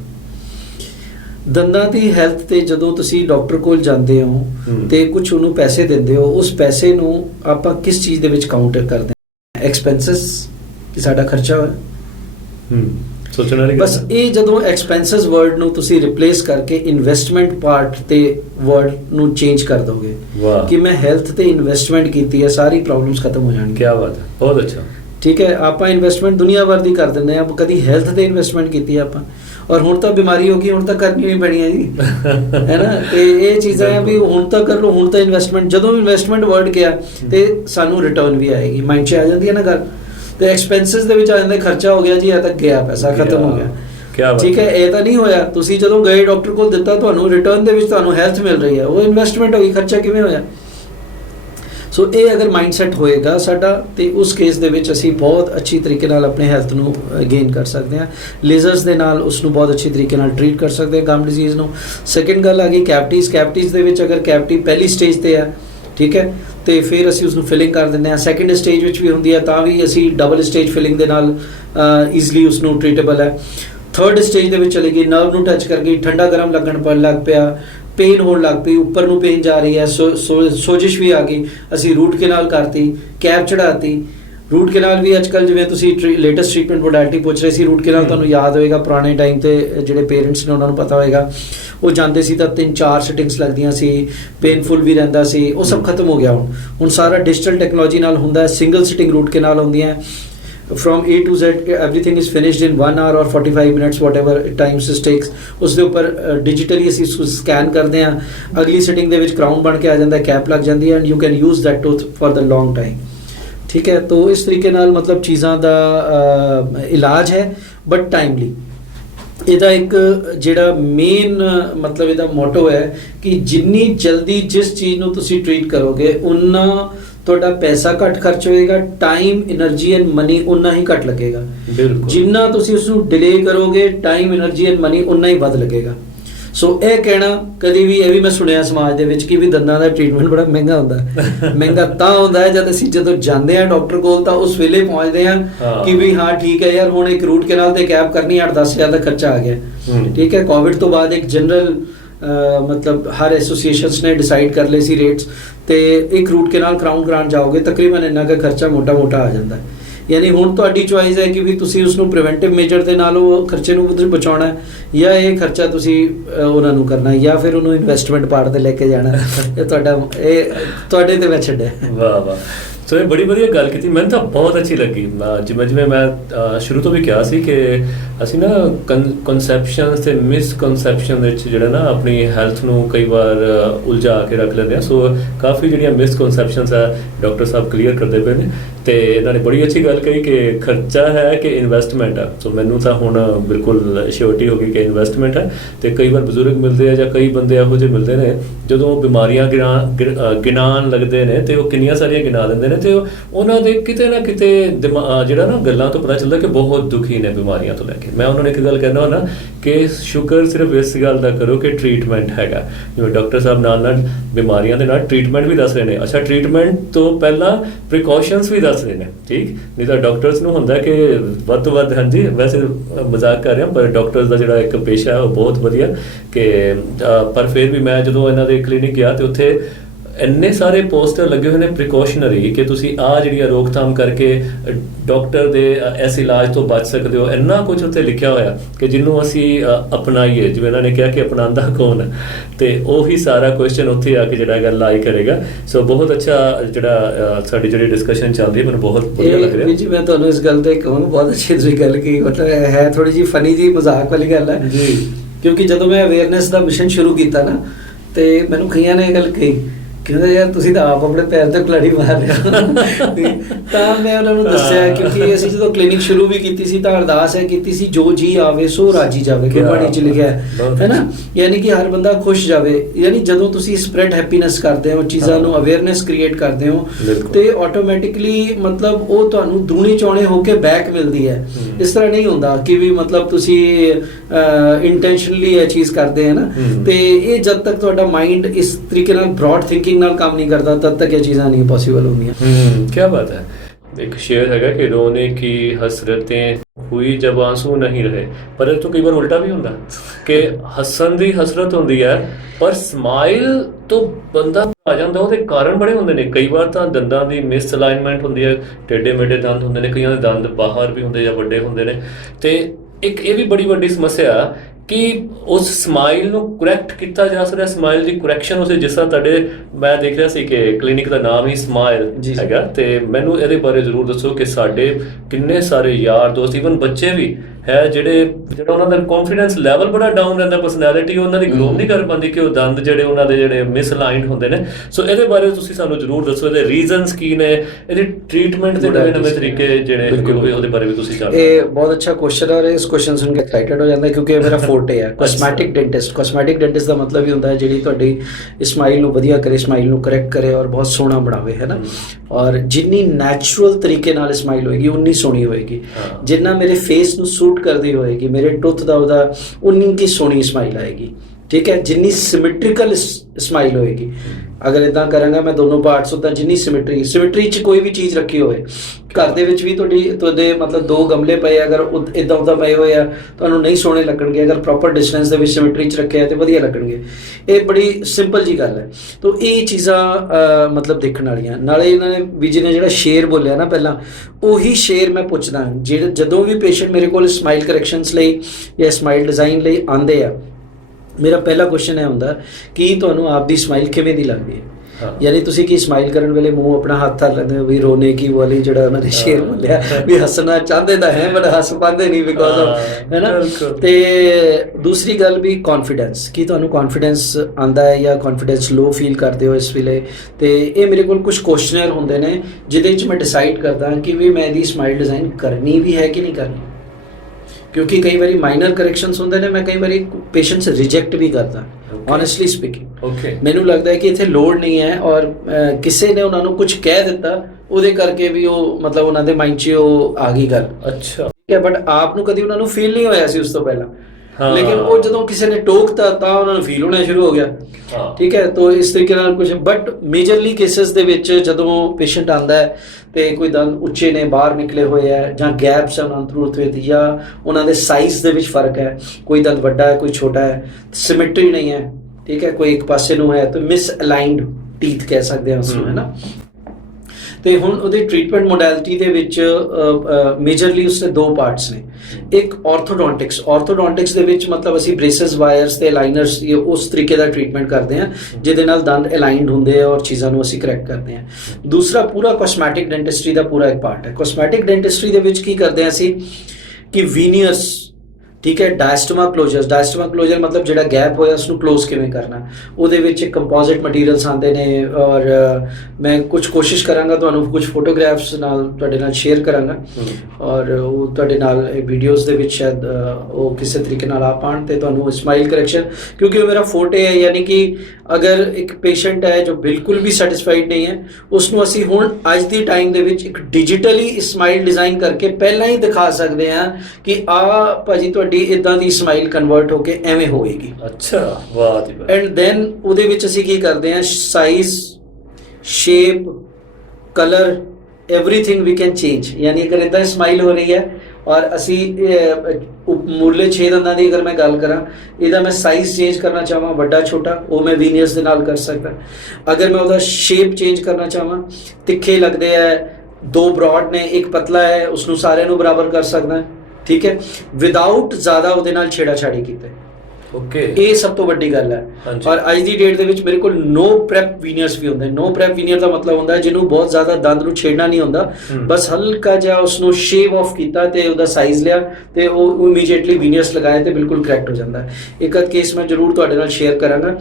ਦੰਦਾਂ ਦੀ ਹੈਲਥ ਤੇ ਜਦੋਂ ਤੁਸੀਂ ਡਾਕਟਰ ਕੋਲ ਜਾਂਦੇ ਹੋ ਤੇ ਕੁਝ ਉਹਨੂੰ ਪੈਸੇ ਦਿੰਦੇ ਹੋ, ਉਸ ਪੈਸੇ ਨੂੰ ਆਪਾਂ ਕਿਸ ਚੀਜ਼ ਦੇ ਵਿੱਚ ਕਾਊਂਟ ਕਰਦੇ ਹਾਂ? ਐਕਸਪੈਂਸਸ, ਕਿ ਸਾਡਾ ਖਰਚਾ ਹੋਇਆ, ਸੋਚਣਾ ਨਹੀਂ। ਬਸ ਇਹ ਜਦੋਂ ਐਕਸਪੈਂਸਸ ਵਰਡ ਨੂੰ ਤੁਸੀਂ ਰਿਪਲੇਸ ਕਰਕੇ ਇਨਵੈਸਟਮੈਂਟ ਪਾਰਟ ਤੇ ਵਰਡ ਨੂੰ ਚੇਂਜ ਕਰ ਦੋਗੇ ਕਿ ਮੈਂ ਹੈਲਥ ਤੇ ਇਨਵੈਸਟਮੈਂਟ ਕੀਤੀ ਹੈ, ਸਾਰੀ ਪ੍ਰੋਬਲਮਸ ਖਤਮ ਹੋ ਜਾਣਗੀਆਂ। ਕੀ ਬਾਤ ਹੈ, ਬਹੁਤ ਅੱਛਾ, ਠੀਕ ਹੈ। ਆਪਾਂ ਇਨਵੈਸਟਮੈਂਟ ਦੁਨੀਆ ਭਰ ਦੀ ਕਰ ਦਿੰਦੇ ਹਾਂ, ਕਦੀ ਹੈਲਥ ਤੇ ਇਨਵੈਸਟਮੈਂਟ ਕੀਤੀ ਹੈ ਆਪਾਂ, ਔਰ ਹੁਣ ਤਾਂ ਬਿਮਾਰੀ ਹੋ ਗਈ, ਹੁਣ ਤਾਂ ਕਰਨੀ ਨਹੀਂ ਪੈਣੀ ਹੈ ਜੀ, ਹੈ ਨਾ। ਤੇ ਇਹ ਚੀਜ਼ਾਂ ਆ ਵੀ ਹੁਣ ਤਾਂ ਕਰ ਲਓ, ਹੁਣ ਤਾਂ ਇਨਵੈਸਟਮੈਂਟ, ਜਦੋਂ ਇਨਵੈਸਟਮੈਂਟ ਵਰਡ ਗਿਆ ਤੇ ਸਾਨੂੰ ਰਿਟਰਨ ਵੀ ਆਏਗੀ, ਮਾਈਂਡ 'ਚ ਆ ਜਾਂਦੀ ਹੈ ਨਾ ਗੱਲ। ਤੇ ਐਕਸਪੈਂਸਸ ਦੇ ਵਿੱਚ ਆ ਜਾਂਦਾ ਖਰਚਾ ਹੋ ਗਿਆ ਜੀ, ਇਹ ਤਾਂ ਗਿਆ ਪੈਸਾ, ਖਤਮ ਹੋ ਗਿਆ, ਠੀਕ ਹੈ। ਇਹ ਤਾਂ ਨਹੀਂ ਹੋਇਆ, ਤੁਸੀਂ ਜਦੋਂ ਗਏ ਡਾਕਟਰ ਕੋਲ ਦਿੱਤਾ, ਤੁਹਾਨੂੰ ਰਿਟਰਨ ਦੇ ਵਿੱਚ ਤੁਹਾਨੂੰ ਹੈਲਥ ਮਿਲ ਰਹੀ ਹੈ, ਉਹ ਇਨਵੈਸਟਮੈਂਟ ਹੋਈ, ਖਰਚਾ ਕਿਵੇਂ ਹੋਇਆ? ਸੋ ਇਹ ਅਗਰ ਮਾਈਂਡ ਸੈਟ ਹੋਏਗਾ ਸਾਡਾ, ਤੇ ਉਸ ਕੇਸ ਦੇ ਵਿੱਚ ਅਸੀਂ ਬਹੁਤ ਅੱਛੀ ਤਰੀਕੇ ਨਾਲ ਆਪਣੇ ਹੈਲਥ ਨੂੰ ਗੇਨ ਕਰ ਸਕਦੇ ਹਾਂ। ਲੇਜ਼ਰਸ ਦੇ ਨਾਲ ਉਸ ਨੂੰ ਬਹੁਤ ਅੱਛੀ ਤਰੀਕੇ ਨਾਲ ਟ੍ਰੀਟ ਕਰ ਸਕਦੇ ਹਾਂ ਗਮ ਡਿਜ਼ੀਜ਼ ਨੂੰ। ਸੈਕਿੰਡ ਗੱਲ ਆ ਗਈ ਕੈਵਿਟੀਜ਼ ਦੇ ਵਿੱਚ ਅਗਰ ਕੈਵਿਟੀ ਪਹਿਲੀ ਸਟੇਜ ਤੇ ਆ, ਠੀਕ ਹੈ, ਤੇ ਫਿਰ ਅਸੀਂ ਉਸ ਨੂੰ ਫਿਲਿੰਗ ਕਰ ਦਿੰਦੇ ਹਾਂ। ਸੈਕਿੰਡ ਸਟੇਜ ਵਿੱਚ ਵੀ ਹੁੰਦੀ ਹੈ ਤਾਂ ਵੀ ਅਸੀਂ ਡਬਲ ਸਟੇਜ ਫਿਲਿੰਗ ਦੇ ਨਾਲ ਈਜ਼ਲੀ ਉਸ ਨੂੰ ਟ੍ਰੀਟੇਬਲ ਹੈ। ਥਰਡ ਸਟੇਜ ਦੇ ਵਿੱਚ ਚਲੀ ਗਈ, ਨਰਵ ਨੂੰ ਟੱਚ ਕਰ ਗਈ, ਠੰਡਾ ਗਰਮ ਲੱਗਣ ਲੱਗ ਪਿਆ, ਪੇਨ ਹੋਣ ਲੱਗ ਪਈ, ਉੱਪਰ ਨੂੰ ਪੇਨ ਜਾ ਰਹੀ ਹੈ, ਸੋਜਿਸ਼ ਵੀ ਆ ਗਈ, ਅਸੀਂ ਰੂਟ ਕੈਨਾਲ ਕਰਤੀ, ਕੈਪ ਚੜਾਤੀ। ਰੂਟ ਕੈਨਾਲ ਵੀ ਅੱਜ ਕੱਲ੍ਹ ਜਿਵੇਂ ਤੁਸੀਂ ਲੇਟੈਸਟ ਟ੍ਰੀਟਮੈਂਟ ਮੋਡੈਲਿਟੀ ਪੁੱਛ ਰਹੇ ਸੀ, ਰੂਟ ਕੈਨਾਲ ਤੁਹਾਨੂੰ ਯਾਦ ਹੋਏਗਾ ਪੁਰਾਣੇ ਟਾਈਮ ਤੇ ਜਿਹੜੇ ਪੇਰੈਂਟਸ ਨੇ ਉਹਨਾਂ ਨੂੰ ਪਤਾ ਹੋਏਗਾ, ਉਹ ਜਾਂਦੇ ਸੀ ਤਾਂ 3-4 ਸਿਟਿੰਗਸ ਲੱਗਦੀਆਂ ਸੀ, ਪੇਨਫੁਲ ਵੀ ਰਹਿੰਦਾ ਸੀ, ਉਹ ਸਭ ਖਤਮ ਹੋ ਗਿਆ। ਹੁਣ ਸਾਰਾ ਡਿਜੀਟਲ ਟੈਕਨੋਲੋਜੀ ਨਾਲ ਹੁੰਦਾ ਹੈ, ਸਿੰਗਲ ਸਿਟਿੰਗ ਰੂਟ ਕੈਨਾਲ ਹੁੰਦੀਆਂ, from A to Z everything is finished in 1 hour or 45 minutes whatever times it takes। ਉਸ ਦੇ ਉੱਪਰ ਡਿਜੀਟਲੀ ਅਸੀਂ ਸਕੈਨ ਕਰਦੇ ਹਾਂ, ਅਗਲੀ ਸਿਟਿੰਗ ਦੇ ਵਿੱਚ ਕਰਾਊਨ ਬਣ ਕੇ ਆ ਜਾਂਦਾ, ਕੈਪ ਲੱਗ ਜਾਂਦੀ ਹੈ, and you can use that tooth for the long time, ਠੀਕ ਹੈ। तो ਇਸ ਤਰੀਕੇ ਨਾਲ ਮਤਲਬ ਚੀਜ਼ਾਂ ਦਾ ਇਲਾਜ ਹੈ, ਬਟ ਟਾਈਮਲੀ। ਇਹਦਾ ਇੱਕ ਜਿਹੜਾ ਮੇਨ ਮਤਲਬ ਇਹਦਾ ਮੋਟੋ ਹੈ ਕਿ ਜਿੰਨੀ ਜਲਦੀ ਜਿਸ ਚੀਜ਼ ਨੂੰ ਤੁਸੀਂ ਟ੍ਰੀਟ ਕਰੋਗੇ ਉਨਾ ਤੁਹਾਡਾ ਪੈਸਾ ਘੱਟ ਖਰਚ ਹੋਏਗਾ, ਟਾਈਮ એનર્ਜੀ ਐਂਡ ਮਨੀ ਉਨਾ ਹੀ ਘੱਟ ਲੱਗੇਗਾ। ਬਿਲਕੁਲ। ਜਿੰਨਾ ਤੁਸੀਂ ਉਸ ਨੂੰ ਡਿਲੇ ਕਰੋਗੇ ਟਾਈਮ એનર્ਜੀ ਐਂਡ ਮਨੀ ਉਨਾ ਹੀ ਵੱਧ ਲੱਗੇਗਾ। ਸੋ ਇਹ ਕਹਿਣਾ ਕਦੀ ਵੀ, ਇਹ ਵੀ ਮੈਂ ਸੁਣਿਆ ਸਮਾਜ ਦੇ ਵਿੱਚ ਕਿ ਵੀ ਦੰਦਾਂ ਦਾ ਟ੍ਰੀਟਮੈਂਟ ਬੜਾ ਮਹਿੰਗਾ ਹੁੰਦਾ ਹੈ। ਮਹਿੰਗਾ ਤਾਂ ਹੁੰਦਾ ਹੈ ਜਦ ਅਸੀਂ ਜਦੋਂ ਜਾਂਦੇ ਹਾਂ ਡਾਕਟਰ ਕੋਲ ਤਾਂ ਉਸ ਵੇਲੇ ਪਹੁੰਚਦੇ ਹਾਂ ਕਿ ਵੀ ਹਾਂ ਠੀਕ ਹੈ ਯਾਰ, ਹੁਣ ਇੱਕ ਰੂਟ ਕੈਨਾਲ ਤੇ ਕੈਪ ਕਰਨੀ 8-10 ਹਜ਼ਾਰ ਦਾ ਖਰਚਾ ਆ ਗਿਆ। ਠੀਕ ਹੈ, ਕੋਵਿਡ ਤੋਂ ਬਾਅਦ ਇੱਕ ਜਨਰਲ ਮਤਲਬ ਹਰ ਐਸੋਸੀਏਸ਼ਨਸ ਨੇ ਡਿਸਾਈਡ ਕਰ ਲਏ ਸੀ ਰੇਟਸ, ਤੇ ਇੱਕ ਰੂਟ ਕੈਨਾਲ ਕਰਾਊਨ ਕਰਾਉਣ ਜਾਓਗੇ ਤਕਰੀਬਨ ਇੰਨਾ ਕੁ ਖਰਚਾ ਮੋਟਾ ਆ ਜਾਂਦਾ। ਯਾਨੀ ਹੁਣ ਤੁਹਾਡੀ ਚੁਆਇਸ ਹੈ ਕਿ ਵੀ ਤੁਸੀਂ ਉਸ ਨੂੰ ਪ੍ਰੀਵੈਂਟਿਵ ਮੇਜਰ ਦੇ ਨਾਲ ਉਹ ਖਰਚੇ ਨੂੰ ਬਚਾਉਣਾ ਹੈ, ਜਾਂ ਇਹ ਖਰਚਾ ਤੁਸੀਂ ਉਹਨਾਂ ਨੂੰ ਕਰਨਾ, ਜਾਂ ਫਿਰ ਉਹਨੂੰ ਇਨਵੈਸਟਮੈਂਟ ਪਾਰਟ ਤੇ ਲੈ ਕੇ ਜਾਣਾ। ਇਹ ਤੁਹਾਡੇ ਤੇ ਮੈਂ ਛੱਡਿਆ। ਵਾਹ ਵਾਹ, ਸੋ ਇਹ ਬੜੀ ਵਧੀਆ ਗੱਲ ਕੀਤੀ, ਮੈਨੂੰ ਤਾਂ ਬਹੁਤ ਅੱਛੀ ਲੱਗੀ। ਜਿਵੇਂ ਮੈਂ ਸ਼ੁਰੂ ਤੋਂ ਵੀ ਕਿਹਾ ਸੀ ਕਿ ਅਸੀਂ ਨਾ ਕਨਸੈਪਸ਼ਨਸ ਤੇ ਮਿਸਕਨਸੈਪਸ਼ਨ ਵਿੱਚ ਜਿਹੜਾ ਨਾ ਆਪਣੀ ਹੈਲਥ ਨੂੰ ਕਈ ਵਾਰ ਉਲਝਾ ਕੇ ਰੱਖ ਲੈਂਦੇ ਹਾਂ। ਸੋ ਕਾਫੀ ਜਿਹੜੀਆਂ ਮਿਸਕਨਸੈਪਸ਼ਨਸ ਆ ਡਾਕਟਰ ਸਾਹਿਬ ਕਲੀਅਰ ਕਰਦੇ ਪਏ ਨੇ, ਤੇ ਇਹਨਾਂ ਨੇ ਬੜੀ ਅੱਛੀ ਗੱਲ ਕਹੀ ਕਿ ਖਰਚਾ ਹੈ ਕਿ ਇਨਵੈਸਟਮੈਂਟ ਆ। ਸੋ ਮੈਨੂੰ ਤਾਂ ਹੁਣ ਬਿਲਕੁਲ ਸ਼ੋਰਟੀ ਹੋ ਗਈ ਕਿ ਇਨਵੈਸਟਮੈਂਟ ਹੈ। ਤੇ ਕਈ ਵਾਰ ਬਜ਼ੁਰਗ ਮਿਲਦੇ ਆ ਜਾਂ ਕਈ ਬੰਦੇ ਇਹੋ ਜਿਹੇ ਮਿਲਦੇ ਨੇ ਜਦੋਂ ਬਿਮਾਰੀਆਂ ਗਿਣਾਉਣ ਲੱਗਦੇ ਨੇ ਤੇ ਉਹ ਕਿੰਨੀਆਂ ਸਾਰੀਆਂ ਗਿਣਾ ਦਿੰਦੇ ਨੇ, ਤੇ ਉਹਨਾਂ ਦੇ ਕਿਤੇ ਨਾ ਕਿਤੇ ਜਿਹੜਾ ਨਾ ਗੱਲਾਂ ਤੋਂ ਪਤਾ ਚੱਲਦਾ ਕਿ ਬਹੁਤ ਦੁਖੀ ਨੇ ਬਿਮਾਰੀਆਂ ਤੋਂ ਲੈ ਕੇ। ਮੈਂ ਉਹਨਾਂ ਨੂੰ ਇੱਕ ਗੱਲ ਕਹਿੰਦਾ ਹੁੰਦਾ ਕਿ ਸ਼ੁਕਰ ਸਿਰਫ ਇਸ ਗੱਲ ਦਾ ਕਰੋ ਕਿ ਟ੍ਰੀਟਮੈਂਟ ਹੈਗਾ। ਜਿਵੇਂ ਡਾਕਟਰ ਸਾਹਿਬ ਨਾਲ ਬਿਮਾਰੀਆਂ ਦੇ ਨਾਲ ਟ੍ਰੀਟਮੈਂਟ ਵੀ ਦੱਸ ਰਹੇ ਨੇ। ਅੱਛਾ, ਟ੍ਰੀਟਮੈਂਟ ਤੋਂ ਪਹਿਲਾਂ ਪ੍ਰੀਕਾਸ਼ਨਸ ਵੀ ਦੱਸ ਰਹੇ ਨੇ, ਠੀਕ? ਨਹੀਂ ਤਾਂ ਡਾਕਟਰਸ ਨੂੰ ਹੁੰਦਾ ਕਿ ਵੱਧ ਤੋਂ ਵੱਧ, ਹਾਂਜੀ ਵੈਸੇ ਮਜ਼ਾਕ ਕਰ ਰਿਹਾ, ਪਰ ਡਾਕਟਰਸ ਦਾ ਜਿਹੜਾ ਇੱਕ ਪੇਸ਼ਾ ਹੈ ਉਹ ਬਹੁਤ ਵਧੀਆ ਕਿ ਪਰ ਫਿਰ ਵੀ ਮੈਂ ਜਦੋਂ ਇਹਨਾਂ ਦੇ ਕਲੀਨਿਕ ਗਿਆ ਤੇ ਉੱਥੇ ਇੰਨੇ ਸਾਰੇ ਪੋਸਟਰ ਲੱਗੇ ਹੋਏ ਨੇ ਪ੍ਰੀਕਾਸ਼ਨਰੀ ਕਿ ਤੁਸੀਂ ਆਹ ਜਿਹੜੀਆਂ ਰੋਕਥਾਮ ਕਰਕੇ ਡਾਕਟਰ ਦੇ ਇਸ ਇਲਾਜ ਤੋਂ ਬਚ ਸਕਦੇ ਹੋ। ਇੰਨਾ ਕੁਝ ਉੱਥੇ ਲਿਖਿਆ ਹੋਇਆ ਕਿ ਜਿਹਨੂੰ ਅਸੀਂ ਅਪਣਾਈਏ। ਜਿਵੇਂ ਇਹਨਾਂ ਨੇ ਕਿਹਾ ਕਿ ਅਪਣਾਉਂਦਾ ਕੌਣ ਹੈ, ਤੇ ਉਹੀ ਸਾਰਾ ਕੁਐਸਚਨ ਉੱਥੇ ਆ ਕੇ ਜਿਹੜਾ ਹੈਗਾ ਲਾਈ ਕਰੇਗਾ। ਸੋ ਬਹੁਤ ਅੱਛਾ ਜਿਹੜਾ ਸਾਡੀ ਜਿਹੜੀ ਡਿਸਕਸ਼ਨ ਚੱਲਦੀ ਹੈ, ਮੈਨੂੰ ਬਹੁਤ ਵਧੀਆ ਲੱਗ ਰਿਹਾ। ਜੀ ਮੈਂ ਤੁਹਾਨੂੰ ਇਸ ਗੱਲ ਤੇ ਕਹਾਂਗਾ, ਬਹੁਤ ਅੱਛੀ ਤੁਸੀਂ ਗੱਲ ਕੀ, ਮਤਲਬ ਹੈ ਥੋੜੀ ਜਿਹੀ ਫਨੀ ਜੀ ਮਜ਼ਾਕ ਵਾਲੀ ਗੱਲ ਹੈ ਜੀ, ਕਿਉਂਕਿ ਜਦੋਂ ਮੈਂ ਅਵੇਅਰਨੈਸ ਦਾ ਮਿਸ਼ਨ ਸ਼ੁਰੂ ਕੀਤਾ ਨਾ ਤੇ ਮੈਨੂੰ ਕਈਆਂ ਨੇ ਇਹ ਗੱਲ ਕਹੀ, ਕਹਿੰਦੇ ਯਾਰ ਤੁਸੀਂ ਤਾਂ ਆਪ ਆਪਣੇ ਪੈਰ ਤੇ ਕੁਲੜੀ ਮਾਰ ਰਹੇ ਹੋ। ਤਾਂ ਮੈਂ ਉਹਨਾਂ ਨੂੰ ਦੱਸਿਆ, ਕਿਉਂਕਿ ਅਸੀਂ ਜਦੋਂ ਕਲੀਨਿਕ ਸ਼ੁਰੂ ਵੀ ਕੀਤੀ ਸੀ ਤਾਂ ਅਰਦਾਸ ਹੈ ਕੀਤੀ ਸੀ, ਜੋ ਜੀ ਆਵੇ ਸੋ ਰਾਜੀ ਜਾਵੇ, ਗੁਰਬਾਣੀ ਚ ਲਿਖਿਆ ਹੈ ਨਾ, ਯਾਨੀ ਕਿ ਹਰ ਬੰਦਾ ਖੁਸ਼ ਜਾਵੇ। ਯਾਨੀ ਜਦੋਂ ਤੁਸੀਂ ਸਪਰੈਡ ਹੈਪੀਨੈਸ ਕਰਦੇ ਹੋ, ਚੀਜ਼ਾਂ ਨੂੰ ਅਵੇਅਰਨੈਸ ਕ੍ਰੀਏਟ ਕਰਦੇ ਹੋ, ਤੇ ਆਟੋਮੈਟਿਕਲੀ ਮਤਲਬ ਉਹ ਤੁਹਾਨੂੰ ਦੂਣੀ ਚੌਣੇ ਹੋ ਕੇ ਬੈਕ ਮਿਲਦੀ ਹੈ। ਇਸ ਤਰ੍ਹਾਂ ਨਹੀਂ ਹੁੰਦਾ ਕਿ ਵੀ ਮਤਲਬ ਤੁਸੀਂ ਇੰਟੈਂਸ਼ਨਲੀ ਇਹ ਚੀਜ਼ ਕਰਦੇ ਹੈ ਨਾ, ਤੇ ਇਹ ਜਦ ਤੱਕ ਤੁਹਾਡਾ ਮਾਈਂਡ ਇਸ ਤਰੀਕੇ ਨਾਲ ਬ੍ਰੌਡ ਥਿੰਕਿੰਗ ਨਾਲ ਕੰਮ नहीं करता तब तक ये चीज़ें नहीं पॉसिबल होंगी। क्या बात है। एक शेर हैगा कि रोने की हसरतें हुई जब आंसू नहीं रहे, पर तो कई बार उल्टा भी होंदा कि हसन दी हसरत होंदी है पर स्माइल तो बंदा आ ਜਾਂਦਾ। ਉਹਦੇ ਕਾਰਨ ਬੜੇ ਹੁੰਦੇ ਨੇ। ਕਈ ਵਾਰ ਤਾਂ ਦੰਦਾਂ ਦੀ ਮਿਸ ਅਲਾਈਨਮੈਂਟ ਹੁੰਦੀ ਹੈ, ਟੇਢੇ ਮੇਢੇ ਦੰਦ ਹੁੰਦੇ ਨੇ, ਕਈਆਂ ਦੇ ਦੰਦ ਬਾਹਰ ਵੀ ਹੁੰਦੇ ਜਾਂ ਵੱਡੇ ਹੁੰਦੇ ਨੇ। ਤੇ ਇੱਕ ਇਹ ਵੀ ਬੜੀ ਵੱਡੀ ਸਮੱਸਿਆ ਕਿ ਉਸ ਸਮਾਈਲ ਨੂੰ ਕਰੈਕਟ ਕੀਤਾ ਜਾ ਸਕਦਾ। ਸਮਾਈਲ ਦੀ ਕਰੈਕਸ਼ਨ ਉਸੇ, ਜਿਸ ਤਰ੍ਹਾਂ ਤੁਹਾਡੇ ਮੈਂ ਦੇਖ ਰਿਹਾ ਸੀ ਕਿ ਕਲੀਨਿਕ ਦਾ ਨਾਮ ਹੀ ਸਮਾਈਲ ਹੈਗਾ, ਤੇ ਮੈਨੂੰ ਇਹਦੇ ਬਾਰੇ ਜ਼ਰੂਰ ਦੱਸੋ ਕਿ ਸਾਡੇ ਕਿੰਨੇ ਸਾਰੇ ਯਾਰ ਦੋਸਤ, ਈਵਨ ਬੱਚੇ ਵੀ ਹੈ ਜਿਹੜਾ ਉਹਨਾਂ ਦਾ ਕੌਨਫੀਡੈਂਸ ਲੈਵਲ ਬੜਾ ਡਾਊਨ ਰਹਿੰਦਾ, ਪਰਸਨੈਲਿਟੀ ਉਹਨਾਂ ਦੀ ਗਰੋ ਨਹੀਂ ਕਰ ਪਾਉਂਦੀ ਕਿ ਉਹ ਦੰਦ ਜਿਹੜੇ ਉਹਨਾਂ ਦੇ ਜਿਹੜੇ ਮਿਸਅਲਾਈਨਡ ਹੁੰਦੇ ਨੇ। ਸੋ ਇਹਦੇ ਬਾਰੇ ਤੁਸੀਂ ਸਾਨੂੰ ਜ਼ਰੂਰ ਦੱਸੋ, ਇਹਦੇ ਰੀਜ਼ਨਸ ਕੀ ਨੇ, ਇਹਦੀ ਟ੍ਰੀਟਮੈਂਟ ਦੇ ਨਵੇਂ ਤਰੀਕੇ ਜਿਹੜੇ ਉਹਦੇ ਬਾਰੇ ਵੀ ਤੁਸੀਂ ਜਾਣੋ। ਇਹ ਬਹੁਤ ਅੱਛਾ ਕੁਐਸਚਨ ਹੈ, ਇਸ ਕੁਐਸਚਨ ਸੁਣ ਕੇ ਐਕਸਾਈਟਡ ਹੋ ਜਾਂਦਾ ਕਿਉਂਕਿ ਇਹ ਮੇਰਾ ਫੋਰਟੇ ਹੈ। ਕਾਸਮੈਟਿਕ ਡੈਂਟਿਸਟ, ਕਾਸਮੈਟਿਕ ਡੈਂਟਿਸਟ ਦਾ ਮਤਲਬ ਹੀ ਹੁੰਦਾ ਹੈ ਜਿਹੜੀ ਤੁਹਾਡੀ ਸਮਾਈਲ ਨੂੰ ਵਧੀਆ ਕਰੇ, ਸਮਾਈਲ ਨੂੰ ਕਰੈਕਟ ਕਰੇ ਔਰ ਬਹੁਤ ਸੋਹਣਾ ਬਣਾਵੇ, ਹੈ ਨਾ। ਔਰ ਜਿੰਨੀ ਨੈਚੁਰਲ ਤਰੀਕੇ ਨਾਲ ਸਮਾਈਲ ਹੋਏਗੀ ਉਨੀ ਸੋਹਣੀ ਹੋਏਗੀ। ਜਿੰਨਾ ਮੇਰੇ ਫੇਸ ਨੂੰ ਸੂਟ ਕਰਦੀ ਹੋਏਗੀ, ਮੇਰੇ ਟੁੱਥ ਦਾ ਉਹਦਾ ਉਨੀ ਕੀ ਸੋਹਣੀ ਸਮਾਈਲ ਆਏਗੀ। ਠੀਕ ਹੈ, ਜਿੰਨੀ ਸਿਮੈਟ੍ਰੀਕਲ ਸਮਾਈਲ ਹੋਏਗੀ। ਅਗਰ ਇੱਦਾਂ ਕਰਾਂਗਾ ਮੈਂ ਦੋਨੋਂ ਪਾਰਟਸ, ਉੱਦਾਂ ਜਿੰਨੀ ਸਿਮੈਟਰੀ 'ਚ ਕੋਈ ਵੀ ਚੀਜ਼ ਰੱਖੀ ਹੋਵੇ, ਘਰ ਦੇ ਵਿੱਚ ਵੀ ਤੁਹਾਡੇ ਮਤਲਬ 2 ਗਮਲੇ ਪਏ, ਅਗਰ ਇੱਦਾਂ ਉੱਦਾਂ ਪਏ ਹੋਏ ਆ ਤੁਹਾਨੂੰ ਨਹੀਂ ਸੋਹਣੇ ਲੱਗਣਗੇ। ਅਗਰ ਪ੍ਰੋਪਰ ਡਿਸਟੈਂਸ ਦੇ ਵਿੱਚ ਸਿਮੈਟਰੀ 'ਚ ਰੱਖਿਆ ਤੇ ਵਧੀਆ ਲੱਗਣਗੇ। ਇਹ ਬੜੀ ਸਿੰਪਲ ਜੀ ਗੱਲ ਹੈ। ਤਾਂ ਇਹ ਚੀਜ਼ਾਂ ਮਤਲਬ ਦੇਖਣ ਵਾਲੀਆਂ। ਨਾਲੇ ਇਹਨਾਂ ਨੇ ਵੀ ਜੀ ਨੇ ਜਿਹੜਾ ਸ਼ੇਰ ਬੋਲਿਆ ਨਾ ਪਹਿਲਾਂ, ਉਹੀ ਸ਼ੇਰ ਮੈਂ ਪੁੱਛਦਾ ਜਦੋਂ ਵੀ ਪੇਸ਼ੈਂਟ ਮੇਰੇ ਕੋਲ ਸਮਾਈਲ ਕਰੈਕਸ਼ਨਸ ਲਈ ਜਾਂ ਸਮਾਈਲ ਡਿਜ਼ਾਈਨ ਲਈ ਆਉਂਦੇ ਆ, ਮੇਰਾ ਪਹਿਲਾ ਕੁਐਸਚਨ ਇਹ ਹੁੰਦਾ ਕਿ ਤੁਹਾਨੂੰ ਆਪ ਦੀ ਸਮਾਈਲ ਕਿਵੇਂ ਦੀ ਲੱਗਦੀ ਹੈ। ਯਾਨੀ ਤੁਸੀਂ ਕੀ ਸਮਾਈਲ ਕਰਨ ਵੇਲੇ ਮੂੰਹ ਆਪਣਾ ਹੱਥ ਧਰ ਲੈਂਦੇ ਹੋ ਵੀ ਰੋਣੇ ਕੀ ਵਾਲੀ ਜਿਹੜਾ ਉਹਨਾਂ ਨੇ ਸ਼ੇਰ ਬੋਲਿਆ ਵੀ ਹੱਸਣਾ ਚਾਹੁੰਦੇ ਤਾਂ ਹੈ ਬਟ ਹੱਸ ਪਾਉਂਦੇ ਨਹੀਂ ਬਿਕੋਜ਼ ਆਫ, ਹੈ ਨਾ। ਤੇ ਦੂਸਰੀ ਗੱਲ ਵੀ ਕੌਨਫੀਡੈਂਸ, ਕੀ ਤੁਹਾਨੂੰ ਕੌਨਫੀਡੈਂਸ ਆਉਂਦਾ ਹੈ ਜਾਂ ਕੌਨਫੀਡੈਂਸ ਲੋ ਫੀਲ ਕਰਦੇ ਹੋ ਇਸ ਵੇਲੇ। ਤੇ ਇਹ ਮੇਰੇ ਕੋਲ ਕੁਝ ਕੁਐਸਚਨਰ ਹੁੰਦੇ ਨੇ ਜਿਹਦੇ ਵਿੱਚ ਮੈਂ ਡਿਸਾਈਡ ਕਰਦਾ ਕਿ ਵੀ ਮੈਂ ਇਹਦੀ ਸਮਾਈਲ ਡਿਜ਼ਾਈਨ ਕਰਨੀ ਵੀ ਹੈ ਕਿ ਨਹੀਂ ਕਰਨੀ। ਕਿਉਂਕਿ ਕਈ ਵਾਰੀ ਮਾਈਨਰ ਕਰੈਕਸ਼ਨਸ ਹੁੰਦੇ ਨੇ, ਮੈਂ ਕਈ ਵਾਰੀ ਪੇਸ਼ੈਂਟਸ ਰਿਜੈਕਟ ਵੀ ਕਰਦਾ ਓਨੈਸਟਲੀ ਸਪੀਕਿੰਗ। ਮੈਨੂੰ ਲੱਗਦਾ ਹੈ ਕਿ ਇੱਥੇ ਲੋੜ ਨਹੀਂ ਹੈ, ਔਰ ਕਿਸੇ ਨੇ ਉਹਨਾਂ ਨੂੰ ਕੁਝ ਕਹਿ ਦਿੱਤਾ ਉਹਦੇ ਕਰਕੇ ਵੀ ਉਹ ਮਤਲਬ ਉਹਨਾਂ ਦੇ ਮਾਈਂਡ 'ਚ ਉਹ ਆ ਗਈ ਗੱਲ। ਅੱਛਾ, ਠੀਕ ਹੈ, ਬਟ ਆਪ ਨੂੰ ਕਦੀ ਉਹਨਾਂ ਨੂੰ ਫੀਲ ਨਹੀਂ ਹੋਇਆ ਸੀ ਉਸ ਤੋਂ ਪਹਿਲਾਂ, ਲੇਕਿਨ ਉਹ ਜਦੋਂ ਕਿਸੇ ਨੇ ਟੋਕਤਾ ਤਾਂ ਉਹਨਾਂ ਨੂੰ ਫੀਲ ਹੋਣਾ ਸ਼ੁਰੂ ਹੋ ਗਿਆ। ਠੀਕ ਹੈ, ਤਾਂ ਇਸ ਤਰੀਕੇ ਨਾਲ ਕੁਝ, ਬਟ ਮੇਜਰਲੀ ਕੇਸਿਸ ਦੇ ਵਿੱਚ ਜਦੋਂ ਪੇਸ਼ੈਂਟ ਆਉਂਦਾ ਹੈ ਤੇ ਕੋਈ ਦੰਦ ਉੱਚੇ ਨੇ, ਬਾਹਰ ਨਿਕਲੇ ਹੋਏ ਹੈ, ਜਾਂ ਗੈਪਸ ਹਨ ਅੰਤਰੂਤ ਵਿੱਚ, ਜਾਂ ਉਹਨਾਂ ਦੇ ਸਾਈਜ਼ ਦੇ ਵਿੱਚ ਫਰਕ ਹੈ, ਕੋਈ ਦੰਦ ਵੱਡਾ ਹੈ ਕੋਈ ਛੋਟਾ ਹੈ, ਸਿਮੈਟਰੀ ਨਹੀਂ ਹੈ, ਠੀਕ ਹੈ, ਕੋਈ ਇੱਕ ਪਾਸੇ ਨੂੰ ਹੈ, ਤਾਂ ਮਿਸ ਅਲਾਈਨਡ ਟੀਥ ਕਹਿ ਸਕਦੇ ਹਾਂ ਉਸਨੂੰ, ਹੈ ਨਾ। ਤੇ ਹੁਣ ਉਹਦੀ ਟ੍ਰੀਟਮੈਂਟ ਮੋਡੈਲਿਟੀ ਦੇ ਵਿੱਚ ਮੇਜਰਲੀ ਉਸਦੇ ਦੋ ਪਾਰਟਸ ਨੇ। ਇੱਕ ਆਰਥੋਡੋਂਟਿਕਸ ਦੇ ਵਿੱਚ ਮਤਲਬ ਅਸੀਂ ਬ੍ਰੇਸਸ, ਵਾਇਰਸ ਤੇ ਅਲਾਈਨਰਸ ਉਸ ਤਰੀਕੇ ਦਾ ਟ੍ਰੀਟਮੈਂਟ ਕਰਦੇ ਹਾਂ ਜਿਹਦੇ ਨਾਲ ਦੰਦ ਅਲਾਈਨਡ ਹੁੰਦੇ ਆ ਔਰ ਚੀਜ਼ਾਂ ਨੂੰ ਅਸੀਂ ਕਰੈਕਟ ਕਰਦੇ ਹਾਂ। ਦੂਸਰਾ ਪੂਰਾ ਕਾਸਮੈਟਿਕ ਡੈਂਟਿਸਟਰੀ ਦਾ ਪੂਰਾ ਇੱਕ ਪਾਰਟ ਹੈ। ਕਾਸਮੈਟਿਕ ਡੈਂਟਿਸਟਰੀ ਦੇ ਵਿੱਚ ਕੀ ਕਰਦੇ ਹਾਂ ਅਸੀਂ ਕਿ ਵੀਨੀਅਰਸ, ਠੀਕ ਹੈ, ਡਾਇਸਟਮਾ ਕਲੋਜ਼ਰ ਮਤਲਬ ਜਿਹੜਾ ਗੈਪ ਹੋਇਆ ਉਸਨੂੰ ਕਲੋਜ਼ ਕਿਵੇਂ ਕਰਨਾ, ਉਹਦੇ ਵਿੱਚ ਕੰਪੋਜ਼ਿਟ ਮਟੀਰੀਅਲਸ ਆਉਂਦੇ ਨੇ, ਔਰ ਮੈਂ ਕੁਝ ਕੋਸ਼ਿਸ਼ ਕਰਾਂਗਾ ਤੁਹਾਨੂੰ ਕੁਝ ਫੋਟੋਗ੍ਰਾਫਸ ਨਾਲ ਤੁਹਾਡੇ ਨਾਲ ਸ਼ੇਅਰ ਕਰਾਂਗਾ, ਔਰ ਉਹ ਤੁਹਾਡੇ ਨਾਲ ਵੀਡੀਓਜ਼ ਦੇ ਵਿੱਚ ਸ਼ਾਇਦ ਉਹ ਕਿਸੇ ਤਰੀਕੇ ਨਾਲ ਆ ਪਾਉਣ ਤੇ ਤੁਹਾਨੂੰ ਸਮਾਈਲ ਕਰੈਕਸ਼ਨ, ਕਿਉਂਕਿ ਉਹ ਮੇਰਾ ਫੋਟੋ ਹੈ, ਯਾਨੀ ਕਿ ਅਗਰ ਇੱਕ ਪੇਸ਼ੈਂਟ ਹੈ ਜੋ ਬਿਲਕੁਲ ਵੀ ਸੈਟਿਸਫਾਈਡ ਨਹੀਂ ਹੈ, ਉਸਨੂੰ ਅਸੀਂ ਹੁਣ ਅੱਜ ਦੀ ਟਾਈਮ ਦੇ ਵਿੱਚ ਇੱਕ ਡਿਜੀਟਲੀ ਸਮਾਈਲ ਡਿਜ਼ਾਈਨ ਕਰਕੇ ਪਹਿਲਾਂ ਹੀ ਦਿਖਾ ਸਕਦੇ ਹਾਂ ਕਿ ਆ ਭਾਜੀ ਤੁਹਾਡੀ ਇਦਾਂ ਦੀ ਸਮਾਈਲ ਕਨਵਰਟ ਹੋ ਕੇ ਐਵੇਂ ਹੋਏਗੀ। ਅੱਛਾ, ਵਾਹ ਜੀ ਵਾਹ। ਐਂਡ ਦੈਨ ਉਹਦੇ ਵਿੱਚ ਅਸੀਂ ਕੀ ਕਰਦੇ ਹਾਂ, size, shape, colour, everything we can change. ਯਾਨੀ ਅਗਰ ਇਦਾਂ ਸਮਾਈਲ ਹੋ ਰਹੀ ਹੈ ਔਰ ਅਸੀਂ ਮੁਰਲੇ 6 ਦੰਦਾਂ ਦੀ ਅਗਰ ਮੈਂ ਗੱਲ ਕਰਾਂ, ਇਹਦਾ ਮੈਂ ਸਾਈਜ਼ ਚੇਂਜ ਕਰਨਾ ਚਾਹਾਂ ਵੱਡਾ ਛੋਟਾ, ਉਹ ਮੈਂ ਵੀਨੀਅਰਸ ਦੇ ਨਾਲ ਕਰ ਸਕਦਾ। ਅਗਰ ਮੈਂ ਉਹਦਾ ਸ਼ੇਪ ਚੇਂਜ ਕਰਨਾ ਚਾਹਾਂ, ਤਿੱਖੇ ਲੱਗਦੇ ਹੈ, ਦੋ ਬ੍ਰੌਡ ਨੇ ਇੱਕ ਪਤਲਾ ਹੈ, ਉਸਨੂੰ ਸਾਰਿਆਂ ਨੂੰ ਬਰਾਬਰ ਕਰ ਸਕਦਾ, ਠੀਕ ਹੈ, ਵਿਦਾਊਟ ਜ਼ਿਆਦਾ ਉਹਦੇ ਨਾਲ ਛੇੜਾਛਾੜੀ ਕੀਤੇ। ਓਕੇ, ਇਹ ਸਭ ਤੋਂ ਵੱਡੀ ਗੱਲ ਹੈ। ਔਰ ਅੱਜ ਦੀ ਡੇਟ ਦੇ ਵਿੱਚ ਮੇਰੇ ਕੋਲ ਨੋ ਪ੍ਰੈਪ ਵੀਨੀਅਰਸ ਵੀ ਹੁੰਦੇ। ਨੋ ਪ੍ਰੈਪ ਵੀਨੀਅਰ ਦਾ ਮਤਲਬ ਹੁੰਦਾ ਜਿਹਨੂੰ ਬਹੁਤ ਜ਼ਿਆਦਾ ਦੰਦ ਨੂੰ ਛੇੜਨਾ ਨਹੀਂ ਹੁੰਦਾ, ਬਸ ਹਲਕਾ ਜਿਹਾ ਉਸਨੂੰ ਸ਼ੇਵ ਆਫ ਕੀਤਾ ਤੇ ਉਹਦਾ ਸਾਈਜ਼ ਲਿਆ ਤੇ ਉਹ ਇਮੀਡੀਏਟਲੀ ਵੀਨੀਅਰਸ ਲਗਾਏ ਤੇ ਬਿਲਕੁਲ ਕਰੈਕਟ ਹੋ ਜਾਂਦਾ ਹੈ। ਇੱਕ ਅੱਧ ਕੇਸ ਮੈਂ ਜ਼ਰੂਰ ਤੁਹਾਡੇ ਨਾਲ ਸ਼ੇਅਰ ਕਰਾਂਗਾ,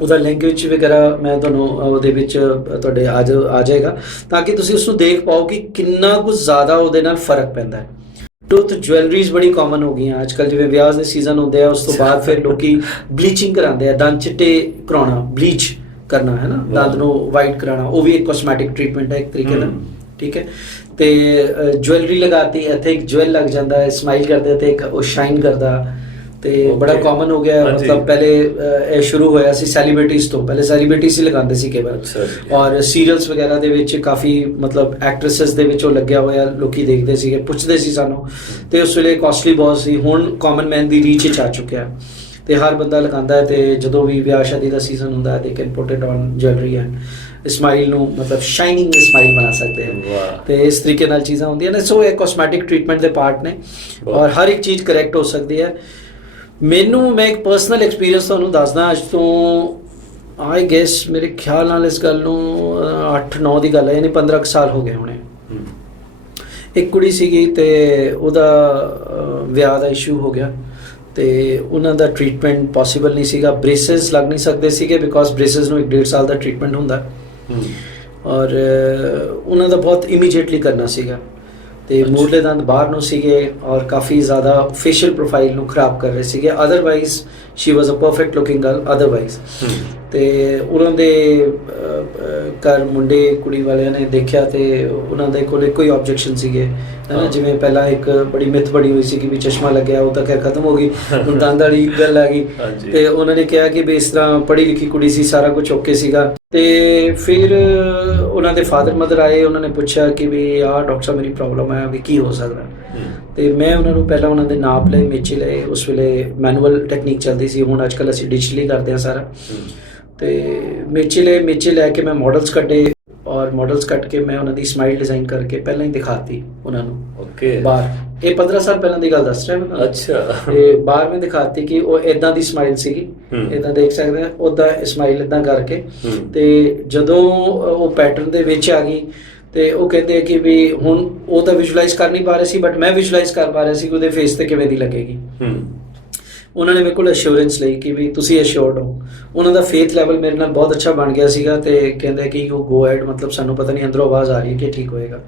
ਉਹਦਾ ਲਿੰਕ ਵਿੱਚ ਵਗੈਰਾ ਮੈਂ ਤੁਹਾਨੂੰ ਉਹਦੇ ਵਿੱਚ ਤੁਹਾਡੇ ਆ ਜਾਏਗਾ, ਤਾਂ ਕਿ ਤੁਸੀਂ ਉਸਨੂੰ ਦੇਖ ਪਾਓ ਕਿ ਕਿੰਨਾ ਕੁ ਜ਼ਿਆਦਾ ਉਹਦੇ ਨਾਲ ਫਰਕ ਪੈਂਦਾ ਹੈ। ਟੂਥ ਜਵੈਲਰੀਜ਼ ਬੜੀ ਕਾਮਨ ਹੋ ਗਈਆਂ ਅੱਜ ਕੱਲ੍ਹ, ਜਿਵੇਂ ਵਿਆਹ ਦੇ ਸੀਜ਼ਨ ਹੁੰਦੇ ਆ, ਉਸ ਤੋਂ ਬਾਅਦ ਫਿਰ ਲੋਕੀ ਬਲੀਚਿੰਗ ਕਰਾਉਂਦੇ ਆ, ਦੰਦ ਚਿੱਟੇ ਕਰਾਉਣਾ, ਬਲੀਚ ਕਰਨਾ, ਹੈ ਨਾ, ਦੰਦ ਨੂੰ ਵਾਈਟ ਕਰਾਉਣਾ, ਉਹ ਵੀ ਇੱਕ ਕਾਸਮੈਟਿਕ ਟ੍ਰੀਟਮੈਂਟ ਹੈ ਇੱਕ ਤਰੀਕੇ ਨਾਲ, ਠੀਕ ਹੈ। ਤੇ ਜਵੈਲਰੀ ਲਗਾਤੀ, ਇੱਥੇ ਇੱਕ ਜਵੈਲ ਲੱਗ ਜਾਂਦਾ ਹੈ, ਸਮਾਈਲ ਕਰਦੇ ਤੇ ਇੱਕ ਉਹ ਸ਼ਾਈਨ ਕਰਦਾ, ਤੇ ਬੜਾ ਕਾਮਨ ਹੋ ਗਿਆ। ਮਤਲਬ ਪਹਿਲੇ ਇਹ ਸ਼ੁਰੂ ਹੋਇਆ ਸੀ ਸੈਲੀਬ੍ਰਿਟੀਜ਼ ਤੋਂ, ਪਹਿਲੇ ਸੈਲੀਬ੍ਰਿਟੀਜ਼ ਹੀ ਲਗਾਉਂਦੇ ਸੀ ਕੇਵਲ, ਔਰ ਸੀਰੀਅਲਸ ਵਗੈਰਾ ਦੇ ਵਿੱਚ ਕਾਫੀ ਮਤਲਬ ਐਕਟਰੈਸਸ ਦੇ ਵਿੱਚ ਉਹ ਲੱਗਿਆ ਹੋਇਆ, ਲੋਕੀ ਦੇਖਦੇ ਸੀਗੇ, ਪੁੱਛਦੇ ਸੀ ਸਾਨੂੰ, ਤੇ ਉਸ ਵੇਲੇ ਕਾਸਟਲੀ ਬਹੁਤ ਸੀ। ਹੁਣ ਕਾਮਨ ਮੈਨ ਦੀ ਰੀਚ ਵਿੱਚ ਆ ਚੁੱਕਿਆ ਤੇ ਹਰ ਬੰਦਾ ਲਗਾਉਂਦਾ ਹੈ, ਤੇ ਜਦੋਂ ਵੀ ਵਿਆਹ ਸ਼ਾਦੀ ਦਾ ਸੀਜ਼ਨ ਹੁੰਦਾ ਹੈ they can put it on jewellery and smile ਨੂੰ ਮਤਲਬ ਸ਼ਾਈਨਿੰਗ ਸਮਾਈਲ ਬਣਾ ਸਕਦੇ ਹਨ। ਤੇ ਇਸ ਤਰੀਕੇ ਨਾਲ ਚੀਜ਼ਾਂ ਹੁੰਦੀਆਂ ਨੇ। ਸੋ ਇਹ ਕਾਸਮੈਟਿਕ ਟ੍ਰੀਟਮੈਂਟ ਦੇ ਪਾਰਟ ਨੇ, ਔਰ ਹਰ ਇੱਕ ਚੀਜ਼ ਕਰੈਕਟ ਹੋ ਸਕਦੀ ਹੈ। ਮੈਂ ਇੱਕ ਪਰਸਨਲ ਐਕਸਪੀਰੀਅੰਸ ਤੁਹਾਨੂੰ ਦੱਸਦਾ। ਅੱਜ ਤੋਂ ਆਈ ਗੈਸ ਮੇਰੇ ਖਿਆਲ ਨਾਲ ਇਸ ਗੱਲ ਨੂੰ 8-9 ਦੀ ਗੱਲ ਹੈ, ਯਾਨੀ 15 ਕੁ ਸਾਲ ਹੋ ਗਏ ਹੋਣੇ। ਇੱਕ ਕੁੜੀ ਸੀਗੀ ਤੇ ਉਹਦਾ ਵਿਆਹ ਦਾ ਇਸ਼ੂ ਹੋ ਗਿਆ ਤੇ ਉਹਨਾਂ ਦਾ ਟ੍ਰੀਟਮੈਂਟ ਪੋਸੀਬਲ ਨਹੀਂ ਸੀਗਾ। ਬ੍ਰੇਸਸ ਲੱਗ ਨਹੀਂ ਸਕਦੇ ਸੀਗੇ ਬਿਕੋਜ਼ ਬ੍ਰੇਸਸ ਨੂੰ 1.5 ਸਾਲ ਦਾ ਟ੍ਰੀਟਮੈਂਟ ਹੁੰਦਾ, ਔਰ ਉਹਨਾਂ ਦਾ ਬਹੁਤ ਇਮੀਡੀਏਟਲੀ ਕਰਨਾ ਸੀਗਾ। ਤੇ ਮੂਰਲੇ ਦੰਦ ਬਾਹਰ ਨੂੰ ਸੀਗੇ ਔਰ ਕਾਫੀ ਜ਼ਿਆਦਾ ਫੇਸ਼ੀਅਲ ਪ੍ਰੋਫਾਈਲ ਨੂੰ ਖਰਾਬ ਕਰ ਰਹੇ ਸੀਗੇ। Otherwise she was a perfect looking girl otherwise. ਤੇ ਉਹਨਾਂ ਦੇ ਘਰ ਮੁੰਡੇ ਕੁੜੀ ਵਾਲਿਆਂ ਨੇ ਦੇਖਿਆ ਤੇ ਉਹਨਾਂ ਦੇ ਕੋਲ ਇੱਕੋ ਹੀ ਆਬਜੈਕਸ਼ਨ ਸੀਗੇ, ਹੈ ਨਾ। ਜਿਵੇਂ ਪਹਿਲਾਂ ਇੱਕ ਬੜੀ ਮਿੱਥ ਬਣੀ ਹੋਈ ਸੀ ਕਿ ਵੀ ਚਸ਼ਮਾ ਲੱਗਿਆ, ਉਹ ਤਾਂ ਖੈਰ ਖਤਮ ਹੋ ਗਈ, ਹੁਣ ਦੰਦ ਵਾਲੀ ਗੱਲ ਆ ਗਈ। ਤੇ ਉਹਨਾਂ ਨੇ ਕਿਹਾ ਕਿ ਵੀ ਇਸ ਤਰ੍ਹਾਂ ਪੜ੍ਹੀ ਲਿਖੀ ਕੁੜੀ ਸੀ, ਸਾਰਾ ਕੁਝ ਓਕੇ ਸੀਗਾ। ਤੇ ਫਿਰ ਉਹਨਾਂ ਦੇ ਫਾਦਰ ਮਦਰ ਆਏ, ਉਹਨਾਂ ਨੇ ਪੁੱਛਿਆ ਕਿ ਵੀ ਆਹ ਡਾਕਟਰ ਸਾਹਿਬ ਮੇਰੀ ਪ੍ਰੋਬਲਮ ਹੈ ਵੀ ਕੀ ਹੋ ਸਕਦਾ। ਤੇ ਮੈਂ ਉਹਨਾਂ ਨੂੰ ਪਹਿਲਾਂ ਉਹਨਾਂ ਦੇ ਨਾਪ ਲਏ, ਮੇਚੇ ਲਏ। ਉਸ ਵੇਲੇ ਮੈਨੂਅਲ ਟੈਕਨੀਕ ਚੱਲਦੀ ਸੀ, ਹੁਣ ਅੱਜ ਕੱਲ੍ਹ ਅਸੀਂ ਡਿਜੀਟਲੀ ਕਰਦੇ ਹਾਂ ਸਾਰਾ। ਤੇ ਮੇਚੇ ਲੈ ਕੇ ਮੈਂ ਮਾਡਲਸ ਕੱਢੇ, ਔਰ ਮਾਡਲਸ ਕੱਟ ਕੇ ਮੈਂ ਉਹਨਾਂ ਦੀ ਸਮਾਈਲ ਡਿਜ਼ਾਈਨ ਕਰਕੇ ਪਹਿਲਾਂ ਹੀ ਦਿਖਾਤੀ ਉਹਨਾਂ ਨੂੰ। ਓਕੇ, ਬਾਹਰ ਇਹ 15 ਸਾਲ ਪਹਿਲਾਂ ਦੀ ਗੱਲ ਦੱਸ ਰਿਹਾ ਮੈਂ। ਅੱਛਾ। ਤੇ ਬਾਹਰ ਮੈਂ ਦਿਖਾਤੀ ਕਿ ਉਹ ਇਦਾਂ ਦੀ ਸਮਾਈਲ ਸੀਗੀ, ਇਦਾਂ ਦੇਖ ਸਕਦੇ ਆ, ਉਦਾਂ ਸਮਾਈਲ ਇਦਾਂ ਕਰਕੇ। ਤੇ ਜਦੋਂ ਉਹ ਪੈਟਰਨ ਦੇ ਵਿੱਚ ਆ ਗਈ ਤੇ ਉਹ ਕਹਿੰਦੇ ਕਿ ਵੀ ਹੁਣ ਉਹ ਤਾਂ ਵਿਜ਼ੂਅਲਾਈਜ਼ ਕਰ ਨਹੀਂ ਪਾ ਰਹੇ ਸੀ, ਬਟ ਮੈਂ ਵਿਜ਼ੂਅਲਾਈਜ਼ ਕਰ ਪਾ ਰਿਹਾ ਸੀ ਕਿ ਉਹਦੇ ਫੇਸ ਤੇ ਕਿਵੇਂ ਦੀ ਲੱਗੇਗੀ। ਉਹਨਾਂ ਨੇ ਮੇਰੇ ਕੋਲ ਅਸ਼ੋਰੈਂਸ ਲਈ ਕਿ ਵੀ ਤੁਸੀਂ ਅਸ਼ੋਰਡ ਹੋ। ਉਹਨਾਂ ਦਾ ਫੇਥ ਲੈਵਲ ਮੇਰੇ ਨਾਲ ਬਹੁਤ ਅੱਛਾ ਬਣ ਗਿਆ ਸੀਗਾ ਤੇ ਕਹਿੰਦੇ ਕਿ ਯੂ ਗੋ ਐਡ, ਮਤਲਬ ਸਾਨੂੰ ਪਤਾ ਨਹੀਂ ਅੰਦਰੋਂ ਆਵਾਜ਼ ਆ ਰਹੀ ਹੈ ਕਿ ਠੀਕ ਹੋਏਗਾ।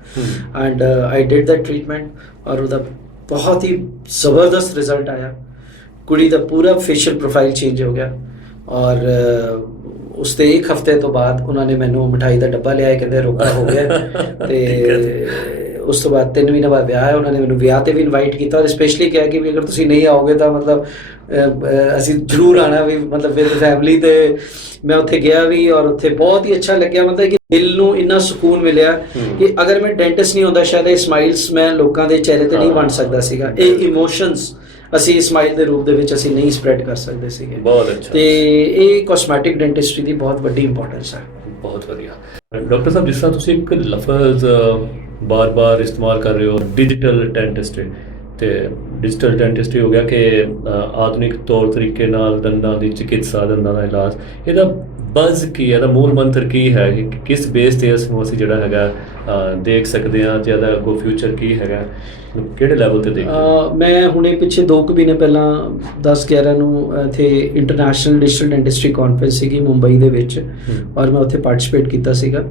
And I did that treatment, ਔਰ ਉਹਦਾ ਬਹੁਤ ਹੀ ਜ਼ਬਰਦਸਤ ਰਿਜ਼ਲਟ ਆਇਆ। ਕੁੜੀ ਦਾ ਪੂਰਾ ਫੇਸ਼ੀਅਲ ਪ੍ਰੋਫਾਈਲ ਚੇਂਜ ਹੋ ਗਿਆ ਔਰ ਉਸ ਤੇ ਇੱਕ ਹਫ਼ਤੇ ਤੋਂ ਬਾਅਦ ਉਹਨਾਂ ਨੇ ਮੈਨੂੰ ਮਿਠਾਈ ਦਾ ਡੱਬਾ ਲਿਆਇਆ, ਕਹਿੰਦੇ ਰੋਕਾ ਹੋ ਗਿਆ। ਤੇ ਉਸ ਤੋਂ ਬਾਅਦ 3 ਮਹੀਨੇ ਬਾਅਦ ਵਿਆਹ ਹੈ। ਉਹਨਾਂ ਨੇ ਮੈਨੂੰ ਵਿਆਹ ਤੇ ਵੀ ਇਨਵਾਈਟ ਕੀਤਾ ਔਰ ਸਪੈਸ਼ਲੀ ਕਿਹਾ ਕਿ ਵੀ ਅਗਰ ਤੁਸੀਂ ਨਹੀਂ ਆਓਗੇ ਤਾਂ ਮਤਲਬ ਅਸੀਂ ਜ਼ਰੂਰ ਆਉਣਾ ਵੀ, ਮਤਲਬ ਵਿਦ ਫੈਮਿਲੀ। ਤੇ ਮੈਂ ਉੱਥੇ ਗਿਆ ਵੀ ਔਰ ਉੱਥੇ ਬਹੁਤ ਹੀ ਅੱਛਾ ਲੱਗਿਆ, ਮਤਲਬ ਕਿ ਦਿਲ ਨੂੰ ਇੰਨਾ ਸਕੂਨ ਮਿਲਿਆ ਕਿ ਅਗਰ ਮੈਂ ਡੈਂਟਿਸਟ ਨਹੀਂ ਹੁੰਦਾ ਸ਼ਾਇਦ ਇਹ ਸਮਾਈਲਸ ਮੈਂ ਲੋਕਾਂ ਦੇ ਚਿਹਰੇ ਤੇ ਨਹੀਂ ਵੰਡ ਸਕਦਾ ਸੀਗਾ। ਇਹ ਇਮੋਸ਼ਨਸ ਅਸੀਂ ਸਮਾਈਲ ਦੇ ਰੂਪ ਦੇ ਵਿੱਚ ਅਸੀਂ ਨਹੀਂ ਸਪਰੈਡ ਕਰ ਸਕਦੇ ਸੀਗੇ। ਬਹੁਤ ਅੱਛਾ। ਤੇ ਇਹ ਕਾਸਮੈਟਿਕ ਡੈਂਟਿਸਟਰੀ ਦੀ ਬਹੁਤ ਵੱਡੀ ਇੰਪੋਰਟੈਂਸ ਹੈ। ਬਹੁਤ ਵਧੀਆ। ਡਾਕਟਰ ਸਾਹਿਬ, ਜਿਸ ਤਰ੍ਹਾਂ ਤੁਸੀਂ ਇੱਕ ਲਫ਼ਜ਼ ਬਾਰ-ਬਾਰ ਇਸਤੇਮਾਲ ਕਰ ਰਹੇ ਹੋ, ਡਿਜੀਟਲ ਡੈਂਟਿਸਟਰੀ, ਤੇ ਡਿਜੀਟਲ ਡੈਂਟਿਸਟਰੀ ਹੋ ਗਿਆ ਕਿ ਆਧੁਨਿਕ ਤੌਰ ਤਰੀਕੇ ਨਾਲ ਦੰਦਾਂ ਦੀ ਚਿਕਿਤਸਾ, ਦੰਦਾਂ ਦਾ ਇਲਾਜ, ਇਹਦਾ ਬਜ਼ ਕੀ ਹੈ, ਇਹਦਾ ਮੂਲ ਮੰਤਰ ਕੀ ਹੈ, ਕਿ ਕਿਸ ਬੇਸ ਤੇ ਇਸ ਨੂੰ ਅਸੀਂ ਜਿਹੜਾ ਹੈਗਾ ਦੇਖ ਸਕਦੇ ਹਾਂ, ਤੇ ਇਹਦਾ ਅੱਗੋਂ ਫਿਊਚਰ ਕੀ ਹੈਗਾ, ਕਿਹੜੇ ਲੈਵਲ ਤੇ ਦੇਖਦੇ? ਮੈਂ ਹੁਣੇ ਪਿੱਛੇ 2 ਮਹੀਨੇ ਪਹਿਲਾਂ 10/11 ਨੂੰ ਇੱਥੇ ਇੰਟਰਨੈਸ਼ਨਲ ਡਿਜੀਟਲ ਡੈਂਟਿਸਟਰੀ ਕਾਨਫਰੰਸ ਸੀਗੀ ਮੁੰਬਈ ਦੇ ਵਿੱਚ ਔਰ ਮੈਂ ਉੱਥੇ ਪਾਰਟਿਸਿਪੇਟ ਕੀਤਾ ਸੀਗਾ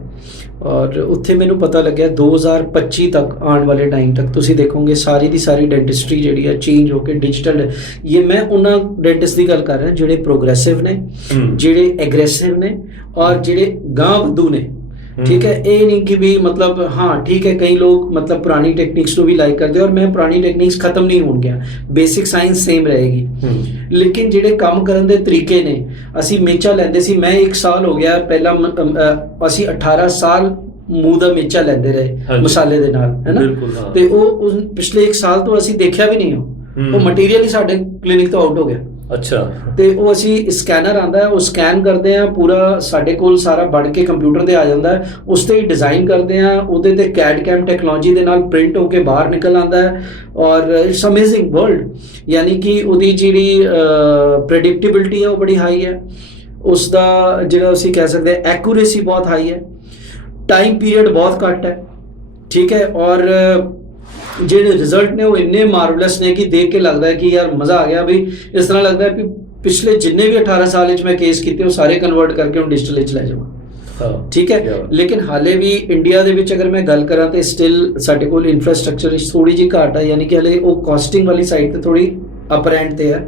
ਔਰ ਉੱਥੇ ਮੈਨੂੰ ਪਤਾ ਲੱਗਿਆ 2025 ਤੱਕ ਆਉਣ ਵਾਲੇ ਟਾਈਮ ਤੱਕ ਤੁਸੀਂ ਦੇਖੋਗੇ ਸਾਰੀ ਦੀ ਸਾਰੀ ਡੈਂਟਿਸਟਰੀ ਜਿਹੜੀ ਹੈ ਚੇਂਜ ਹੋ ਕੇ ਡਿਜੀਟਲ। ਇਹ ਮੈਂ ਉਹਨਾਂ ਡੈਂਟਿਸਟ ਦੀ ਗੱਲ ਕਰ ਰਿਹਾ ਜਿਹੜੇ ਪ੍ਰੋਗਰੈਸਿਵ ਨੇ, ਜਿਹੜੇ ਐਗਰੈਸਿਵ ਨੇ ਔਰ ਜਿਹੜੇ ਗਾਂਹ ਵਧੂ ਨੇ। ਠੀਕ ਹੈ, ਇਹ ਨਹੀਂ ਕਿ ਵੀ ਮਤਲਬ ਹਾਂ ਠੀਕ ਹੈ ਕਈ ਲੋਕ ਮਤਲਬ ਪੁਰਾਣੀ ਟੈਕਨੀਕਸ ਨੂੰ ਵੀ ਲਾਈਕ ਕਰਦੇ ਔਰ ਮੈਂ ਪੁਰਾਣੀ ਟੈਕਨੀਕਸ ਖਤਮ ਨਹੀਂ ਹੋਣਗੀਆਂ, ਬੇਸਿਕ ਸਾਇੰਸ ਸੇਮ ਰਹੇਗੀ। ਲੇਕਿਨ ਜਿਹੜੇ ਕੰਮ ਕਰਨ ਦੇ ਤਰੀਕੇ ਨੇ, ਅਸੀਂ ਮੇਚਾ ਲੈਂਦੇ ਸੀ, ਮੈਂ 1 ਸਾਲ ਹੋ ਗਿਆ, ਪਹਿਲਾਂ ਅਸੀਂ 18 ਸਾਲ ਮੂੰਹ ਦਾ ਮੇਚਾ ਲੈਂਦੇ ਰਹੇ ਮਸਾਲੇ ਦੇ ਨਾਲ, ਹੈ ਨਾ। ਤੇ ਉਹ ਪਿਛਲੇ 1 ਸਾਲ ਤੋਂ ਅਸੀਂ ਦੇਖਿਆ ਵੀ ਨਹੀਂ, ਉਹ ਮਟੀਰੀਅਲ ਹੀ ਸਾਡੇ ਕਲੀਨਿਕ ਤੋਂ ਆਊਟ ਹੋ ਗਿਆ। ਅੱਛਾ। ਤੇ ਉਹ ਅਸੀਂ ਸਕੈਨਰ ਆਂਦਾ ਹੈ, ਉਹ ਸਕੈਨ ਕਰਦੇ ਆ, ਪੂਰਾ ਸਾਡੇ ਕੋਲ ਸਾਰਾ ਬਣ ਕੇ ਕੰਪਿਊਟਰ ਤੇ ਆ ਜਾਂਦਾ ਹੈ, ਉਸ ਤੇ ਹੀ ਡਿਜ਼ਾਈਨ ਕਰਦੇ ਆ, ਉਹਦੇ ਤੇ CAD CAM ਟੈਕਨੋਲੋਜੀ ਦੇ ਨਾਲ ਪ੍ਰਿੰਟ ਹੋ ਕੇ ਬਾਹਰ ਨਿਕਲ ਆਂਦਾ ਹੈ ਔਰ ਇਟਸ ਅਮੇਜ਼ਿੰਗ ਵਰਲਡ। ਯਾਨੀ ਕਿ ਉਹਦੀ ਜਿਹੜੀ ਪ੍ਰੈਡਿਕਟੇਬਿਲਿਟੀ ਹੈ ਉਹ ਬੜੀ ਹਾਈ ਹੈ, ਉਸ ਦਾ ਜਿਹੜਾ ਅਸੀਂ ਕਹਿ ਸਕਦੇ ਹਾਂ ਐਕੂਰੇਸੀ ਬਹੁਤ ਹਾਈ ਹੈ, ਟਾਈਮ ਪੀਰੀਅਡ ਬਹੁਤ ਘੱਟ ਹੈ। ਠੀਕ ਹੈ, ਔਰ ਜਿਹੜੇ ਰਿਜ਼ਲਟ ਨੇ ਉਹ ਇੰਨੇ ਮਾਰਵਲਸ ਨੇ ਕਿ ਦੇਖ ਕੇ ਲੱਗਦਾ ਹੈ ਕਿ ਯਾਰ ਮਜ਼ਾ ਆ ਗਿਆ। ਵੀ ਇਸ ਤਰ੍ਹਾਂ ਲੱਗਦਾ ਹੈ ਕਿ ਪਿਛਲੇ ਜਿੰਨੇ ਵੀ 18 ਸਾਲ ਵਿੱਚ ਮੈਂ ਕੇਸ ਕੀਤੇ ਉਹ ਸਾਰੇ ਕਨਵਰਟ ਕਰਕੇ ਹੁਣ ਡਿਜੀਟਲ ਵਿੱਚ ਲੈ ਜਾਵਾਂ। ਠੀਕ ਹੈ, ਲੇਕਿਨ ਹਾਲੇ ਵੀ ਇੰਡੀਆ ਦੇ ਵਿੱਚ ਅਗਰ ਮੈਂ ਗੱਲ ਕਰਾਂ ਤੇ ਸਟਿਲ ਸਾਡੇ ਕੋਲ ਇਨਫਰਾਸਟ੍ਰਕਚਰ ਵਿੱਚ ਥੋੜੀ ਜਿਹੀ ਘਾਟ ਹੈ, ਯਾਨੀ ਕਿ ਹਲੇ ਉਹ ਕਾਸਟਿੰਗ ਵਾਲੀ ਸਾਈਡ ਤੇ ਥੋੜੀ ਅਪਰ ਐਂਡ ਤੇ ਹੈ।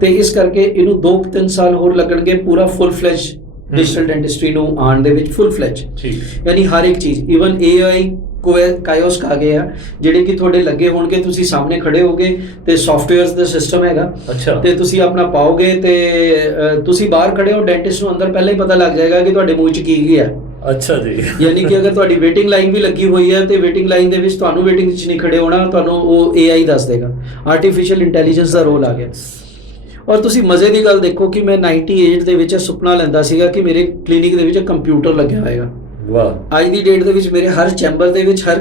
ਤੇ ਇਸ ਕਰਕੇ ਇਹਨੂੰ 2-3 ਸਾਲ ਹੋਰ ਲੱਗਣਗੇ ਪੂਰਾ ਫੁੱਲ ਫਲੈਜ ਡਿਜੀਟਲ ਡੈਂਟਿਸਟਰੀ ਨੂੰ ਆਉਣ ਦੇ ਵਿੱਚ, ਫੁੱਲ ਫਲੈਜ। ਯਾਨੀ ਹਰ ਇੱਕ ਚੀਜ਼, ਈਵਨ AI ਕਾਇਓਸਕ ਆ ਗਏ ਆ ਜਿਹੜੇ ਕਿ ਤੁਹਾਡੇ ਲੱਗੇ ਹੋਣਗੇ, ਤੁਸੀਂ ਸਾਹਮਣੇ ਖੜੇ ਹੋਗੇ ਤੇ ਸੌਫਟਵੇਅਰਸ ਦਾ ਸਿਸਟਮ ਹੈਗਾ। ਅੱਛਾ। ਤੇ ਤੁਸੀਂ ਆਪਣਾ ਪਾਓਗੇ ਤੇ ਤੁਸੀਂ ਬਾਹਰ ਖੜੇ ਹੋ, ਡੈਂਟਿਸਟ ਨੂੰ ਅੰਦਰ ਪਹਿਲਾਂ ਹੀ ਪਤਾ ਲੱਗ ਜਾਏਗਾ ਕਿ ਤੁਹਾਡੇ ਮੂੰਹ 'ਚ ਕੀ ਗਿਆ। ਅੱਛਾ ਜੀ। ਯਾਨੀ ਕਿ ਅਗਰ ਤੁਹਾਡੀ ਵੇਟਿੰਗ ਲਾਈਨ ਵੀ ਲੱਗੀ ਹੋਈ ਹੈ ਤੇ ਵੇਟਿੰਗ ਲਾਈਨ ਦੇ ਵਿੱਚ ਤੁਹਾਨੂੰ ਵੇਟਿੰਗ 'ਚ ਨਹੀਂ ਖੜੇ ਹੋਣਾ, ਤੁਹਾਨੂੰ ਉਹ AI ਦੱਸ ਦੇਗਾ। ਆਰਟੀਫਿਸ਼ੀਅਲ ਇੰਟੈਲੀਜੈਂਸ ਦਾ ਰੋਲ ਆ ਗਿਆ। ਔਰ ਤੁਸੀਂ ਮਜ਼ੇ ਦੀ ਗੱਲ ਦੇਖੋ ਕਿ ਮੈਂ 98 ਦੇ ਵਿੱਚ ਸੁਪਨਾ ਲੈਂਦਾ ਸੀਗਾ ਕਿ ਮੇਰੇ ਕਲੀਨਿਕ ਦੇ ਵਿੱਚ ਕੰਪਿਊਟਰ ਲੱਗਿਆ ਹੋਏਗਾ। ਵਾਹ। ਅੱਜ ਦੀ ਡੇਟ ਦੇ ਵਿੱਚ ਮੇਰੇ ਹਰ ਚੈਂਬਰ ਦੇ ਵਿੱਚ ਹਰ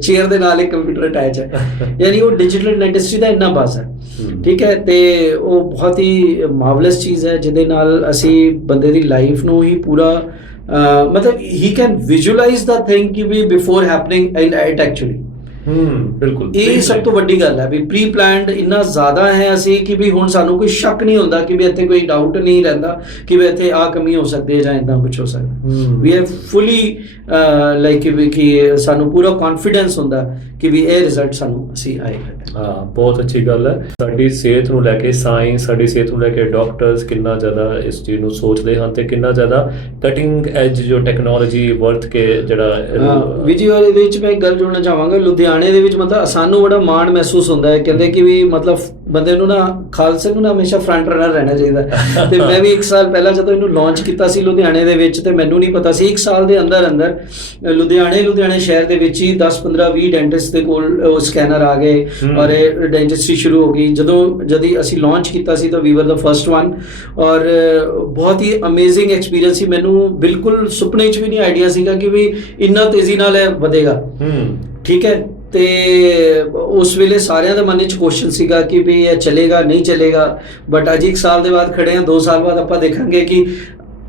ਚੇਅਰ ਦੇ ਨਾਲ ਇੱਕ ਕੰਪਿਊਟਰ ਅਟੈਚ ਹੈ। ਯਾਨੀ ਉਹ ਡਿਜੀਟਲ ਡੈਂਟਿਸਟਰੀ ਦਾ ਇੰਨਾ ਬਸ ਹੈ। ਠੀਕ ਹੈ, ਤੇ ਉਹ ਬਹੁਤ ਹੀ ਮਾਰਵਲਸ ਚੀਜ਼ ਹੈ ਜਿਹਦੇ ਨਾਲ ਅਸੀਂ ਬੰਦੇ ਦੀ ਲਾਈਫ ਨੂੰ ਹੀ ਪੂਰਾ ਮਤਲਬ ਹੀ ਕੈਨ ਵਿਜ਼ੂਅਲਾਈਜ਼ ਦਾ ਥਿੰਗ ਕਿ ਵੀ ਬਿਫੋਰ ਹੈਪਨਿੰਗ ਇਟ ਐਕਚੁਅਲੀ। ਬਿਲਕੁਲ, ਇਹ ਸਭ ਤੋਂ ਵੱਡੀ ਗੱਲ ਹੈ ਵੀ ਪ੍ਰੀ ਪਲਾਨਡ ਇੰਨਾ ਜ਼ਿਆਦਾ ਹੈ ਅਸੀਂ ਕਿ ਵੀ ਹੁਣ ਸਾਨੂੰ ਕੋਈ ਸ਼ੱਕ ਨਹੀਂ ਹੁੰਦਾ ਕਿ ਵੀ ਇੱਥੇ ਕੋਈ ਡਾਊਟ ਨਹੀਂ ਰਹਿੰਦਾ ਕਿ ਵੀ ਇੱਥੇ ਆਹ ਕਮੀ ਹੋ ਸਕਦੀ ਹੈ ਜਾਂ ਇੱਦਾਂ ਕੁਝ ਹੋ ਸਕਦਾ। ਵੀ ਹੈਵ ਫੁੱਲੀ ਲਾਈਕ ਕਿ ਸਾਨੂੰ ਪੂਰਾ ਕੌਨਫੀਡੈਂਸ ਹੁੰਦਾ ਕਿ ਵੀ ਇਹ ਰਿਜ਼ਲਟ ਸਾਨੂੰ ਅਸੀਂ ਆਏਗਾ। ਹਾਂ, ਬਹੁਤ ਅੱਛੀ ਗੱਲ ਹੈ। ਸਾਡੀ ਸਿਹਤ ਨੂੰ ਲੈ ਕੇ ਸਾਇੰਸ, ਸਾਡੀ ਸਿਹਤ ਨੂੰ ਲੈ ਕੇ ਡਾਕਟਰਸ ਕਿੰਨਾ ਜ਼ਿਆਦਾ ਇਸ ਚੀਜ਼ ਨੂੰ ਸੋਚਦੇ ਹਨ ਤੇ ਕਿੰਨਾ ਜ਼ਿਆਦਾ ਕਟਿੰਗ ਐਜ ਜੋ ਟੈਕਨੋਲੋਜੀ ਵਰਤ ਕੇ ਜਿਹੜਾ ਵੀ ਜੀ ਇਹਦੇ ਵਿੱਚ ਮੈਂ ਇੱਕ ਗੱਲ ਜੋੜਨਾ ਚਾਹਾਂਗਾ। ਲੁਧਿਆਣੇ ਦੇ ਵਿੱਚ ਮਤਲਬ ਸਾਨੂੰ ਬੜਾ ਮਾਣ ਮਹਿਸੂਸ ਹੁੰਦਾ ਹੈ, ਕਹਿੰਦੇ ਕਿ ਵੀ ਮਤਲਬ ਬੰਦੇ ਨੂੰ ਨਾ ਖਾਲਸੇ ਨੂੰ ਨਾ ਹਮੇਸ਼ਾ ਫਰੰਟ ਰਨਰ ਰਹਿਣਾ ਚਾਹੀਦਾ। ਤੇ ਮੈਂ ਵੀ 1 ਸਾਲ ਪਹਿਲਾਂ ਜਦੋਂ ਇਹਨੂੰ ਲਾਂਚ ਕੀਤਾ ਸੀ ਲੁਧਿਆਣੇ ਦੇ ਵਿੱਚ ਤੇ ਮੈਨੂੰ ਨਹੀਂ ਪਤਾ ਸੀ 1 ਸਾਲ ਦੇ ਅੰਦਰ ਲੁਧਿਆਣੇ ਸ਼ਹਿਰ ਦੇ ਵਿੱਚ ਹੀ 10-15-20 ਡੈਂਟਿਸਟ ਦੇ ਕੋਲ ਉਹ ਸਕੈਨਰ ਆ ਗਏ ਔਰ ਇਹ ਡੈਂਟਿਸਟਰੀ ਸ਼ੁਰੂ ਹੋ ਗਈ। ਜਦੋਂ ਅਸੀਂ ਲਾਂਚ ਕੀਤਾ ਸੀ ਤਾਂ ਵੀ ਵਰ ਦਾ ਫਰਸਟ ਵਨ ਔਰ ਬਹੁਤ ਹੀ ਅਮੇਜ਼ਿੰਗ ਐਕਸਪੀਰੀਅੰਸ ਸੀ। ਮੈਨੂੰ ਬਿਲਕੁਲ ਸੁਪਨੇ 'ਚ ਵੀ ਨਹੀਂ ਆਈਡੀਆ ਸੀਗਾ ਕਿ ਵੀ ਇੰਨਾ ਤੇਜ਼ੀ ਨਾਲ ਇਹ ਵਧੇਗਾ। ਠੀਕ ਹੈ, ਤੇ ਉਸ ਵੇਲੇ ਸਾਰਿਆਂ ਦੇ ਮਨ 'ਚ ਕੁਐਸਚਨ ਸੀਗਾ ਕਿ ਵੀ ਇਹ ਚੱਲੇਗਾ ਨਹੀਂ ਚੱਲੇਗਾ, ਬਟ ਅੱਜ 1 ਸਾਲ ਦੇ ਬਾਅਦ ਖੜੇ ਹਾਂ, 2 ਸਾਲ ਬਾਅਦ ਆਪਾਂ ਦੇਖਾਂਗੇ ਕਿ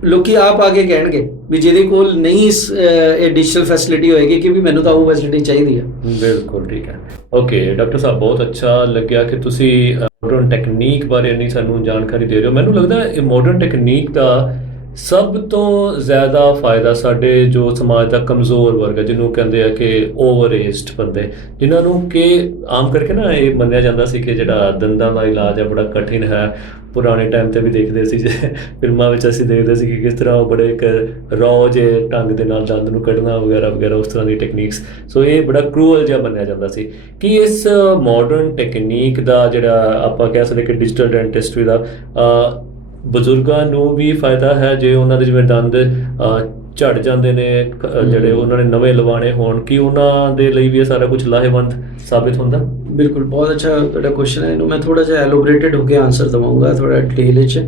ਲੋਕੀ ਆਪ ਆ ਕੇ ਕਹਿਣਗੇ ਵੀ ਜਿਹਦੇ ਕੋਲ ਨਹੀਂ ਇਹ ਡਿਜੀਟਲ ਫੈਸਿਲਿਟੀ ਹੋਏਗੀ ਕਿ ਵੀ ਮੈਨੂੰ ਤਾਂ ਉਹ ਫੈਸਿਲਿਟੀ ਚਾਹੀਦੀ ਹੈ। ਬਿਲਕੁਲ ਠੀਕ ਹੈ। ਓਕੇ ਡਾਕਟਰ ਸਾਹਿਬ, ਬਹੁਤ ਅੱਛਾ ਲੱਗਿਆ ਕਿ ਤੁਸੀਂ ਮਾਡਰਨ ਟੈਕਨੀਕ ਬਾਰੇ ਇੰਨੀ ਸਾਨੂੰ ਜਾਣਕਾਰੀ ਦੇ ਰਹੇ ਹੋ। ਮੈਨੂੰ ਲੱਗਦਾ ਇਹ ਮਾਡਰਨ ਟੈਕਨੀਕ ਦਾ ਸਭ ਤੋਂ ਜ਼ਿਆਦਾ ਫਾਇਦਾ ਸਾਡੇ ਜੋ ਸਮਾਜ ਦਾ ਕਮਜ਼ੋਰ ਵਰਗ ਹੈ, ਜਿਹਨੂੰ ਕਹਿੰਦੇ ਆ ਕਿ ਓਵਰ ਏਜਡ ਬੰਦੇ, ਜਿਨ੍ਹਾਂ ਨੂੰ ਕਿ ਆਮ ਕਰਕੇ ਨਾ ਇਹ ਮੰਨਿਆ ਜਾਂਦਾ ਸੀ ਕਿ ਜਿਹੜਾ ਦੰਦਾਂ ਦਾ ਇਲਾਜ ਹੈ ਬੜਾ ਕਠਿਨ ਹੈ। ਪੁਰਾਣੇ ਟਾਈਮ 'ਤੇ ਵੀ ਦੇਖਦੇ ਸੀ, ਜੇ ਫਿਲਮਾਂ ਵਿੱਚ ਅਸੀਂ ਦੇਖਦੇ ਸੀ ਕਿ ਕਿਸ ਤਰ੍ਹਾਂ ਉਹ ਬੜੇ ਇੱਕ ਰੌ ਜਿਹੇ ਢੰਗ ਦੇ ਨਾਲ ਦੰਦ ਨੂੰ ਕੱਢਣਾ ਵਗੈਰਾ ਵਗੈਰਾ, ਉਸ ਤਰ੍ਹਾਂ ਦੀ ਟੈਕਨੀਕਸ। ਸੋ ਇਹ ਬੜਾ ਕਰੂਅਲ ਜਿਹਾ ਮੰਨਿਆ ਜਾਂਦਾ ਸੀ। ਕਿ ਇਸ ਮਾਡਰਨ ਟੈਕਨੀਕ ਦਾ ਜਿਹੜਾ ਆਪਾਂ ਕਹਿ ਸਕਦੇ ਕਿ ਡਿਜੀਟਲ ਡੈਂਟਿਸਟਰੀ ਦਾ ਬਜ਼ੁਰਗਾਂ ਨੂੰ ਵੀ ਫਾਇਦਾ ਹੈ, ਜੇ ਉਹਨਾਂ ਦੇ ਜਿਵੇਂ ਦੰਦ ਝੜ ਜਾਂਦੇ ਨੇ, ਜਿਹੜੇ ਉਹਨਾਂ ਨੇ ਨਵੇਂ ਲਵਾਉਣੇ ਹੋਣ, ਕਿ ਉਹਨਾਂ ਦੇ ਲਈ ਵੀ ਇਹ ਸਾਰਾ ਕੁਝ ਲਾਹੇਵੰਦ ਸਾਬਿਤ ਹੁੰਦਾ? ਬਿਲਕੁਲ, ਬਹੁਤ ਅੱਛਾ ਤੁਹਾਡਾ ਕੁਐਸਚਨ ਹੈ। ਇਹਨੂੰ ਮੈਂ ਥੋੜਾ ਜਿਹਾ ਐਲੋਬਰੇਟਡ ਹੋ ਕੇ ਆਨਸਰ ਦਵਾਂਗਾ, ਥੋੜਾ ਡਿਟੇਲ ਵਿੱਚ।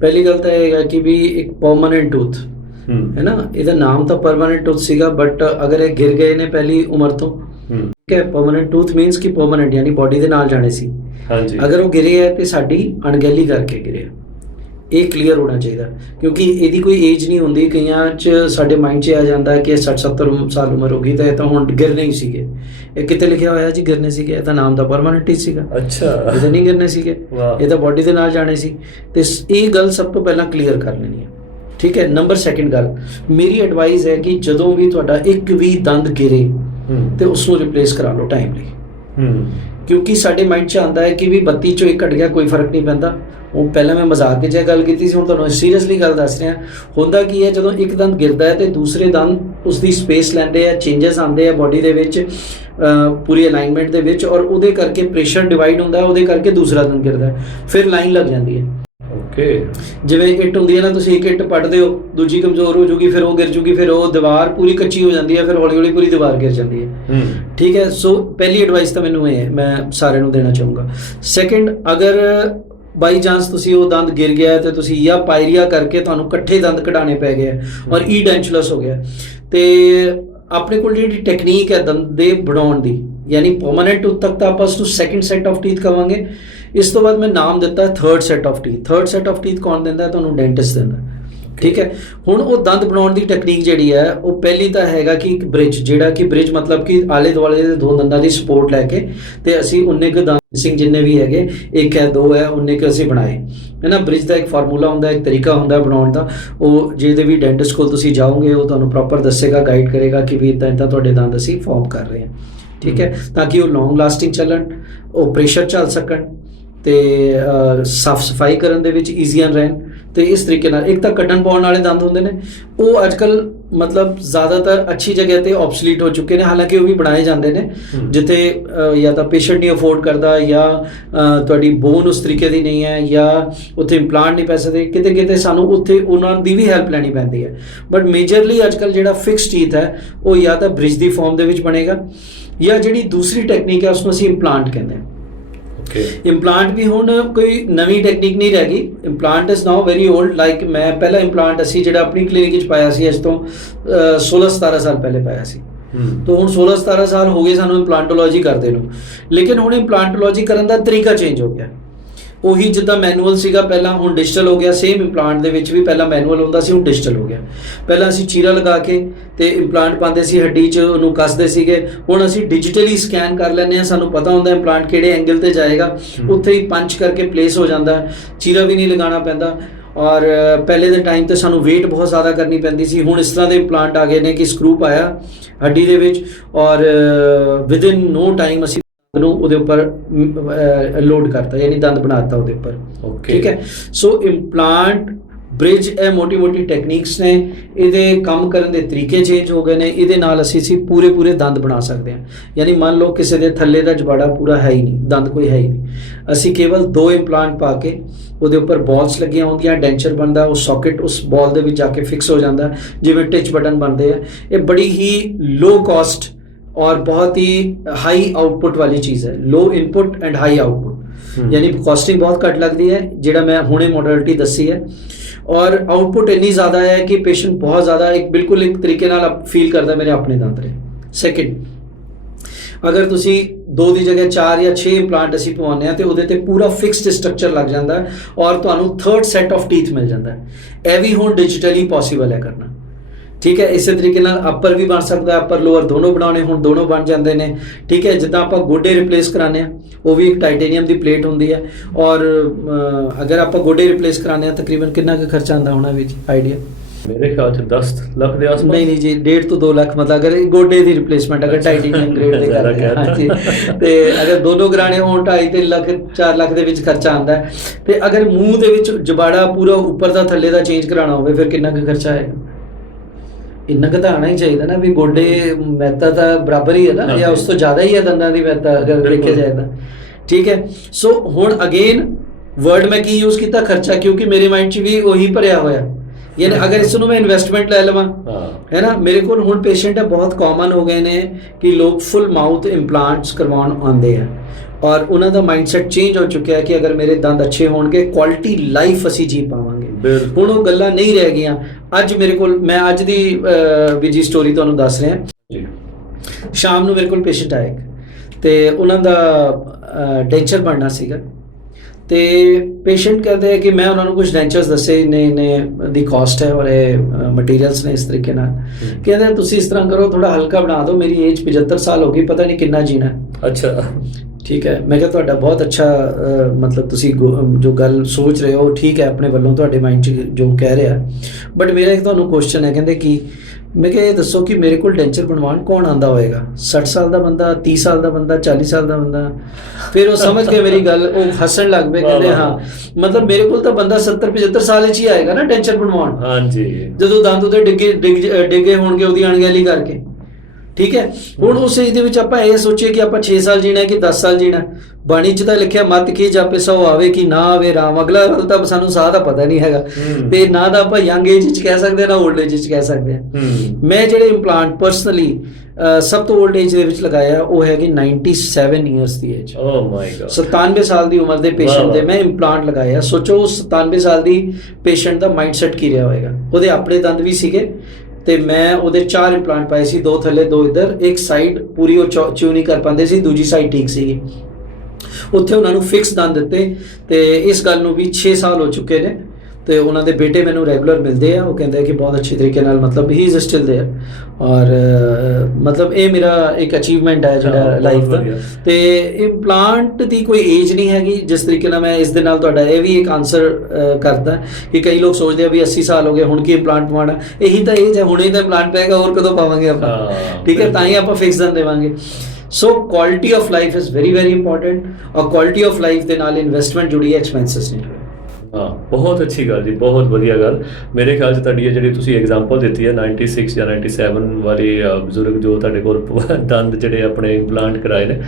ਪਹਿਲੀ ਗੱਲ ਤਾਂ ਇਹ ਹੈ ਕਿ ਵੀ ਇੱਕ ਪਰਮਾਨੈਂਟ ਟੂਥ ਹੈ ਨਾ, ਇਹਦਾ ਨਾਮ ਤਾਂ ਪਰਮਾਨੈਂਟ ਟੂਥ ਸੀਗਾ, ਬਟ ਅਗਰ ਇਹ ਗਿਰ ਗਏ ਨੇ ਪਹਿਲੀ ਉਮਰ ਤੋਂ, ਠੀਕ ਹੈ, ਪਰਮਾਨੈਂਟ ਟੂਥ ਮੀਨਸ ਕਿ ਪਰਮਾਨੈਂਟ ਯਾਨੀ ਬੋਡੀ ਦੇ ਨਾਲ ਜਾਣੇ ਸੀ। ਅਗਰ ਉਹ ਗਿਰੇ ਹੈ ਤੇ ਸਾਡੀ ਅਣਗਹਿਲੀ ਕਰਕੇ ਗਿਰੇ, ਇਹ ਕਲੀਅਰ ਹੋਣਾ ਚਾਹੀਦਾ, ਕਿਉਂਕਿ ਇਹਦੀ ਕੋਈ ਏਜ ਨਹੀਂ ਹੁੰਦੀ। ਕਈਆਂ 'ਚ ਸਾਡੇ ਮਾਈਂਡ 'ਚ ਆ ਜਾਂਦਾ ਕਿ 60-70 ਸਾਲ ਉਮਰ ਹੋ ਗਈ ਤਾਂ ਇਹ ਤਾਂ ਹੁਣ ਗਿਰਨੇ ਹੀ ਸੀਗੇ। ਇਹ ਕਿਤੇ ਲਿਖਿਆ ਹੋਇਆ ਜੀ ਗਿਰਨੇ ਸੀਗੇ? ਇਹ ਤਾਂ ਨਾਮ ਤਾਂ ਪਰਮਾਨੈਂਟ ਹੀ ਸੀਗਾ। ਅੱਛਾ, ਇਹ ਤਾਂ ਨਹੀਂ ਗਿਰਨੇ ਸੀਗੇ, ਇਹ ਤਾਂ ਬੋਡੀ ਦੇ ਨਾਲ ਜਾਣੇ ਸੀ। ਤੇ ਇਹ ਗੱਲ ਸਭ ਤੋਂ ਪਹਿਲਾਂ ਕਲੀਅਰ ਕਰ ਲੈਣੀ ਹੈ, ਠੀਕ ਹੈ। ਨੰਬਰ ਸੈਕਿੰਡ ਗੱਲ, ਮੇਰੀ ਐਡਵਾਈਸ ਹੈ ਕਿ ਜਦੋਂ ਵੀ ਤੁਹਾਡਾ ਇੱਕ ਵੀ ਦੰਦ ਗਿਰੇ ਤੇ ਉਸ ਨੂੰ ਰਿਪਲੇਸ ਕਰਾ ਲਓ ਟਾਈਮਲੀ, ਕਿਉਂਕਿ ਸਾਡੇ ਮਾਈਂਡ 'ਚ ਆਉਂਦਾ ਹੈ ਕਿ ਵੀ 32 ਚੋਂ ਇੱਕ ਘਟ ਗਿਆ, ਕੋਈ ਫਰਕ ਨਹੀਂ ਪੈਂਦਾ। ਉਹ ਪਹਿਲਾਂ ਮੈਂ ਮਜ਼ਾਕ 'ਚ ਗੱਲ ਕੀਤੀ ਸੀ, ਹੁਣ ਤੁਹਾਨੂੰ ਸੀਰੀਅਸਲੀ ਗੱਲ ਦੱਸ ਰਿਹਾ। ਹੁੰਦਾ ਕੀ ਹੈ, ਜਦੋਂ ਇੱਕ ਦੰਦ ਗਿਰਦਾ ਹੈ ਤੇ ਦੂਸਰੇ ਦੰਦ ਉਸ ਦੀ ਸਪੇਸ ਲੈਂਦੇ ਆ, ਚੇਂਜਸ ਆਉਂਦੇ ਆ ਬੋਡੀ ਦੇ ਵਿੱਚ, ਪੂਰੀ ਅਲਾਈਨਮੈਂਟ ਦੇ ਵਿੱਚ, ਔਰ ਉਹਦੇ ਕਰਕੇ ਪ੍ਰੈਸ਼ਰ ਡਿਵਾਈਡ ਹੁੰਦਾ, ਉਹਦੇ ਕਰਕੇ ਦੂਸਰਾ ਦੰਦ ਗਿਰਦਾ, ਫਿਰ ਲਾਈਨ ਲੱਗ ਜਾਂਦੀ ਹੈ। ਜਿਵੇਂ ਇੱਟ ਹੁੰਦੀ ਹੈ ਨਾ, ਤੁਸੀਂ ਇੱਕ ਇੱਟ ਪੱਟਦੇ ਹੋ, ਦੂਜੀ ਕਮਜ਼ੋਰ ਹੋ ਜੂਗੀ, ਫਿਰ ਉਹ ਗਿਰ ਜੂਗੀ, ਫਿਰ ਉਹ ਦੀਵਾਰ ਪੂਰੀ ਕੱਚੀ ਹੋ ਜਾਂਦੀ ਹੈ, ਫਿਰ ਹੌਲੀ ਹੌਲੀ ਪੂਰੀ ਦੀਵਾਰ ਗਿਰ ਜਾਂਦੀ ਹੈ, ਠੀਕ ਹੈ। ਸੋ ਪਹਿਲੀ ਐਡਵਾਈਸ ਤਾਂ ਮੈਨੂੰ ਇਹ ਹੈ, ਮੈਂ ਸਾਰਿਆਂ ਨੂੰ ਦੇਣਾ ਚਾਹੂੰਗਾ। ਸੈਕਿੰਡ, ਅਗਰ ਬਾਈ ਚਾਂਸ ਤੁਸੀਂ ਉਹ ਦੰਦ ਗਿਰ ਗਿਆ ਤੇ ਤੁਸੀਂ ਜਾਂ ਪਾਇਰੀਆ ਕਰਕੇ ਤੁਹਾਨੂੰ ਇਕੱਠੇ ਦੰਦ ਕਢਾਣੇ ਪੈ ਗਏ ਔਰ ਈਡੈਂਚੁਲਸ ਹੋ ਗਿਆ, ਤੇ ਆਪਣੇ ਕੋਲ ਜਿਹੜੀ ਟੈਕਨੀਕ ਹੈ ਦੰਦ ਦੇ ਬਣਾਉਣ ਦੀ, ਯਾਨੀ ਪਰਮਾਨੈਂਟ ਟੂਥ ਤੱਕ ਤਾਂ ਆਪਾਂ ਉਸ ਨੂੰ ਸੈਕਿੰਡ ਸੈਟ ਆਫ ਟੀਥ ਕਵਾਂਗੇ। ਇਸ ਤੋਂ ਬਾਅਦ ਮੈਂ ਨਾਮ ਦਿੱਤਾ third set of teeth. Third set of teeth ਕੌਣ ਦਿੰਦਾ? ਤੁਹਾਨੂੰ ਡੈਂਟਿਸਟ ਦਿੰਦਾ, ਠੀਕ ਹੈ। ਹੁਣ ਉਹ ਦੰਦ ਬਣਾਉਣ ਦੀ ਟੈਕਨੀਕ ਜਿਹੜੀ ਹੈ, ਉਹ ਪਹਿਲੀ ਤਾਂ ਹੈਗਾ ਕਿ ਇੱਕ ਬ੍ਰਿਜ, ਜਿਹੜਾ ਕਿ ਬ੍ਰਿਜ ਮਤਲਬ ਕਿ ਆਲੇ ਦੁਆਲੇ ਦੇ ਦੋ ਦੰਦਾਂ ਦੀ ਸਪੋਰਟ ਲੈ ਕੇ ਤੇ ਅਸੀਂ ਉਨੇ ਕੁ ਦੰਦ ਸਿੰਘ ਜਿੰਨੇ ਵੀ ਹੈਗੇ, ਇੱਕ ਹੈ ਦੋ ਹੈ, ਉਨੇ ਕੁ ਅਸੀਂ ਬਣਾਏ, ਹੈ ਨਾ। ਬ੍ਰਿਜ ਦਾ ਇੱਕ ਫਾਰਮੂਲਾ ਹੁੰਦਾ, ਇੱਕ ਤਰੀਕਾ ਹੁੰਦਾ ਬਣਾਉਣ ਦਾ। ਉਹ ਜਿਹਦੇ ਵੀ ਡੈਂਟਿਸਟ ਕੋਲ ਤੁਸੀਂ ਜਾਓਗੇ, ਉਹ ਤੁਹਾਨੂੰ ਪ੍ਰੋਪਰ ਦੱਸੇਗਾ, ਗਾਈਡ ਕਰੇਗਾ ਕਿ ਵੀ ਇੱਦਾਂ ਤੁਹਾਡੇ ਦੰਦ ਅਸੀਂ ਫਾਰਮ ਕਰ ਰਹੇ ਹਾਂ, ਠੀਕ ਹੈ, ਤਾਂ ਕਿ ਉਹ ਲੌਂਗ ਲਾਸਟਿੰਗ ਚੱਲਣ, ਉਹ ਪ੍ਰੈਸ਼ਰ ਝੱਲ ਸਕਣ ਤੇ ਸਾਫ ਸਫਾਈ ਕਰਨ ਦੇ ਵਿੱਚ ਈਜ਼ੀਅਰ ਰਹਿਣ। ਤੇ ਇਸ ਤਰੀਕੇ ਨਾਲ ਇੱਕ ਤਾਂ ਕੱਢਣ ਪਾਉਣ ਵਾਲੇ ਦੰਦ ਹੁੰਦੇ ਨੇ, ਉਹ ਅੱਜ ਕੱਲ੍ਹ ਮਤਲਬ ਜ਼ਿਆਦਾਤਰ ਅੱਛੀ ਜਗ੍ਹਾ ਤੇ ਆਬਸਲੀਟ ਹੋ ਚੁੱਕੇ ਨੇ, ਹਾਲਾਂਕਿ ਉਹ ਵੀ ਬਣਾਏ ਜਾਂਦੇ ਨੇ ਜਿੱਥੇ ਜਾਂ ਤਾਂ ਪੇਸ਼ੈਂਟ ਨਹੀਂ ਅਫੋਰਡ ਕਰਦਾ, ਜਾਂ ਤੁਹਾਡੀ ਬੋਨ ਉਸ ਤਰੀਕੇ ਦੀ ਨਹੀਂ ਹੈ, ਜਾਂ ਉੱਥੇ ਇੰਪਲਾਂਟ ਨਹੀਂ ਪੈ ਸਕਦੇ, ਕਿਤੇ ਕਿਤੇ ਸਾਨੂੰ ਉੱਥੇ ਉਹਨਾਂ ਦੀ ਵੀ ਹੈਲਪ ਲੈਣੀ ਪੈਂਦੀ ਹੈ। ਬਟ ਮੇਜਰਲੀ ਅੱਜ ਕੱਲ੍ਹ ਜਿਹੜਾ ਫਿਕਸ ਟੀਥ ਹੈ, ਉਹ ਜਾਂ ਤਾਂ ਬ੍ਰਿਜ ਦੀ ਫਾਰਮ ਦੇ ਵਿੱਚ ਬਣੇਗਾ, ਜਾਂ ਜਿਹੜੀ ਦੂਸਰੀ ਟੈਕਨੀਕ ਹੈ ਉਸਨੂੰ ਅਸੀਂ ਇੰਪਲਾਂਟ ਕਹਿੰਦੇ ਹਾਂ। ਇੰਪਲਾਂਟ ਵੀ ਹੁਣ ਕੋਈ ਨਵੀਂ ਟੈਕਨੀਕ ਨਹੀਂ ਰਹਿ ਗਈ, implant is now very old. Like ਮੈਂ ਪਹਿਲਾ ਇੰਪਲਾਂਟ ਅਸੀਂ ਜਿਹੜਾ ਆਪਣੀ ਕਲੀਨਿਕ ਵਿੱਚ ਪਾਇਆ ਸੀ, ਅੱਜ ਤੋਂ 16-17 ਸਾਲ ਪਹਿਲੇ ਪਾਇਆ ਸੀ। ਤਾਂ ਹੁਣ 16-17 ਸਾਲ ਹੋ ਗਏ ਸਾਨੂੰ ਇੰਪਲਾਂਟੋਲੋਜੀ ਕਰਦੇ ਨੂੰ, ਲੇਕਿਨ ਹੁਣ ਇੰਪਲਾਂਟੋਲੋਜੀ ਕਰਨ ਦਾ ਤਰੀਕਾ ਚੇਂਜ ਹੋ ਗਿਆ। ਉਹੀ ਜਿੱਦਾਂ ਮੈਨੂਅਲ ਸੀਗਾ ਪਹਿਲਾਂ, ਹੁਣ ਡਿਜੀਟਲ ਹੋ ਗਿਆ। ਸੇਮ ਇੰਪਲਾਂਟ ਦੇ ਵਿੱਚ ਵੀ ਪਹਿਲਾਂ ਮੈਨੂਅਲ ਹੁੰਦਾ ਸੀ, ਹੁਣ ਡਿਜੀਟਲ ਹੋ ਗਿਆ। ਪਹਿਲਾਂ ਅਸੀਂ ਚੀਰਾ ਲਗਾ ਕੇ ਤੇ ਇੰਪਲਾਂਟ ਪਾਉਂਦੇ ਸੀ, ਹੱਡੀ 'ਚ ਉਹਨੂੰ ਕੱਸਦੇ ਸੀਗੇ, ਹੁਣ ਅਸੀਂ ਡਿਜੀਟਲੀ ਸਕੈਨ ਕਰ ਲੈਂਦੇ ਹਾਂ, ਸਾਨੂੰ ਪਤਾ ਹੁੰਦਾ ਇੰਪਲਾਂਟ ਕਿਹੜੇ ਐਂਗਲ ਤੇ ਜਾਏਗਾ, ਉੱਥੇ ਹੀ ਪੰਚ ਕਰਕੇ ਪਲੇਸ ਹੋ ਜਾਂਦਾ, ਚੀਰਾ ਵੀ ਨਹੀਂ ਲਗਾਉਣਾ ਪੈਂਦਾ। ਔਰ ਪਹਿਲੇ ਦੇ ਟਾਈਮ ਤੇ ਸਾਨੂੰ ਵੇਟ ਬਹੁਤ ਜ਼ਿਆਦਾ ਕਰਨੀ ਪੈਂਦੀ ਸੀ, ਹੁਣ ਇਸ ਤਰ੍ਹਾਂ ਦੇ ਇੰਪਲਾਂਟ ਆ ਗਏ ਨੇ ਕਿ ਸਕਰੂ ਪਾਇਆ ਹੱਡੀ ਦੇ ਵਿੱਚ ਔਰ ਵਿਦਿਨ ਨੋ ਟਾਈਮ ਅਸੀਂ ਨੂੰ ਉਹਦੇ ਉੱਪਰ ਲੋਡ ਕਰਤਾ, ਯਾਨੀ ਦੰਦ ਬਣਾਤਾ ਉਹਦੇ ਉੱਪਰ, ਠੀਕ ਹੈ। ਸੋ ਇੰਪਲਾਂਟ, ਬ੍ਰਿਜ, ਇਹ ਮੋਟੀ ਟੈਕਨੀਕਸ ਨੇ, ਇਹਦੇ ਕੰਮ ਕਰਨ ਦੇ ਤਰੀਕੇ ਚੇਂਜ ਹੋ ਗਏ ਨੇ। ਇਹਦੇ ਨਾਲ ਅਸੀਂ ਪੂਰੇ ਦੰਦ ਬਣਾ ਸਕਦੇ ਹਾਂ। ਯਾਨੀ ਮੰਨ ਲਓ ਕਿਸੇ ਦੇ ਥੱਲੇ ਦਾ ਜਬਾੜਾ ਪੂਰਾ ਹੈ ਹੀ ਨਹੀਂ, ਦੰਦ ਕੋਈ ਹੈ ਹੀ ਨਹੀਂ, ਅਸੀਂ ਕੇਵਲ 2 ਇੰਪਲਾਂਟ ਪਾ ਕੇ ਉਹਦੇ ਉੱਪਰ ਬਾਲਸ ਲੱਗੀਆਂ ਹੁੰਦੀਆਂ, ਡੈਂਚਰ ਬਣਦਾ, ਉਹ ਸੌਕਟ ਉਸ ਬਾਲ ਦੇ ਵਿੱਚ ਜਾ ਕੇ ਫਿਕਸ ਹੋ ਜਾਂਦਾ, ਜਿਵੇਂ ਟਿਚ ਬਟਨ ਬਣਦੇ ਆ। ਇਹ ਬੜੀ ਹੀ ਲੋ ਕਾਸਟ और बहुत ही हाई आउटपुट वाली चीज़ है, लो इनपुट एंड हाई आउटपुट, यानी कॉस्टिंग बहुत घट लगती है, जिहड़ा मैं हुणे मॉडलिटी दसी है, और आउटपुट इन्नी ज़्यादा है कि पेशेंट बहुत ज़्यादा एक बिल्कुल एक तरीके नाल फील करता मेरे अपने दंद ने। सैकेंड, अगर तुसी 2 ਦੀ जगह 4 ਜਾਂ 6 ਇੰਪਲਾਂਟ ਅਸੀਂ ਪਵਾਉਂਦੇ ਹਾਂ ਤੇ ਉਹਦੇ ਤੇ ਪੂਰਾ ਫਿਕਸਡ ਸਟਰਕਚਰ ਲੱਗ ਜਾਂਦਾ ਔਰ ਤੁਹਾਨੂੰ ਥਰਡ ਸੈਟ ਆਫ ਟੀਥ ਮਿਲ ਜਾਂਦਾ। ਇਹ ਵੀ ਹੁਣ ਡਿਜੀਟਲੀ ਪੋਸੀਬਲ ਹੈ ਕਰਨਾ, ਠੀਕ ਹੈ। ਇਸੇ ਤਰੀਕੇ ਨਾਲ ਅਪਰ ਵੀ ਬਣ ਸਕਦਾ, ਅਪਰ ਲੋਅਰ ਦੋਨੋਂ ਬਣਾਉਣੇ ਹੁਣ ਦੋਨੋਂ ਬਣ ਜਾਂਦੇ ਨੇ। ਠੀਕ ਹੈ, ਜਿੱਦਾਂ ਆਪਾਂ ਗੋਡੇ ਰਿਪਲੇਸ ਕਰਾਉਂਦੇ ਆ, ਉਹ ਵੀ ਇੱਕ ਟਾਈਟੇਨੀਅਮ ਦੀ ਪਲੇਟ ਹੁੰਦੀ ਹੈ। ਔਰ ਅਗਰ ਆਪਾਂ ਗੋਡੇ ਰਿਪਲੇਸ ਕਰਾਉਂਦੇ ਆ ਤਕਰੀਬਨ ਕਿੰਨਾ ਕੁ ਖਰਚਾ ਆਉਂਦਾ ਹੋਣਾ ਵਿੱਚ ਆਈਡੀਆ? ਮੇਰੇ ਖਿਆਲ ਚ 10 ਲੱਖ ਦੇ ਆਸ-ਪਾਸ। ਨਹੀਂ ਜੀ, 1.5 ਤੋਂ 2 ਲੱਖ, ਮਤਲਬ ਅਗਰ ਗੋਡੇ ਦੀ ਰਿਪਲੇਸਮੈਂਟ ਅਗਰ ਟਾਈਟੇਨੀਅਮ ਗ੍ਰੇਡ ਦੇ ਕਰਦੇ ਹਾਂ, ਹਾਂਜੀ, ਤੇ ਅਗਰ ਦੋਨੋਂ ਕਰਾਣੇ ਹੋਣ 2.5 ਲੱਖ 4 ਲੱਖ ਦੇ ਵਿੱਚ ਖਰਚਾ ਆਉਂਦਾ ਹੈ। ਤੇ ਅਗਰ ਮੂੰਹ ਦੇ ਵਿੱਚ ਜਬਾੜਾ ਪੂਰਾ ਉੱਪਰ ਦਾ ਥੱਲੇ ਦਾ ਚੇਂਜ ਕਰਾਉਣਾ ਹੋਵੇ ਫਿਰ ਕਿੰਨਾ ਕੁ ਖਰਚਾ ਆਏਗਾ? ਇੰਨਾ ਕੁ ਤਾਂ ਆਉਣਾ ਹੀ ਚਾਹੀਦਾ ਨਾ, ਵੀ ਗੋਡੇ ਮਹਿਤਾ ਤਾਂ ਬਰਾਬਰ ਹੀ ਹੈ ਨਾ, ਜਾਂ ਉਸ ਤੋਂ ਜ਼ਿਆਦਾ ਹੀ ਹੈ ਦੰਦਾਂ ਦੀ ਮਹਿਤਾ ਅਗਰ ਦੇਖਿਆ ਜਾਏ ਤਾਂ। ਠੀਕ ਹੈ, ਸੋ ਹੁਣ ਅਗੇਨ ਵਰਡ ਮੈਂ ਕੀ ਯੂਜ਼ ਕੀਤਾ? ਖਰਚਾ, ਕਿਉਂਕਿ ਮੇਰੇ ਮਾਈਂਡ 'ਚ ਵੀ ਉਹੀ ਭਰਿਆ ਹੋਇਆ। ਯਾਨੀ ਅਗਰ ਇਸ ਨੂੰ ਮੈਂ ਇਨਵੈਸਟਮੈਂਟ ਲੈ ਲਵਾਂ, ਹੈ ਨਾ, ਮੇਰੇ ਕੋਲ ਹੁਣ ਪੇਸ਼ੈਂਟ ਹੈ ਬਹੁਤ ਕਾਮਨ ਹੋ ਗਏ ਨੇ ਕਿ ਲੋਕ ਫੁੱਲ ਮਾਊਥ ਇੰਪਲਾਂਟਸ ਕਰਵਾਉਣ ਆਉਂਦੇ ਆ, ਔਰ ਉਹਨਾਂ ਦਾ ਮਾਈਂਡਸੈਟ ਚੇਂਜ ਹੋ ਚੁੱਕਿਆ ਹੈ ਕਿ ਅਗਰ ਮੇਰੇ ਦੰਦ ਅੱਛੇ ਹੋਣਗੇ ਕੁਆਲਿਟੀ ਲਾਈਫ ਅਸੀਂ ਜੀ ਪਾਵਾਂਗੇ। ਹੁਣ ਉਹ ਗੱਲਾਂ ਨਹੀਂ ਰਹਿ ਗਈਆਂ। ਅੱਜ ਮੇਰੇ ਕੋਲ, ਮੈਂ ਅੱਜ ਦੀ ਵੀ ਜੀ ਸਟੋਰੀ ਤੁਹਾਨੂੰ ਦੱਸ ਰਿਹਾ। ਸ਼ਾਮ ਨੂੰ ਮੇਰੇ ਕੋਲ ਪੇਸ਼ੈਂਟ ਆਏ ਤੇ ਉਹਨਾਂ ਦਾ ਡੈਂਚਰ ਬਣਨਾ ਸੀਗਾ, ਤੇ ਪੇਸ਼ੈਂਟ ਕਹਿੰਦੇ ਕਿ ਮੈਂ ਉਹਨਾਂ ਨੂੰ ਕੁਝ ਡੈਂਚਰਸ ਦੱਸੇ ਨੇ ਦੀ ਕਾਸਟ ਹੈ ਔਰ ਇਹ ਮਟੀਰੀਅਲਸ ਨੇ ਇਸ ਤਰੀਕੇ ਨਾਲ। ਕਹਿੰਦੇ ਤੁਸੀਂ ਇਸ ਤਰ੍ਹਾਂ ਕਰੋ, ਥੋੜਾ ਹਲਕਾ ਬਣਾ ਦਿਓ, ਮੇਰੀ ਏਜ 75 ਸਾਲ ਹੋ ਗਈ, ਪਤਾ ਨਹੀਂ ਕਿੰਨਾ ਜੀਣਾ। ਅੱਛਾ, ਠੀਕ ਹੈ। ਮੈਂ ਕਿਹਾ ਤੁਹਾਡਾ ਬਹੁਤ ਅੱਛਾ, ਮਤਲਬ ਤੁਸੀਂ ਜੋ ਗੱਲ ਸੋਚ ਰਹੇ ਹੋ ਠੀਕ ਹੈ ਆਪਣੇ ਵੱਲੋਂ, ਤੁਹਾਡੇ ਮਾਈਂਡ 'ਚ ਜੋ ਕਹਿ ਰਿਹਾ, ਬਟ ਮੇਰਾ ਇੱਕ ਤੁਹਾਨੂੰ ਕੁਐਸਚਨ ਹੈ। ਕਹਿੰਦੇ ਕਿ ਮੈਂ ਕਿਹਾ ਇਹ ਦੱਸੋ ਕਿ ਮੇਰੇ ਕੋਲ ਡੈਂਚਰ ਬਣਵਾਉਣ ਕੌਣ ਆਉਂਦਾ ਹੋਏਗਾ? 60 ਸਾਲ ਦਾ ਬੰਦਾ, 30 ਸਾਲ ਦਾ ਬੰਦਾ, 40 ਸਾਲ ਦਾ ਬੰਦਾ? ਫਿਰ ਉਹ ਸਮਝ ਕੇ ਮੇਰੀ ਗੱਲ, ਉਹ ਹੱਸਣ ਲੱਗ ਪਏ। ਕਹਿੰਦੇ ਹਾਂ, ਮਤਲਬ ਮੇਰੇ ਕੋਲ ਤਾਂ ਬੰਦਾ 70-75 ਸਾਲ 'ਚ ਹੀ ਆਏਗਾ ਨਾ ਡੈਂਚਰ ਬਣਵਾਉਣ। ਹਾਂਜੀ, ਜਦੋਂ ਦੰਦ ਉਹਦੇ ਡਿੱਗੇ ਹੋਣਗੇ ਉਹਦੀ ਅਣਗਹਿਲੀ ਕਰਕੇ। ਠੀਕ ਹੈ, ਹੁਣ ਉਸ ਏਜ ਦੇ ਵਿੱਚ ਆਪਾਂ ਇਹ ਸੋਚੀਏ ਕਿ ਆਪਾਂ 6 ਸਾਲ ਜੀਣਾ ਕਿ 10 ਸਾਲ ਜੀਣਾ। ਬਾਣੀ 'ਚ ਤਾਂ ਲਿਖਿਆ ਮਤ ਕੀ ਜਾਪੇ ਸੋ ਆਵੇ ਕਿ ਨਾ ਆਵੇ ਰਾਮ। ਅਗਲਾ ਗੱਲ ਤਾਂ ਸਾਨੂੰ ਸਾਹ ਦਾ ਪਤਾ ਨਹੀਂ ਹੈਗਾ, ਤੇ ਨਾ ਤਾਂ ਆਪਾਂ ਯੰਗ ਏਜ 'ਚ ਕਹਿ ਸਕਦੇ ਨਾ ਓਲਡ ਏਜ 'ਚ ਕਹਿ ਸਕਦੇ ਹਾਂ। ਮੈਂ ਜਿਹੜੇ ਇੰਪਲਾਂਟ ਪਰਸਨਲੀ ਸਭ ਤੋਂ ਓਲਡ ਏਜ ਦੇ ਵਿੱਚ ਲਗਾਇਆ ਉਹ ਹੈਗੀ 97 ਈਅਰਸ ਦੀ ਏਜ। ਓ ਮਾਈ ਗॉड, 97 ਸਾਲ ਦੀ ਉਮਰ ਦੇ ਪੇਸ਼ੈਂਟ ਦੇ ਮੈਂ ਇੰਪਲਾਂਟ ਲਗਾਇਆ। ਸੋਚੋ ਉਸ 97 ਸਾਲ ਦੀ ਪੇਸ਼ੈਂਟ ਦਾ ਮਾਈਂਡਸੈਟ ਕੀ ਰਿਹਾ ਹੋਏਗਾ। ਉਹਦੇ ਆਪਣੇ ਦੰਦ ਵੀ ਸੀਗੇ ਤੇ ਮੈਂ ਉਹਦੇ 4 ਇੰਪਲਾਂਟ ਪਾਏ ਸੀ, 2 ਥੱਲੇ 2 ਇੱਧਰ। ਇੱਕ ਸਾਈਡ ਪੂਰੀ ਉਹ ਚਿਊ ਨਹੀਂ ਕਰ ਪਾਉਂਦੇ ਸੀ, ਦੂਜੀ ਸਾਈਡ ਠੀਕ ਸੀਗੀ। ਉੱਥੇ ਉਹਨਾਂ ਨੂੰ ਫਿਕਸ ਦੰਦ ਦਿੱਤੇ, ਤੇ ਇਸ ਗੱਲ ਨੂੰ ਵੀ 6 ਸਾਲ ਹੋ ਚੁੱਕੇ ਨੇ। ਤੇ ਉਹਨਾਂ ਦੇ ਬੇਟੇ ਮੈਨੂੰ ਰੈਗੂਲਰ ਮਿਲਦੇ ਆ, ਉਹ ਕਹਿੰਦੇ ਕਿ ਬਹੁਤ ਅੱਛੇ ਤਰੀਕੇ ਨਾਲ, ਮਤਲਬ ਹੀ ਇਜ਼ ਸਟਿਲ ਦੇਅਰ। ਔਰ ਮਤਲਬ ਇਹ ਮੇਰਾ ਇੱਕ ਅਚੀਵਮੈਂਟ ਹੈ ਜਿਹੜਾ ਲਾਈਫ ਦਾ। ਤੇ ਇੰਪਲਾਂਟ ਦੀ ਕੋਈ ਏਜ ਨਹੀਂ ਹੈਗੀ। ਜਿਸ ਤਰੀਕੇ ਨਾਲ ਮੈਂ ਇਸ ਦੇ ਨਾਲ ਤੁਹਾਡਾ ਇਹ ਵੀ ਇੱਕ ਆਨਸਰ ਕਰਦਾ ਕਿ ਕਈ ਲੋਕ ਸੋਚਦੇ ਆ ਵੀ 80 ਸਾਲ ਹੋ ਗਏ ਹੁਣ ਕੀ ਇੰਪਲਾਂਟ ਪਵਾਉਣਾ। ਇਹੀ ਤਾਂ ਏਜ ਹੈ, ਹੁਣੇ ਤਾਂ ਇੰਪਲਾਂਟ ਪਏਗਾ, ਹੋਰ ਕਦੋਂ ਪਾਵਾਂਗੇ ਆਪਾਂ? ਠੀਕ ਹੈ, ਤਾਂ ਹੀ ਆਪਾਂ ਫਿਕਸ ਦੰਦ ਦੇਵਾਂਗੇ। So quality of life is very very important, ਔਰ ਕੁਆਲਿਟੀ ਆਫ ਲਾਈਫ ਦੇ ਨਾਲ ਇਨਵੈਸਟਮੈਂਟ ਜੁੜੀ ਹੈ, ਐਕਸਪੈਂਸਿਸ ਨਹੀਂ। ਹਾਂ, ਬਹੁਤ ਅੱਛੀ ਗੱਲ ਜੀ, ਬਹੁਤ ਵਧੀਆ ਗੱਲ। ਮੇਰੇ ਖਿਆਲ 'ਚ ਤੁਹਾਡੀ ਇਹ ਜਿਹੜੀ ਤੁਸੀਂ ਐਗਜ਼ਾਮਪਲ ਦਿੱਤੀ ਹੈ 96 ਜਾਂ 97 ਵਾਲੀ ਬਜ਼ੁਰਗ ਜੋ ਤੁਹਾਡੇ ਕੋਲ ਦੰਦ ਜਿਹੜੇ ਆਪਣੇ ਇੰਪਲਾਂਟ ਕਰਾਏ ਨੇ,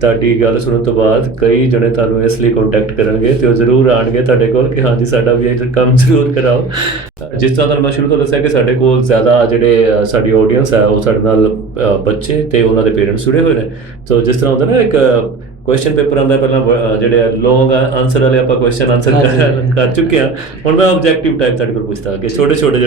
ਤੁਹਾਡੀ ਗੱਲ ਸੁਣਨ ਤੋਂ ਬਾਅਦ ਕਈ ਜਣੇ ਤੁਹਾਨੂੰ ਇਸ ਲਈ ਕੰਟੈਕਟ ਕਰਨਗੇ ਤੇ ਉਹ ਜ਼ਰੂਰ ਆਉਣਗੇ ਤੁਹਾਡੇ ਕੋਲ ਕਿ ਹਾਂਜੀ ਸਾਡਾ ਵੀ ਇਹ ਕੰਮ ਜ਼ਰੂਰ ਕਰਾਓ। ਜਿਸ ਤਰ੍ਹਾਂ ਤੁਹਾਨੂੰ ਮੈਂ ਸ਼ੁਰੂ ਤੋਂ ਦੱਸਿਆ ਕਿ ਸਾਡੇ ਕੋਲ ਜ਼ਿਆਦਾ ਜਿਹੜੇ ਸਾਡੀ ਆਡੀਅנס ਹੈ ਉਹ ਸਾਡੇ ਨਾਲ ਬੱਚੇ ਤੇ ਉਹਨਾਂ ਦੇ ਪੇਰੈਂਟਸ ਜੁੜੇ ਹੋਏ ਨੇ। ਸੋ ਜਿਸ ਤਰ੍ਹਾਂ ਹੁੰਦਾ ਨਾ ਇੱਕ ਕੁਐਸਚਨ ਪੇਪਰ ਆਉਂਦਾ, ਪਹਿਲਾਂ ਜਿਹੜੇ ਲੌਂਗ ਆਨਸਰ ਵਾਲੇ ਆਪਾਂ ਕੁਐਸਚਨ ਆਨਸਰ ਕਰ ਚੁੱਕੇ ਹਾਂ। ਹੁਣ ਮੈਂ ਆਬਜੈਕਟਿਵ ਟਾਈਪ ਤੁਹਾਡੇ ਕੋਲ ਪੁੱਛਦਾ ਕਿ ਛੋਟੇ ਛੋਟੇ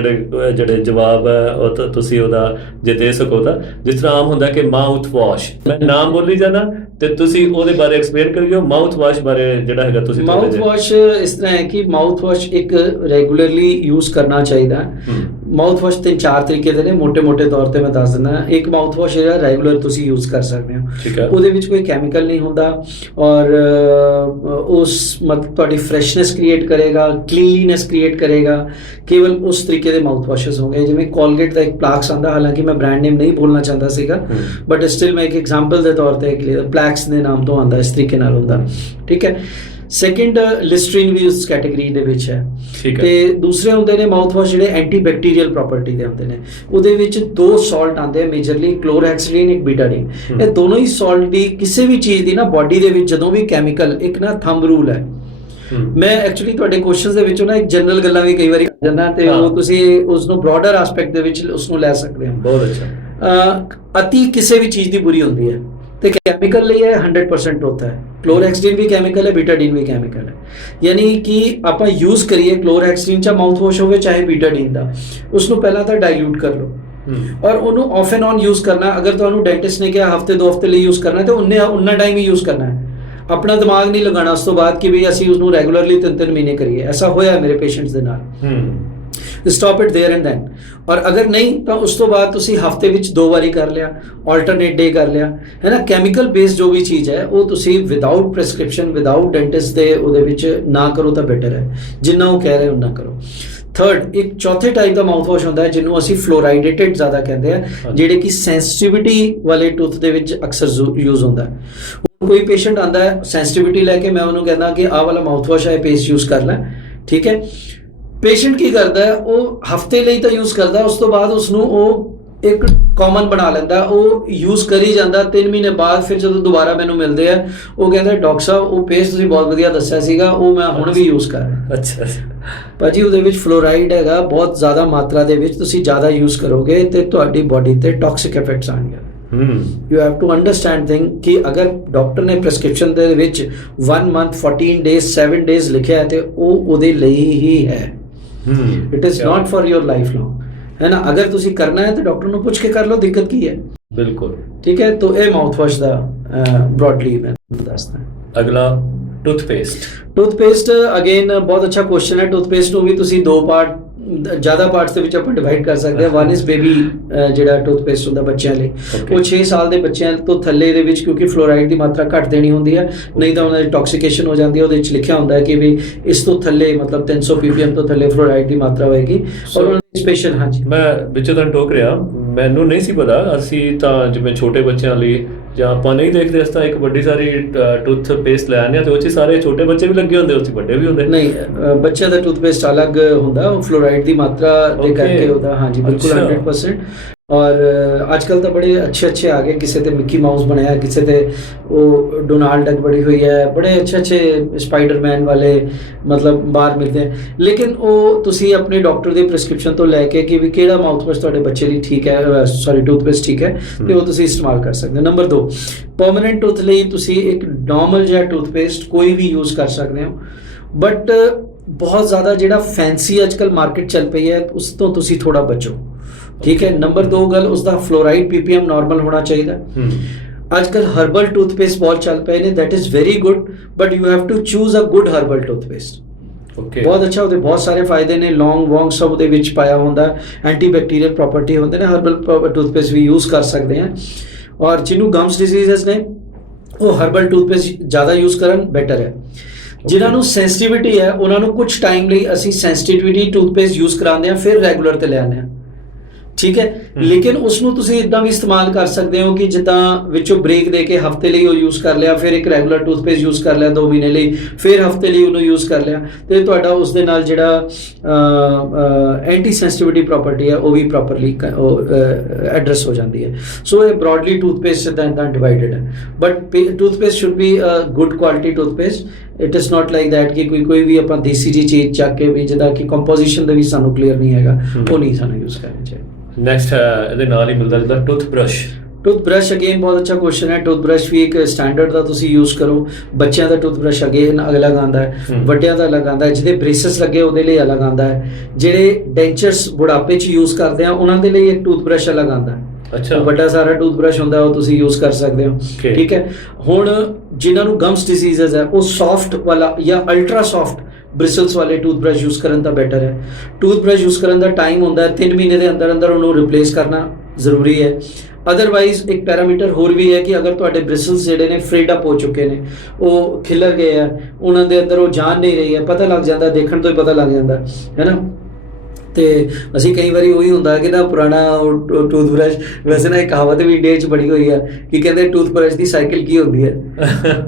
ਜਿਹੜੇ ਜਵਾਬ ਹੈ ਉਹ ਤੁਸੀਂ ਉਹਦਾ ਜੇ ਦੇ ਸਕੋ ਤਾਂ। ਜਿਸ ਤਰ੍ਹਾਂ ਆਮ ਹੁੰਦਾ ਕਿ ਮਾਊਥ ਵਾਸ਼, ਮੈਂ ਨਾਮ ਬੋਲੀ ਜਾਣਾ ਤੇ ਤੁਸੀਂ ਉਹਦੇ ਬਾਰੇ ਐਕਸਪਲੇਨ ਕਰਿਓ। ਮਾਊਥ ਵਾਸ਼ ਬਾਰੇ ਜਿਹੜਾ ਹੈਗਾ ਤੁਸੀਂ। ਮਾਊਥ ਵਾਸ਼ ਇਸ ਤਰ੍ਹਾਂ ਹੈ ਕਿ ਮਾਊਥ ਵਾਸ਼ ਇੱਕ ਰੈਗੂਲਰਲੀ ਯੂਜ਼ ਕਰਨਾ ਚਾਹੀਦਾ। ਮਾਊਥ ਵਾਸ਼ 3-4 ਤਰੀਕੇ ਦੇ ਨੇ, ਮੋਟੇ ਤੌਰ ਤੇ ਮੈਂ ਦੱਸ ਦਿੰਦਾ। ਇੱਕ ਮਾਊਥ ਵਾਸ਼ ਜਿਹੜਾ ਰੈਗੂਲਰ ਤੁਸੀਂ ਯੂਜ਼ ਕਰ ਸਕਦੇ ਹੋ, ਉਹਦੇ ਵਿੱਚ ਕੋਈ ਕੈਮੀਕਲ ਨਹੀਂ ਹੁੰਦਾ, ਔਰ ਉਸ ਮਤਲਬ ਤੁਹਾਡੀ ਫਰੈਸ਼ਨੈਸ ਕ੍ਰੀਏਟ ਕਰੇਗਾ, ਕਲੀਨਲੀਨੈਸ ਕ੍ਰੀਏਟ ਕਰੇਗਾ। ਕੇਵਲ ਉਸ ਤਰੀਕੇ ਦੇ ਮਾਊਥ ਵਾਸ਼ਸ ਹੋਣਗੇ। ਜਿਵੇਂ ਕੋਲਗੇਟ ਦਾ ਇੱਕ ਪਲਾਕਸ ਆਉਂਦਾ, ਹਾਲਾਂਕਿ ਮੈਂ ਬ੍ਰਾਂਡ ਨੇਮ ਨਹੀਂ ਬੋਲਣਾ ਚਾਹੁੰਦਾ ਸੀਗਾ, ਬਟ ਸਟਿਲ ਮੈਂ ਇੱਕ ਐਗਜ਼ਾਮਪਲ ਦੇ ਤੌਰ ਤੇ ਪਲੈਕਸ ਦੇ ਨਾਮ ਤੋਂ ਆਉਂਦਾ, ਇਸ ਤਰੀਕੇ ਨਾਲ ਹੁੰਦਾ। ਠੀਕ ਹੈ। ਸੈਕਿੰਡ, ਲਿਸਟਰੀਨ ਵੀ ਉਸ ਕੈਟੇਗਰੀ ਦੇ ਵਿੱਚ ਹੈ। ਤੇ ਦੂਸਰੇ ਹੁੰਦੇ ਨੇ ਮਾਊਥ ਵਾਸ਼ ਜਿਹੜੇ ਐਂਟੀ ਬੈਕਟੀਰੀਅਲ ਪ੍ਰੋਪਰਟੀ ਦੇ ਹੁੰਦੇ ਨੇ। ਉਹਦੇ ਵਿੱਚ 2 ਸਾਲਟ ਆਉਂਦੇ ਆ ਮੇਜਰਲੀ, ਕਲੋਰਹੈਕਸੀਲਿਨ, ਇੱਕ ਬੀਟਾਡੀਨ। ਇਹ ਦੋਨੋਂ ਹੀ ਸਾਲਟ ਦੀ ਕਿਸੇ ਵੀ ਚੀਜ਼ ਦੀ ਨਾ ਬੋਡੀ ਦੇ ਵਿੱਚ ਜਦੋਂ ਵੀ ਕੈਮੀਕਲ, ਇੱਕ ਨਾ ਥੰਬ ਰੂਲ ਹੈ। ਮੈਂ ਐਕਚੁਅਲੀ ਤੁਹਾਡੇ ਕੁਐਸਚਨਸ ਦੇ ਵਿੱਚੋਂ ਨਾ ਇੱਕ ਜਨਰਲ ਗੱਲਾਂ ਵੀ ਕਈ ਵਾਰੀ ਕਰ ਜਾਂਦਾ, ਤੇ ਉਹ ਤੁਸੀਂ ਉਸ ਨੂੰ ਬ੍ਰੌਡਰ ਐਸਪੈਕਟ ਦੇ ਵਿੱਚ ਉਸ ਨੂੰ ਲੈ ਸਕਦੇ ਹੋ। ਬਹੁਤ ਅੱਛਾ। ਅਤੀ ਕਿਸੇ ਵੀ ਚੀਜ਼ ਦੀ ਬੁਰੀ ਹੁੰਦੀ ਹੈ, ਤੇ ਕੈਮੀਕਲ ਲਈ ਇਹ 100% ਹੋਤਾ ਹੈ। ਕਲੋਰਹੈਕਸੀਲਿਨ ਵੀ ਕੈਮੀਕਲ ਹੈ, ਬੀਟਾਡੀਨ ਵੀ ਕੈਮੀਕਲ ਹੈ। ਯਾਨੀ ਕਿ ਆਪਾਂ ਯੂਜ਼ ਕਰੀਏ ਕਲੋਰਹੈਕਸੀਲਿਨ ਚਾਹੇ ਮਾਊਥ ਵਾਸ਼ ਹੋਵੇ ਚਾਹੇ ਬੀਟਾਡੀਨ ਦਾ, ਉਸ ਨੂੰ ਪਹਿਲਾਂ ਤਾਂ ਡਾਇਲੂਟ ਕਰ ਲਓ ਔਰ ਉਹਨੂੰ ਆਫ ਐਂਡ ਔਨ ਯੂਜ਼ ਕਰਨਾ। ਅਗਰ ਤੁਹਾਨੂੰ ਡੈਂਟਿਸਟ ਨੇ ਕਿਹਾ ਹਫਤੇ 2 ਹਫਤੇ ਲਈ ਯੂਜ਼ ਕਰਨਾ ਤੇ ਉਨਾ ਟਾਈਮ ਹੀ ਯੂਜ਼ ਕਰਨਾ ਹੈ। ਆਪਣਾ ਦਿਮਾਗ ਨਹੀਂ ਲਗਾਉਣਾ ਉਸ ਤੋਂ ਬਾਅਦ ਕਿ ਵੀ ਅਸੀਂ ਉਸਨੂੰ ਰੈਗੂਲਰਲੀ 3-3 ਮਹੀਨੇ ਕਰੀਏ। ਐਸਾ ਹੋਇਆ ਮੇਰੇ ਪੇਸ਼ੈਂਟਸ ਦੇ ਨਾਲ। Stop it there and then. ਔਰ ਅਗਰ ਨਹੀਂ ਤਾਂ ਉਸ ਤੋਂ ਬਾਅਦ ਤੁਸੀਂ ਹਫਤੇ ਵਿੱਚ 2 ਵਾਰੀ ਕਰ ਲਿਆ, ਆਲਟਰਨੇਟ ਡੇ ਕਰ ਲਿਆ, ਹੈ ਨਾ। ਕੈਮੀਕਲ ਬੇਸਡ ਜੋ ਵੀ ਚੀਜ਼ ਹੈ ਉਹ ਤੁਸੀਂ ਵਿਦਆਊਟ ਪ੍ਰੈਸਕ੍ਰਿਪਸ਼ਨ, ਵਿਦਆਊਟ ਡੈਂਟਿਸਟ ਦੇ ਉਹਦੇ ਵਿੱਚ ਨਾ ਕਰੋ ਤਾਂ ਬੈਟਰ ਹੈ। ਜਿੰਨਾ ਉਹ ਕਹਿ ਰਹੇ ਉਨਾ ਕਰੋ। ਥਰਡ, ਇੱਕ ਚੌਥੇ ਟਾਈਪ ਦਾ ਮਾਊਥ ਵਾਸ਼ ਹੁੰਦਾ ਹੈ ਜਿਹਨੂੰ ਅਸੀਂ ਫਲੋਰਾਈਡੇਟਡ ਜ਼ਿਆਦਾ ਕਹਿੰਦੇ ਆ, ਜਿਹੜੇ ਕਿ ਸੈਂਸਿਟਿਵਿਟੀ ਵਾਲੇ ਟੂਥ ਦੇ ਵਿੱਚ ਅਕਸਰ ਯੂਜ਼ ਹੁੰਦਾ ਹੈ। ਕੋਈ ਪੇਸ਼ੈਂਟ ਆਂਦਾ ਹੈ ਸੈਂਸਿਟਿਵਿਟੀ ਲੈ ਕੇ, ਮੈਂ ਉਹਨੂੰ ਕਹਿੰਦਾ ਕਿ ਆਹ ਵਾਲਾ ਮਾਊਥ ਵਾਸ਼ ਹੈ, ਪੇਸਟ ਯੂਜ਼ ਕਰ ਲੈ, ਠੀਕ ਹੈ। ਪੇਸ਼ੈਂਟ ਕੀ ਕਰਦਾ ਹੈ, ਉਹ ਹਫਤੇ ਲਈ ਤਾਂ ਯੂਜ਼ ਕਰਦਾ, ਉਸ ਤੋਂ ਬਾਅਦ ਉਸਨੂੰ ਉਹ ਇੱਕ ਕਾਮਨ ਬਣਾ ਲੈਂਦਾ, ਉਹ ਯੂਜ਼ ਕਰੀ ਜਾਂਦਾ। 3 ਮਹੀਨੇ ਬਾਅਦ ਫਿਰ ਜਦੋਂ ਦੁਬਾਰਾ ਮੈਨੂੰ ਮਿਲਦੇ ਆ, ਉਹ ਕਹਿੰਦਾ ਡਾਕਟਰ ਸਾਹਿਬ ਉਹ ਪੇਸਟ ਤੁਸੀਂ ਬਹੁਤ ਵਧੀਆ ਦੱਸਿਆ ਸੀਗਾ, ਉਹ ਮੈਂ ਹੁਣ ਵੀ ਯੂਜ਼ ਕਰ ਰਿਹਾ। ਅੱਛਾ ਭਾਜੀ, ਉਹਦੇ ਵਿੱਚ ਫਲੋਰਾਈਡ ਹੈਗਾ ਬਹੁਤ ਜ਼ਿਆਦਾ ਮਾਤਰਾ ਦੇ ਵਿੱਚ, ਤੁਸੀਂ ਜ਼ਿਆਦਾ ਯੂਜ਼ ਕਰੋਗੇ ਤੇ ਤੁਹਾਡੀ ਬਾਡੀ ਤੇ ਟੌਕਸਿਕ ਇਫੈਕਟਸ ਆਉਣਗੇ। You have to understand thing ਕਿ ਅਗਰ ਡਾਕਟਰ ਨੇ ਪ੍ਰੈਸਕ੍ਰਿਪਸ਼ਨ ਦੇ ਵਿੱਚ 1 ਮੰਥ 14 ਡੇਜ਼ 7 ਡੇਜ਼ ਲਿਖਿਆ ਹੈ ਤੇ ਉਹ ਉਹਦੇ ਲਈ ਹੀ ਹੈ। It is not for your life long, है ना। अगर तुसी करना है तो डॉक्टर ਨੂੰ ਪੁੱਛ ਕੇ ਕਰ ਲਓ, ਦਿੱਕਤ ਕੀ ਹੈ। ਬਿਲਕੁਲ ਠੀਕ ਹੈ। तो ਇਹ ਮਾਊਥ ਵਾਸ਼ ਦਾ ਬ੍ਰੌਡਲੀ ਮੈਂ ਦੱਸਦਾ। ਅਗਲਾ ਟੂਥਪੇਸਟ। ਟੂਥਪੇਸਟ ਅਗੇਨ ਬਹੁਤ ਅੱਛਾ ਕੁਐਸਚਨ ਹੈ। ਟੂਥਪੇਸਟ ਨੂੰ ਵੀ ਤੁਸੀਂ 2 ਪਾਰਟ, ਜ਼ਿਆਦਾ ਪਾਰਟਸ ਦੇ ਵਿੱਚ ਆਪਾਂ ਡਿਵਾਈਡ ਕਰ ਸਕਦੇ ਹਾਂ। ਵਨ ਇਜ਼ ਬੇਬੀ, ਜਿਹੜਾ ਟੂਥਪੇਸਟ ਹੁੰਦਾ ਬੱਚਿਆਂ ਲਈ, ਉਹ 6 ਸਾਲ ਦੇ ਬੱਚਿਆਂ ਤੋਂ ਥੱਲੇ ਦੇ ਵਿੱਚ, ਕਿਉਂਕਿ ਫਲੋਰਾਈਡ ਦੀ ਮਾਤਰਾ ਘੱਟ ਦੇਣੀ ਹੁੰਦੀ ਹੈ, ਨਹੀਂ ਤਾਂ ਉਹਨਾਂ ਦੀ ਟੌਕਸੀਕੇਸ਼ਨ ਹੋ ਜਾਂਦੀ ਹੈ। ਉਹਦੇ ਵਿੱਚ ਲਿਖਿਆ ਹੁੰਦਾ ਹੈ ਕਿ ਵੀ ਇਸ ਤੋਂ ਥੱਲੇ ਮਤਲਬ 300 ppm ਤੋਂ ਥੱਲੇ ਫਲੋਰਾਈਡ ਦੀ ਮਾਤਰਾ ਹੋਏਗੀ। ਔਰ ਉਹਨਾਂ ਦੀ ਸਪੈਸ਼ਲ, ਹਾਂਜੀ ਮੈਂ ਵਿੱਚੋਂ ਤੁਹਾਨੂੰ ਟੋਕ ਰਿਹਾ, ਮੈਨੂੰ ਨਹੀਂ ਸੀ ਪਤਾ। ਅਸੀਂ ਤਾਂ ਜਿਵੇਂ ਛੋਟੇ ਬੱਚਿਆਂ ਲਈ ਜਾਂ ਆਪਾਂ ਨਹੀਂ ਦੇਖਦੇ, ਇਸ ਤਾਂ ਇੱਕ ਵੱਡੀ ਸਾਰੀ ਟੂਥਪੇਸਟ ਲੈ ਆਉਂਦੇ ਹਾਂ ਤੇ ਉਹ 'ਚ ਸਾਰੇ ਛੋਟੇ ਬੱਚੇ ਵੀ ਲੱਗੇ ਹੁੰਦੇ, ਉਸ 'ਚ ਵੱਡੇ ਵੀ ਹੁੰਦੇ। ਨਹੀਂ, ਬੱਚਿਆਂ ਦਾ ਟੂਥਪੇਸਟ ਅਲੱਗ ਹੁੰਦਾ, ਉਹ ਫਲੋਰਾਈਡ ਦੀ ਮਾਤਰਾ ਦੇ ਕਰਕੇ ਉਹਦਾ, ਹਾਂਜੀ ਬਿਲਕੁਲ 100%। ਔਰ ਅੱਜ ਕੱਲ੍ਹ ਤਾਂ ਬੜੇ ਅੱਛੇ ਆ ਗਏ, ਕਿਸੇ ਤੇ ਮਿੱਕੀ ਮਾਊਸ ਬਣਿਆ, ਕਿਸੇ ਤੇ ਉਹ ਡੋਨਾਲਡ ਡਕ ਬਣੀ ਹੋਈ ਹੈ, ਬੜੇ ਅੱਛੇ ਸਪਾਈਡਰਮੈਨ ਵਾਲੇ ਮਤਲਬ ਬਾਹਰ ਮਿਲਦੇ ਹੈ। ਲੇਕਿਨ ਉਹ ਤੁਸੀਂ ਆਪਣੇ ਡਾਕਟਰ ਦੀ ਪ੍ਰੈਸਕ੍ਰਿਪਸ਼ਨ ਤੋਂ ਲੈ ਕੇ ਕਿ ਵੀ ਕਿਹੜਾ ਮਾਊਥ ਵਾਸ਼ ਤੁਹਾਡੇ ਬੱਚੇ ਲਈ ਠੀਕ ਹੈ, ਸੌਰੀ ਟੂਥਪੇਸਟ ਠੀਕ ਹੈ, ਤੇ ਉਹ ਤੁਸੀਂ ਇਸਤੇਮਾਲ ਕਰ ਸਕਦੇ ਹੋ। ਨੰਬਰ 2, ਪਰਮਾਨੈਂਟ ਟੂਥ ਲਈ ਤੁਸੀਂ ਇੱਕ ਨਾਰਮਲ ਜਿਹਾ ਟੂਥਪੇਸਟ ਕੋਈ ਵੀ ਯੂਜ਼ ਕਰ ਸਕਦੇ ਹੋ, ਬਟ ਬਹੁਤ ਜ਼ਿਆਦਾ ਜਿਹੜਾ ਫੈਂਸੀ ਅੱਜ ਕੱਲ੍ਹ ਮਾਰਕੀਟ ਚੱਲ ਪਈ ਹੈ ਉਸ ਤੋਂ ਤੁਸੀਂ ਥੋੜਾ ਬਚੋ, ਠੀਕ ਹੈ। ਨੰਬਰ 2 ਗੱਲ, ਉਸਦਾ ਫਲੋਰਾਈਡ ppm ਨਾਰਮਲ ਹੋਣਾ ਚਾਹੀਦਾ। ਅੱਜ ਕੱਲ੍ਹ ਹਰਬਲ ਟੂਥਪੇਸਟ ਬਹੁਤ ਚੱਲ ਪਏ ਨੇ, that is very good, but you have to choose a good herbal toothpaste. ਬਹੁਤ ਅੱਛਾ, ਉਹਦੇ ਬਹੁਤ ਸਾਰੇ ਫਾਇਦੇ ਨੇ, ਲੌਂਗ ਵੌਂਗ ਸਭ ਉਹਦੇ ਵਿੱਚ ਪਾਇਆ ਹੁੰਦਾ, ਐਂਟੀਬੈਕਟੀਰੀਅਲ ਪ੍ਰੋਪਰਟੀ ਹੁੰਦੇ ਨੇ। ਹਰਬਲ ਟੂਥਪੇਸਟ ਵੀ ਯੂਜ਼ ਕਰ ਸਕਦੇ ਹਾਂ। ਔਰ ਜਿਹਨੂੰ ਗਮਸ ਡਿਜ਼ੀਜ਼ਸ ਨੇ ਉਹ ਹਰਬਲ ਟੂਥਪੇਸਟ ਜ਼ਿਆਦਾ ਯੂਜ਼ ਕਰਨ, ਬੈਟਰ ਹੈ। ਜਿਨ੍ਹਾਂ ਨੂੰ ਸੈਂਸਿਟਿਵਿਟੀ ਹੈ ਉਹਨਾਂ ਨੂੰ ਕੁਝ ਟਾਈਮ ਲਈ ਅਸੀਂ ਸੈਂਸਿਟਿਵਿਟੀ ਟੂਥਪੇਸਟ ਯੂਜ਼ ਕਰਾਉਂਦੇ ਹਾਂ, ਫਿਰ ਰੈਗੂਲਰ ਤੇ ਲੈ ਆਉਂਦੇ ਹਾਂ, ਠੀਕ ਹੈ। ਲੇਕਿਨ ਉਸ ਨੂੰ ਤੁਸੀਂ ਇਦਾਂ ਵੀ ਇਸਤੇਮਾਲ ਕਰ ਸਕਦੇ ਹੋ ਕਿ ਜਿੱਦਾਂ ਵਿੱਚੋਂ ਬ੍ਰੇਕ ਦੇ ਕੇ ਹਫਤੇ ਲਈ ਉਹ ਯੂਜ਼ ਕਰ ਲਿਆ, ਫਿਰ ਇੱਕ ਰੈਗੂਲਰ ਟੂਥਪੇਸਟ ਯੂਜ਼ ਕਰ ਲਿਆ 2 ਮਹੀਨੇ ਲਈ, ਫਿਰ ਹਫਤੇ ਲਈ ਉਹਨੂੰ ਯੂਜ਼ ਕਰ ਲਿਆ, ਤੇ ਤੁਹਾਡਾ ਉਸ ਦੇ ਨਾਲ ਜਿਹੜਾ ਐਂਟੀ ਸੈਂਸਿਟਿਵਿਟੀ ਪ੍ਰੋਪਰਟੀ ਹੈ ਉਹ ਵੀ ਪ੍ਰੋਪਰਲੀ ਐਡਰੈਸ ਹੋ ਜਾਂਦੀ ਹੈ। ਸੋ ਇਹ ਬ੍ਰੌਡਲੀ ਟੂਥਪੇਸਟ ਇੱਦਾਂ ਡਿਵਾਈਡਡ ਹੈ, but toothpaste should be good quality toothpaste. It is not like that ਕਿ ਕੋਈ ਵੀ ਆਪਾਂ ਦੇਸੀ ਜੀ ਚੀਜ਼ ਚੱਕ ਕੇ ਵੀ ਜਿਹਦਾ ਕਿ ਕੰਪੋਜੀਸ਼ਨ ਦਾ ਵੀ ਸਾਨੂੰ ਕਲੀਅਰ ਨਹੀਂ ਹੈਗਾ, ਉਹ ਨਹੀਂ ਸਾਨੂੰ ਯੂਜ਼ ਕਰਨੀ ਚਾਹੀਦੀ। ਨੈਕਸਟ ਇਹਦੇ ਨਾਲ ਹੀ ਮਿਲਦਾ ਜਿੱਦਾਂ ਟੂਥਬ੍ਰਸ਼ ਅਗੇਨ ਬਹੁਤ ਅੱਛਾ ਕੁਐਸਚਨ ਹੈ। ਟੂਥਬ੍ਰਸ਼ ਵੀ ਇੱਕ ਸਟੈਂਡਰਡ ਦਾ ਤੁਸੀਂ ਯੂਜ਼ ਕਰੋ। ਬੱਚਿਆਂ ਦਾ ਟੂਥਬ੍ਰਸ਼ ਅਗੇਨ ਅਲੱਗ ਆਉਂਦਾ ਹੈ, ਵੱਡਿਆਂ ਦਾ ਅਲੱਗ ਆਉਂਦਾ ਹੈ, ਜਿਹਦੇ ਬ੍ਰੇਸਸ ਲੱਗੇ ਉਹਦੇ ਲਈ ਅਲੱਗ ਆਉਂਦਾ ਹੈ, ਜਿਹੜੇ ਡੈਂਚਰਸ ਬੁਢਾਪੇ 'ਚ ਯੂਜ਼ ਕਰਦੇ ਆ ਉਹਨਾਂ ਦੇ ਲਈ ਇੱਕ ਟੂਥਬ੍ਰਸ਼ ਅਲੱਗ ਆਉਂਦਾ ਹੈ। ਅੱਛਾ, ਵੱਡਾ ਸਾਰਾ ਟੂਥਬ੍ਰਸ਼ ਹੁੰਦਾ ਉਹ ਤੁਸੀਂ ਯੂਜ਼ ਕਰ ਸਕਦੇ ਹੋ, ਠੀਕ ਹੈ। ਹੁਣ ਜਿਨ੍ਹਾਂ ਨੂੰ ਗਮਸ ਡਿਜ਼ੀਜ਼ਸ ਹੈ ਉਹ ਸੌਫਟ ਵਾਲਾ ਜਾਂ ਅਲਟਰਾ ਸੌਫਟ ਬ੍ਰਿਸਲਸ ਵਾਲੇ ਟੂਥਬ੍ਰਸ਼ ਯੂਜ਼ ਕਰਨ ਤਾਂ ਬੈਟਰ ਹੈ। ਟੂਥਬ੍ਰਸ਼ ਯੂਜ਼ ਕਰਨ ਦਾ ਟਾਈਮ ਹੁੰਦਾ ਹੈ 3 ਮਹੀਨੇ ਦੇ ਅੰਦਰ ਅੰਦਰ ਉਹਨੂੰ ਰਿਪਲੇਸ ਕਰਨਾ ਜ਼ਰੂਰੀ ਹੈ। ਅਦਰਵਾਈਜ਼ ਇੱਕ ਪੈਰਾਮੀਟਰ ਹੋਰ ਵੀ ਹੈ ਕਿ ਅਗਰ ਤੁਹਾਡੇ ਬ੍ਰਿਸਲਸ ਜਿਹੜੇ ਨੇ ਫ੍ਰੀਡ ਅਪ ਹੋ ਚੁੱਕੇ ਨੇ, ਉਹ ਖਿਲਰ ਗਏ ਆ, ਉਹਨਾਂ ਦੇ ਅੰਦਰ ਉਹ ਜਾਨ ਨਹੀਂ ਰਹੀ ਹੈ, ਪਤਾ ਲੱਗ ਜਾਂਦਾ, ਦੇਖਣ ਤੋਂ ਹੀ ਪਤਾ ਲੱਗ ਜਾਂਦਾ ਹੈ ਨਾ। ਤੇ ਅਸੀਂ ਕਈ ਵਾਰੀ ਉਹੀ ਹੁੰਦਾ ਕਿ ਨਾ ਪੁਰਾਣਾ ਟੂਥਬ੍ਰਸ਼, ਵੈਸੇ ਨਾ ਇੱਕ ਕਹਾਵਤ ਵੀ ਇੰਡੀਆ 'ਚ ਬੜੀ ਹੋਈ ਹੈ ਕਿ ਕਹਿੰਦੇ ਟੂਥਬ੍ਰਸ਼ ਦੀ ਸਾਈਕਲ ਕੀ ਹੁੰਦੀ ਹੈ,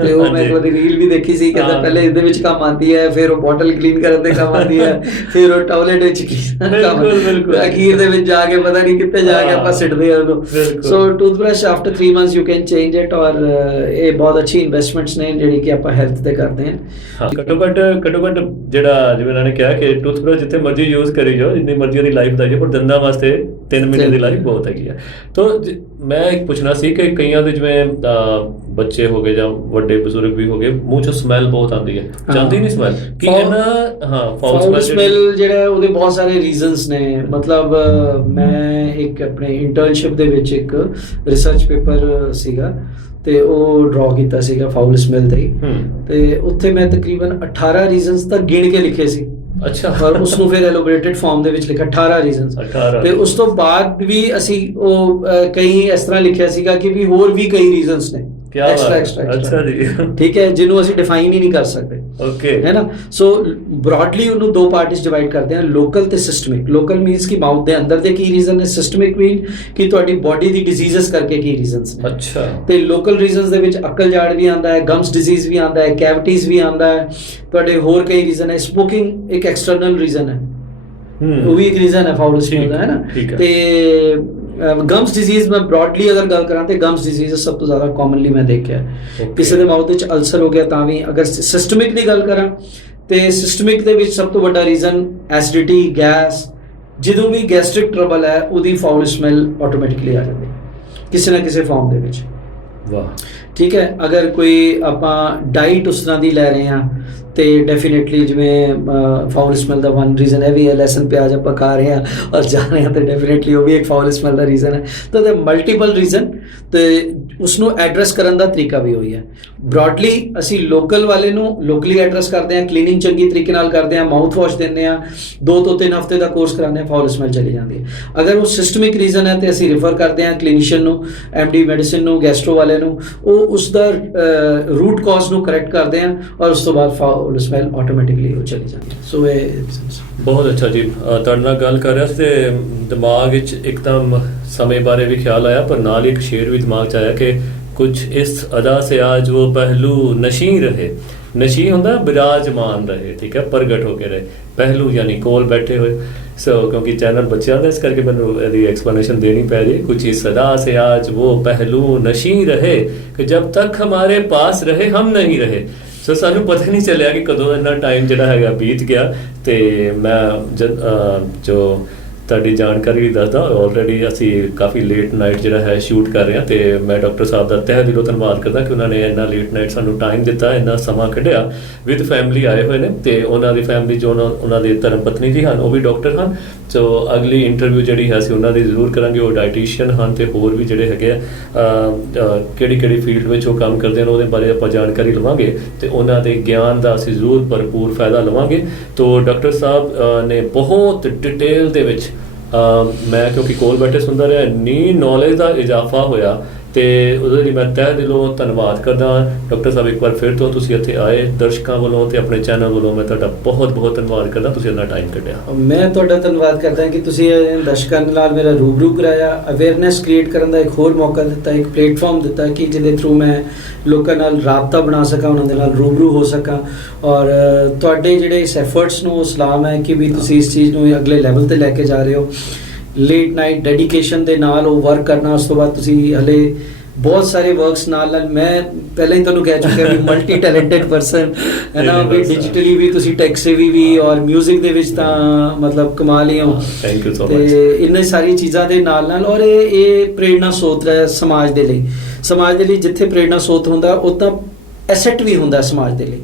ਤੇ ਉਹ ਮੈਂ ਇੱਕ ਵਾਰੀ ਰੀਲ ਵੀ ਦੇਖੀ ਸੀ, ਕਹਿੰਦਾ ਪਹਿਲੇ ਇਹਦੇ ਵਿੱਚ ਕੰਮ ਆਉਂਦੀ ਹੈ, ਫਿਰ ਉਹ ਬੋਟਲ ਕਲੀਨ ਕਰਨ ਦੇ ਕੰਮ ਆਉਂਦੀ ਹੈ, ਫਿਰ ਉਹ ਟਾਇਲਟ ਵਿੱਚ ਕੰਮ, ਅਖੀਰ ਦੇ ਵਿੱਚ ਜਾ ਕੇ ਪਤਾ ਨਹੀਂ ਕਿੱਥੇ ਜਾ ਕੇ ਆਪਾਂ ਸਿੱਟਦੇ ਆ ਉਹਨੂੰ। So toothbrush after 3 months you can change it, ਔਰ ਇਹ ਬਹੁਤ ਅੱਛੀ ਇਨਵੈਸਟਮੈਂਟਸ ਨੇ ਜਿਹੜੀ ਕਿ ਆਪਾਂ ਹੈਲਥ ਤੇ ਕਰਦੇ ਹਾਂ। ਘੱਟੋ ਘੱਟ ਜਿਹੜਾ ਜਿਵੇਂ ਇਹਨਾਂ ਨੇ ਕਿਹਾ ਕਿ ਟੂਥਬ੍ਰਸ਼ ਜਿੱਥੇ ਮਰਜ਼ੀ ਯੂਜ਼ ਕਰੀ ਜਾਓ, ਜਿੰਨੀ ਮਰਜ਼ੀ ਉਹਦੀ ਲਾਈਫ ਦਾ, ਪਰ ਦੰਦਾਂ ਵਾਸਤੇ 3 ਮਹੀਨੇ ਦੀ ਲਾਈਫ ਬਹੁਤ ਹੈਗੀ ਆ। ਤਾਂ ਮੈਂ ਇੱਕ ਪੁੱਛਣਾ ਸੀ ਕਿ ਕਈਆਂ ਦੇ ਜਿਵੇਂ ਬੱਚੇ ਹੋ ਗਏ ਜਾਂ ਵੱਡੇ ਬਜ਼ੁਰਗ ਵੀ ਹੋ ਗਏ, ਮੂੰਹ 'ਚੋਂ ਸਮੈਲ ਬਹੁਤ ਆਉਂਦੀ ਹੈ, ਜਾਂਦੀ ਨਹੀਂ ਸਮੈਲ, ਕਿ ਇਹਨਾਂ ਫਾਊਲ ਸਮੈਲ ਜਿਹੜਾ ਉਹਦੇ ਬਹੁਤ ਸਾਰੇ ਰੀਜ਼ਨਸ ਨੇ। ਮਤਲਬ ਮੈਂ ਇੱਕ ਆਪਣੇ ਇੰਟਰਨਸ਼ਿਪ ਦੇ ਵਿੱਚ ਇੱਕ ਰਿਸਰਚ ਪੇਪਰ ਸੀਗਾ ਤੇ ਉਹ ਡਰਾ ਕੀਤਾ ਸੀਗਾ ਫਾਊਲ ਸਮੈਲ ਤੇ, ਤੇ ਉੱਥੇ ਮੈਂ ਤਕਰੀਬਨ 18 ਰੀਜ਼ਨਸ ਤੱਕ ਗਿਣ ਕੇ ਲਿਖੇ ਸੀ। ਅੱਛਾ। ਔਰ ਉਸ ਨੂੰ ਫਿਰ ਐਲੋਬਰੇਟਡ ਫਾਰਮ ਦੇ ਵਿੱਚ ਲਿਖਿਆ 18 ਰੀਜ਼ਨਸ। 18 ਤੇ ਉਸ ਤੋਂ ਬਾਅਦ ਵੀ ਅਸੀਂ ਉਹ ਕਈ ਇਸ ਤਰ੍ਹਾਂ ਲਿਖਿਆ ਸੀਗਾ ਕਿ ਵੀ ਹੋਰ ਵੀ ਕਈ ਰੀਜ਼ਨਸ ਨੇ ਕਿਆ ਬਾਤ, ਅੱਛਾ ਜੀ। ਠੀਕ ਹੈ, ਜਿਹਨੂੰ ਅਸੀਂ ਡਿਫਾਈਨ ਹੀ ਨਹੀਂ ਕਰ ਸਕਦੇ। ਓਕੇ, ਹੈ ਨਾ। ਸੋ ਬ੍ਰੌਡਲੀ ਉਹਨੂੰ ਦੋ ਪਾਰਟਸ ਡਿਵਾਈਡ ਕਰਦੇ ਹਾਂ, ਲੋਕਲ ਤੇ ਸਿਸਟਮਿਕ। ਲੋਕਲ ਮੀਨਸ ਕਿ ਮਾਊਥ ਦੇ ਅੰਦਰ ਦੇ ਕੀ ਰੀਜ਼ਨ ਨੇ, ਸਿਸਟਮਿਕ ਮੀਨ ਕਿ ਤੁਹਾਡੀ ਬੋਡੀ ਦੀ ਡਿਜ਼ੀਜ਼ਸ ਕਰਕੇ ਕੀ ਰੀਜ਼ਨਸ ਨੇ। ਅੱਛਾ। ਤੇ ਲੋਕਲ ਰੀਜ਼ਨਸ ਦੇ ਵਿੱਚ ਅਕਲ ਜਾੜ ਵੀ ਆਉਂਦਾ ਹੈ, ਗਮਸ ਡਿਜ਼ੀਜ਼ ਵੀ ਆਉਂਦਾ ਹੈ, ਕੈਵਿਟੀਜ਼ ਵੀ ਆਉਂਦਾ ਹੈ, ਤੁਹਾਡੇ ਹੋਰ ਕਈ ਰੀਜ਼ਨ ਹੈ। ਸਮੋਕਿੰਗ ਇੱਕ ਐਕਸਟਰਨਲ ਰੀਜ਼ਨ ਹੈ, ਉਹ ਵੀ ਇੱਕ ਰੀਜ਼ਨ ਹੈ ਫਾਊਲ ਸਮੈਲ ਦਾ, ਹੈ ਨਾ। ਤੇ ਗਮਸ ਡਿਜ਼ੀਜ਼ ਮੈਂ ਬ੍ਰੌਡਲੀ ਅਗਰ ਗੱਲ ਕਰਾਂ ਤੇ ਗਮਸ ਡਿਜ਼ੀਜ਼ ਸਭ ਤੋਂ ਜ਼ਿਆਦਾ ਕਾਮਨਲੀ ਮੈਂ ਦੇਖਿਆ। ਕਿਸੇ ਦੇ ਮਾਊਥ ਵਿੱਚ ਅਲਸਰ ਹੋ ਗਿਆ ਤਾਂ ਵੀ। ਅਗਰ ਸਿਸਟਮਿਕ ਦੀ ਗੱਲ ਕਰਾਂ ਤੇ ਸਿਸਟਮਿਕ ਦੇ ਵਿੱਚ ਸਭ ਤੋਂ ਵੱਡਾ ਰੀਜ਼ਨ ਐਸਿਡਿਟੀ, ਗੈਸ। ਜਦੋਂ ਵੀ ਗੈਸਟ੍ਰਿਕ ਟਰਬਲ ਹੈ ਉਹਦੀ ਫਾਊਲ ਸਮੈਲ ਆਟੋਮੈਟਿਕਲੀ ਆ ਜਾਂਦੀ ਕਿਸੇ ਨਾ ਕਿਸੇ ਫਾਰਮ ਦੇ ਵਿੱਚ। ਵਾਹ। ਠੀਕ ਹੈ। ਅਗਰ ਕੋਈ ਆਪਾਂ ਡਾਈਟ ਉਸ ਤਰ੍ਹਾਂ ਦੀ ਲੈ ਰਹੇ ਹਾਂ ਤੇ ਡੈਫੀਨੇਟਲੀ ਜਿਵੇਂ ਫਾਊਲ ਸਮੈਲ ਦਾ ਵਨ ਰੀਜ਼ਨ ਹੈ ਵੀ ਹੈ, ਲਸਣ ਪਿਆਜ਼ ਆਪਾਂ ਖਾ ਰਹੇ ਹਾਂ ਔਰ ਜਾ ਰਹੇ ਹਾਂ ਤੇ ਡੈਫੀਨੇਟਲੀ ਉਹ ਵੀ ਇੱਕ ਫਾਊਲ ਸਮੈਲ ਦਾ ਰੀਜ਼ਨ ਹੈ। ਤਾਂ ਉਹਦੇ ਮਲਟੀਪਲ ਰੀਜ਼ਨ ਤੇ ਉਸਨੂੰ ਐਡਰੈਸ ਕਰਨ ਦਾ ਤਰੀਕਾ ਵੀ ਉਹੀ ਹੈ। ਬ੍ਰੌਡਲੀ ਅਸੀਂ ਲੋਕਲ ਵਾਲੇ ਨੂੰ ਲੋਕਲੀ ਐਡਰੈਸ ਕਰਦੇ ਹਾਂ, ਕਲੀਨਿੰਗ ਚੰਗੀ ਤਰੀਕੇ ਨਾਲ ਕਰਦੇ ਹਾਂ, ਮਾਊਥ ਵਾਸ਼ ਦਿੰਦੇ ਹਾਂ, 2 ਤੋਂ 3 ਹਫ਼ਤੇ ਦਾ ਕੋਰਸ ਕਰਾਉਂਦੇ ਹਾਂ, ਫਾਊਲ ਸਮੈਲ ਚਲੀ ਜਾਂਦੀ ਹੈ। ਅਗਰ ਉਹ ਸਿਸਟਮਿਕ ਰੀਜ਼ਨ ਹੈ ਤੇ ਅਸੀਂ ਰਿਫਰ ਕਰਦੇ ਹਾਂ ਕਲੀਨੀਸ਼ੀਅਨ ਨੂੰ, MD ਮੈਡੀਸਿਨ ਨੂੰ, ਗੈਸਟਰੋ ਵਾਲੇ ਨੂੰ। ਉਹ ਉਸ ਦਾ ਰੂਟ ਕਾਜ਼ ਨੂੰ ਕਰੈਕਟ ਕਰਦੇ ਹਾਂ ਔਰ ਉਸ ਤੋਂ ਬਾਅਦ ਫਾਊਲ ਸਮੈਲ ਆਟੋਮੈਟਿਕਲੀ ਉਹ ਚਲੀ ਜਾਂਦੀ ਹੈ। ਸੋ ਇਹ ਬਹੁਤ ਅੱਛਾ ਜੀ। ਤੁਹਾਡੇ ਨਾਲ ਗੱਲ ਕਰ ਰਿਹਾ ਸੀ ਤੇ ਦਿਮਾਗ ਵਿੱਚ ਇੱਕਦਮ ਸਮੇਂ ਬਾਰੇ ਵੀ ਖਿਆਲ ਆਇਆ, ਪਰ ਨਾਲ ਹੀ ਇੱਕ ਸ਼ੇਰ ਵੀ ਦਿਮਾਗ 'ਚ ਆਇਆ ਕਿ ਕੁਝ ਇਸ ਅਦਾ ਸੇ ਆਜ वो पहलू नशी रहे। नशी ਹੁੰਦਾ ਬਿਰਾਜਮਾਨ ਰਹੇ, ਠੀਕ ਹੈ, ਪ੍ਰਗਟ ਹੋ ਕੇ ਰਹੇ। ਪਹਿਲੂ ਯਾਨੀ ਕੋਲ ਬੈਠੇ ਹੋਏ। ਸੋ ਕਿਉਂਕਿ ਚੈਨਲ ਬੱਚਿਆਂ ਦਾ, ਇਸ ਕਰਕੇ ਮੈਨੂੰ ਇਹਦੀ ਐਕਸਪਲੇਨੇਸ਼ਨ ਦੇਣੀ ਪੈ ਰਹੀ। ਕੁਝ ਇਸ अदा से आज वो पहलू नशी रहे कि जब तक हमारे पास रहे हम नहीं रहे। ਸੋ ਸਾਨੂੰ ਪਤਾ ਨਹੀਂ ਚੱਲਿਆ ਕਿ ਕਦੋਂ ਇੰਨਾ ਟਾਈਮ ਜਿਹੜਾ ਹੈਗਾ ਬੀਤ ਗਿਆ। ਤੇ ਮੈਂ ਜੋ ਤੁਹਾਡੀ ਜਾਣਕਾਰੀ ਵੀ ਦੱਸਦਾ, ਆਲਰੇਡੀ ਅਸੀਂ ਕਾਫੀ ਲੇਟ ਨਾਈਟ ਜਿਹੜਾ ਹੈ ਸ਼ੂਟ ਕਰ ਰਹੇ ਹਾਂ ਤੇ ਮੈਂ ਡਾਕਟਰ ਸਾਹਿਬ ਦਾ ਤਹਿ ਦਿਲੋਂ ਧੰਨਵਾਦ ਕਰਦਾ ਕਿ ਉਹਨਾਂ ਨੇ ਇੰਨਾ ਲੇਟ ਨਾਈਟ ਸਾਨੂੰ ਟਾਈਮ ਦਿੱਤਾ, ਇੰਨਾ ਸਮਾਂ ਕੱਢਿਆ। ਵਿਦ ਫੈਮਿਲੀ ਆਏ ਹੋਏ ਨੇ ਤੇ ਉਹਨਾਂ ਦੀ ਫੈਮਿਲੀ ਜੋ ਉਹਨਾਂ ਦੇ ਧਰਮ ਪਤਨੀ ਜੀ ਹਨ ਉਹ ਵੀ ਡਾਕਟਰ ਹਨ। ਸੋ ਅਗਲੀ ਇੰਟਰਵਿਊ ਜਿਹੜੀ ਹੈ ਅਸੀਂ ਉਹਨਾਂ ਦੀ ਜ਼ਰੂਰ ਕਰਾਂਗੇ। ਉਹ ਡਾਈਟੀਸ਼ੀਅਨ ਹਨ ਤੇ ਹੋਰ ਵੀ ਜਿਹੜੇ ਹੈਗੇ ਆ ਕਿਹੜੀ ਫੀਲਡ ਵਿੱਚ ਉਹ ਕੰਮ ਕਰਦੇ ਹਨ ਉਹਦੇ ਬਾਰੇ ਆਪਾਂ ਜਾਣਕਾਰੀ ਲਵਾਂਗੇ ਤੇ ਉਹਨਾਂ ਦੇ ਗਿਆਨ ਦਾ ਅਸੀਂ ਜ਼ਰੂਰ ਭਰਪੂਰ ਫਾਇਦਾ ਲਵਾਂਗੇ। ਤੋ ਡਾਕਟਰ ਸਾਹਿਬ ਨੇ ਬਹੁਤ ਡਿਟੇਲ ਦੇ ਵਿੱਚ ਮੈਂ ਕਿਉਂਕਿ ਕੋਲ ਬੈਠੇ ਸੁਣਦਾ ਰਿਹਾ, ਇੰਨੀ ਨੌਲੇਜ ਦਾ ਇਜ਼ਾਫਾ ਹੋਇਆ ਤੇ ਉਹਦੇ ਲਈ ਮੈਂ ਤਹਿ ਦਿਲੋਂ ਧੰਨਵਾਦ ਕਰਦਾ। ਡਾਕਟਰ ਸਾਹਿਬ ਇੱਕ ਵਾਰ ਫਿਰ ਤੋਂ ਤੁਸੀਂ ਇੱਥੇ ਆਏ, ਦਰਸ਼ਕਾਂ ਵੱਲੋਂ ਤੇ ਆਪਣੇ ਚੈਨਲ ਵੱਲੋਂ ਮੈਂ ਤੁਹਾਡਾ ਬਹੁਤ ਧੰਨਵਾਦ ਕਰਦਾ। ਤੁਸੀਂ ਇੰਨਾ ਟਾਈਮ ਕੱਢਿਆ। ਮੈਂ ਤੁਹਾਡਾ ਧੰਨਵਾਦ ਕਰਦਾ ਕਿ ਤੁਸੀਂ ਦਰਸ਼ਕਾਂ ਨਾਲ ਮੇਰਾ ਰੂਬਰੂ ਕਰਾਇਆ, ਅਵੇਅਰਨੈਸ ਕ੍ਰੀਏਟ ਕਰਨ ਦਾ ਇੱਕ ਹੋਰ ਮੌਕਾ ਦਿੱਤਾ, ਇੱਕ ਪਲੇਟਫਾਰਮ ਦਿੱਤਾ ਕਿ ਜਿਹਦੇ ਥਰੂ ਮੈਂ ਲੋਕਾਂ ਨਾਲ ਰਾਬਤਾ ਬਣਾ ਸਕਾਂ, ਉਹਨਾਂ ਦੇ ਨਾਲ ਰੂਬਰੂ ਹੋ ਸਕਾਂ। ਔਰ ਤੁਹਾਡੇ ਜਿਹੜੇ ਇਸ ਐਫਰਟਸ ਨੂੰ ਸਲਾਮ ਹੈ ਕਿ ਵੀ ਤੁਸੀਂ ਇਸ ਚੀਜ਼ ਨੂੰ ਅਗਲੇ ਲੈਵਲ ਤੇ ਲੈ ਕੇ ਜਾ ਰਹੇ ਹੋ। ਲੇਟ ਨਾਈਟ ਡੈਡੀਕੇਸ਼ਨ ਦੇ ਨਾਲ ਉਹ ਵਰਕ ਕਰਨਾ, ਉਸ ਤੋਂ ਬਾਅਦ ਤੁਸੀਂ ਹਲੇ ਬਹੁਤ ਸਾਰੇ ਵਰਕਸ ਨਾਲ ਮੈਂ ਪਹਿਲਾਂ ਹੀ ਤੁਹਾਨੂੰ ਕਹਿ ਚੁੱਕਿਆ ਵੀ ਮਲਟੀ ਟੈਲੈਂਟਡ ਪਰਸਨ ਹੈ ਨਾ, ਵੀ ਡਿਜੀਟਲੀ ਵੀ ਤੁਸੀਂ ਟੈਕ ਸੇਵੀ ਵੀ ਔਰ ਮਿਊਜ਼ਿਕ ਦੇ ਵਿੱਚ ਤਾਂ ਮਤਲਬ ਕਮਾਲ ਹੀ ਹੋ। Thank you so much. ਤੇ ਇੰਨੇ ਸਾਰੀ ਚੀਜ਼ਾਂ ਦੇ ਨਾਲ ਔਰ ਇਹ ਪ੍ਰੇਰਣਾ ਸਰੋਤ ਹੈ ਸਮਾਜ ਦੇ ਲਈ। ਸਮਾਜ ਦੇ ਲਈ ਜਿੱਥੇ ਪ੍ਰੇਰਣਾ ਸਰੋਤ ਹੁੰਦਾ ਉਹ ਤਾਂ ਐਸੈਟ ਵੀ ਹੁੰਦਾ ਸਮਾਜ ਦੇ ਲਈ,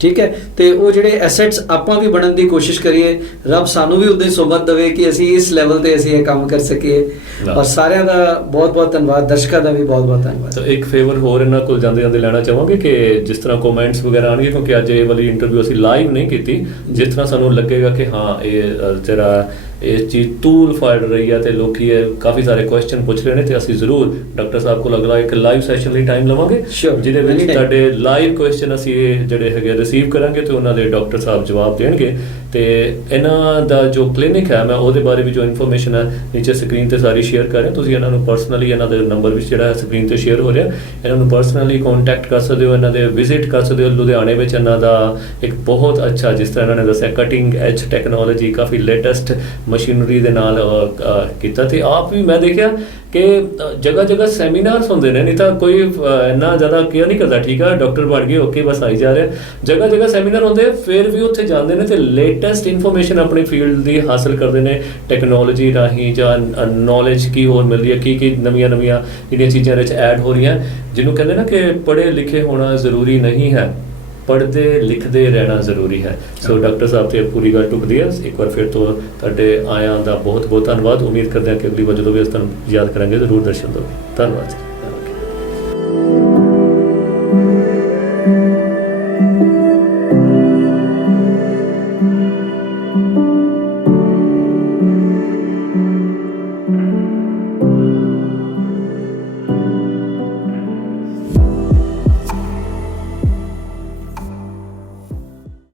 ਠੀਕ ਹੈ। ਤੇ ਉਹ ਜਿਹੜੇ ਐਸੈਟਸ ਆਪਾਂ ਵੀ ਬਣਨ ਦੀ ਕੋਸ਼ਿਸ਼ ਕਰੀਏ, ਰੱਬ ਸਾਨੂੰ ਵੀ ਉਹਦੇ ਸੋਭਤ ਦੇਵੇ ਕਿ ਅਸੀਂ ਇਸ ਲੈਵਲ ਤੇ ਅਸੀਂ ਇਹ ਕੰਮ ਕਰ ਸਕੀਏ। ਔਰ ਸਾਰਿਆਂ ਦਾ ਬਹੁਤ ਧੰਨਵਾਦ, ਦਰਸ਼ਕਾਂ ਦਾ ਵੀ ਬਹੁਤ ਧੰਨਵਾਦ। ਤਾਂ ਇੱਕ ਫੇਵਰ ਹੋਰ ਇਹਨਾਂ ਕੋਲ ਜਾਂਦੇ ਲੈਣਾ ਚਾਹਾਂਗੇ ਕਿ ਜਿਸ ਤਰ੍ਹਾਂ ਕਮੈਂਟਸ ਵਗੈਰਾ ਆਉਣਗੇ, ਕਿਉਂਕਿ ਅੱਜ ਇਹ ਵਾਲੀ ਇੰਟਰਵਿਊ ਅਸੀਂ ਲਾਈਵ ਨਹੀਂ ਕੀਤੀ, ਜਿਸ ਤਰ੍ਹਾਂ ਸਾਨੂੰ ਲੱਗੇਗਾ ਕਿ ਹਾਂ ਇਹ ਜਿਹੜਾ ਇਹ ਚੀਜ਼ ਤੂਲ ਫੜ ਰਹੀ ਹੈ ਤੇ ਲੋਕੀ ਇਹ ਕਾਫੀ ਸਾਰੇ ਕੁਐਸਚਨ ਪੁੱਛ ਰਹੇ ਨੇ ਤੇ ਅਸੀਂ ਜ਼ਰੂਰ ਡਾਕਟਰ ਸਾਹਿਬ ਕੋਲ ਅਗਲਾ ਇੱਕ ਲਾਈਵ ਸੈਸ਼ਨ ਲਈ ਟਾਈਮ ਲਵਾਂਗੇ, ਜਿਹਦੇ ਵਿੱਚ ਤੁਹਾਡੇ ਲਾਈਵ ਕੁਐਸਚਨ ਅਸੀਂ ਜਿਹੜੇ ਹੈਗੇ ਰਿਸੀਵ ਕਰਾਂਗੇ ਤੇ ਉਹਨਾਂ ਦੇ ਡਾਕਟਰ ਸਾਹਿਬ ਜਵਾਬ ਦੇਣਗੇ। ਤੇ ਇਹਨਾਂ ਦਾ ਜੋ ਕਲੀਨਿਕ ਹੈ ਮੈਂ ਉਹਦੇ ਬਾਰੇ ਵੀ ਜੋ ਇਨਫੋਰਮੇਸ਼ਨ ਹੈ ਨੀਚੇ ਸਕਰੀਨ ਤੇ ਸਾਰੀ ਸ਼ੇਅਰ ਕਰ ਰਿਹਾ। ਤੁਸੀਂ ਇਹਨਾਂ ਨੂੰ ਪਰਸਨਲੀ, ਇਹਨਾਂ ਦੇ ਨੰਬਰ ਵੀ ਜਿਹੜਾ ਹੈ ਸਕਰੀਨ ਤੇ ਸ਼ੇਅਰ ਹੋ ਰਿਹਾ, ਇਹਨਾਂ ਨੂੰ ਪਰਸਨਲੀ ਕੰਟੈਕਟ ਕਰ ਸਕਦੇ ਹੋ, ਇਹਨਾਂ ਦੇ ਵਿਜ਼ਿਟ ਕਰ ਸਕਦੇ ਹੋ। ਲੁਧਿਆਣੇ ਵਿੱਚ ਇਹਨਾਂ ਦਾ ਇੱਕ ਬਹੁਤ ਅੱਛਾ, ਜਿਸ ਤਰ੍ਹਾਂ ਇਹਨਾਂ ਨੇ ਦੱਸਿਆ, ਕਟਿੰਗ ਐਜ ਟੈਕਨੋਲੋਜੀ, ਕਾਫੀ ਲੇਟੈਸਟ ਮਸ਼ੀਨਰੀ ਦੇ ਨਾਲ ਕੀਤਾ। ਤੇ ਆਪ ਵੀ ਮੈਂ ਦੇਖਿਆ ਕਿ ਜਗ੍ਹਾ ਸੈਮੀਨਾਰਸ ਹੁੰਦੇ ਨੇ, ਨਹੀਂ ਤਾਂ ਕੋਈ ਇੰਨਾ ਜ਼ਿਆਦਾ ਕੇਅਰ ਨਹੀਂ ਕਰਦਾ, ਠੀਕ ਆ ਡਾਕਟਰ ਬਣ ਗਏ ਓਕੇ ਬਸ ਆਈ ਜਾ ਰਿਹਾ। ਜਗ੍ਹਾ ਸੈਮੀਨਾਰ ਹੁੰਦੇ, ਫਿਰ ਵੀ ਉੱਥੇ ਜਾਂਦੇ ਨੇ ਤੇ ਲੇਟੈਸਟ ਇਨਫੋਰਮੇਸ਼ਨ ਆਪਣੀ ਫੀਲਡ ਦੀ ਹਾਸਲ ਕਰਦੇ ਨੇ ਟੈਕਨੋਲੋਜੀ ਰਾਹੀਂ, ਜਾਂ ਨੌਲੇਜ ਕੀ ਹੋਰ ਮਿਲਦੀ ਹੈ, ਕੀ ਨਵੀਆਂ ਜਿਹੜੀਆਂ ਚੀਜ਼ਾਂ ਵਿੱਚ ਐਡ ਹੋ ਰਹੀਆਂ, ਜਿਹਨੂੰ ਕਹਿੰਦੇ ਨਾ ਕਿ ਪੜ੍ਹੇ ਲਿਖੇ ਹੋਣਾ ਜ਼ਰੂਰੀ ਨਹੀਂ ਹੈ, ਪੜ੍ਹਦੇ ਲਿਖਦੇ ਰਹਿਣਾ ਜ਼ਰੂਰੀ ਹੈ। ਸੋ ਡਾਕਟਰ ਸਾਹਿਬ ਤੇ ਪੂਰੀ ਗੱਲ ਟੁਕਦੀ ਹੈ। ਇੱਕ ਵਾਰ ਫਿਰ ਤੋਂ ਤੁਹਾਡੇ ਆਇਆਂ ਦਾ ਬਹੁਤ ਧੰਨਵਾਦ। ਉਮੀਦ ਕਰਦੇ ਹਾਂ ਕਿ ਅਗਲੀ ਵਾਰ ਜਦੋਂ ਵੀ ਅਸੀਂ ਤੁਹਾਨੂੰ ਯਾਦ ਕਰਾਂਗੇ ਜ਼ਰੂਰ ਦਰਸ਼ਨ ਦਿਓ। ਧੰਨਵਾਦ।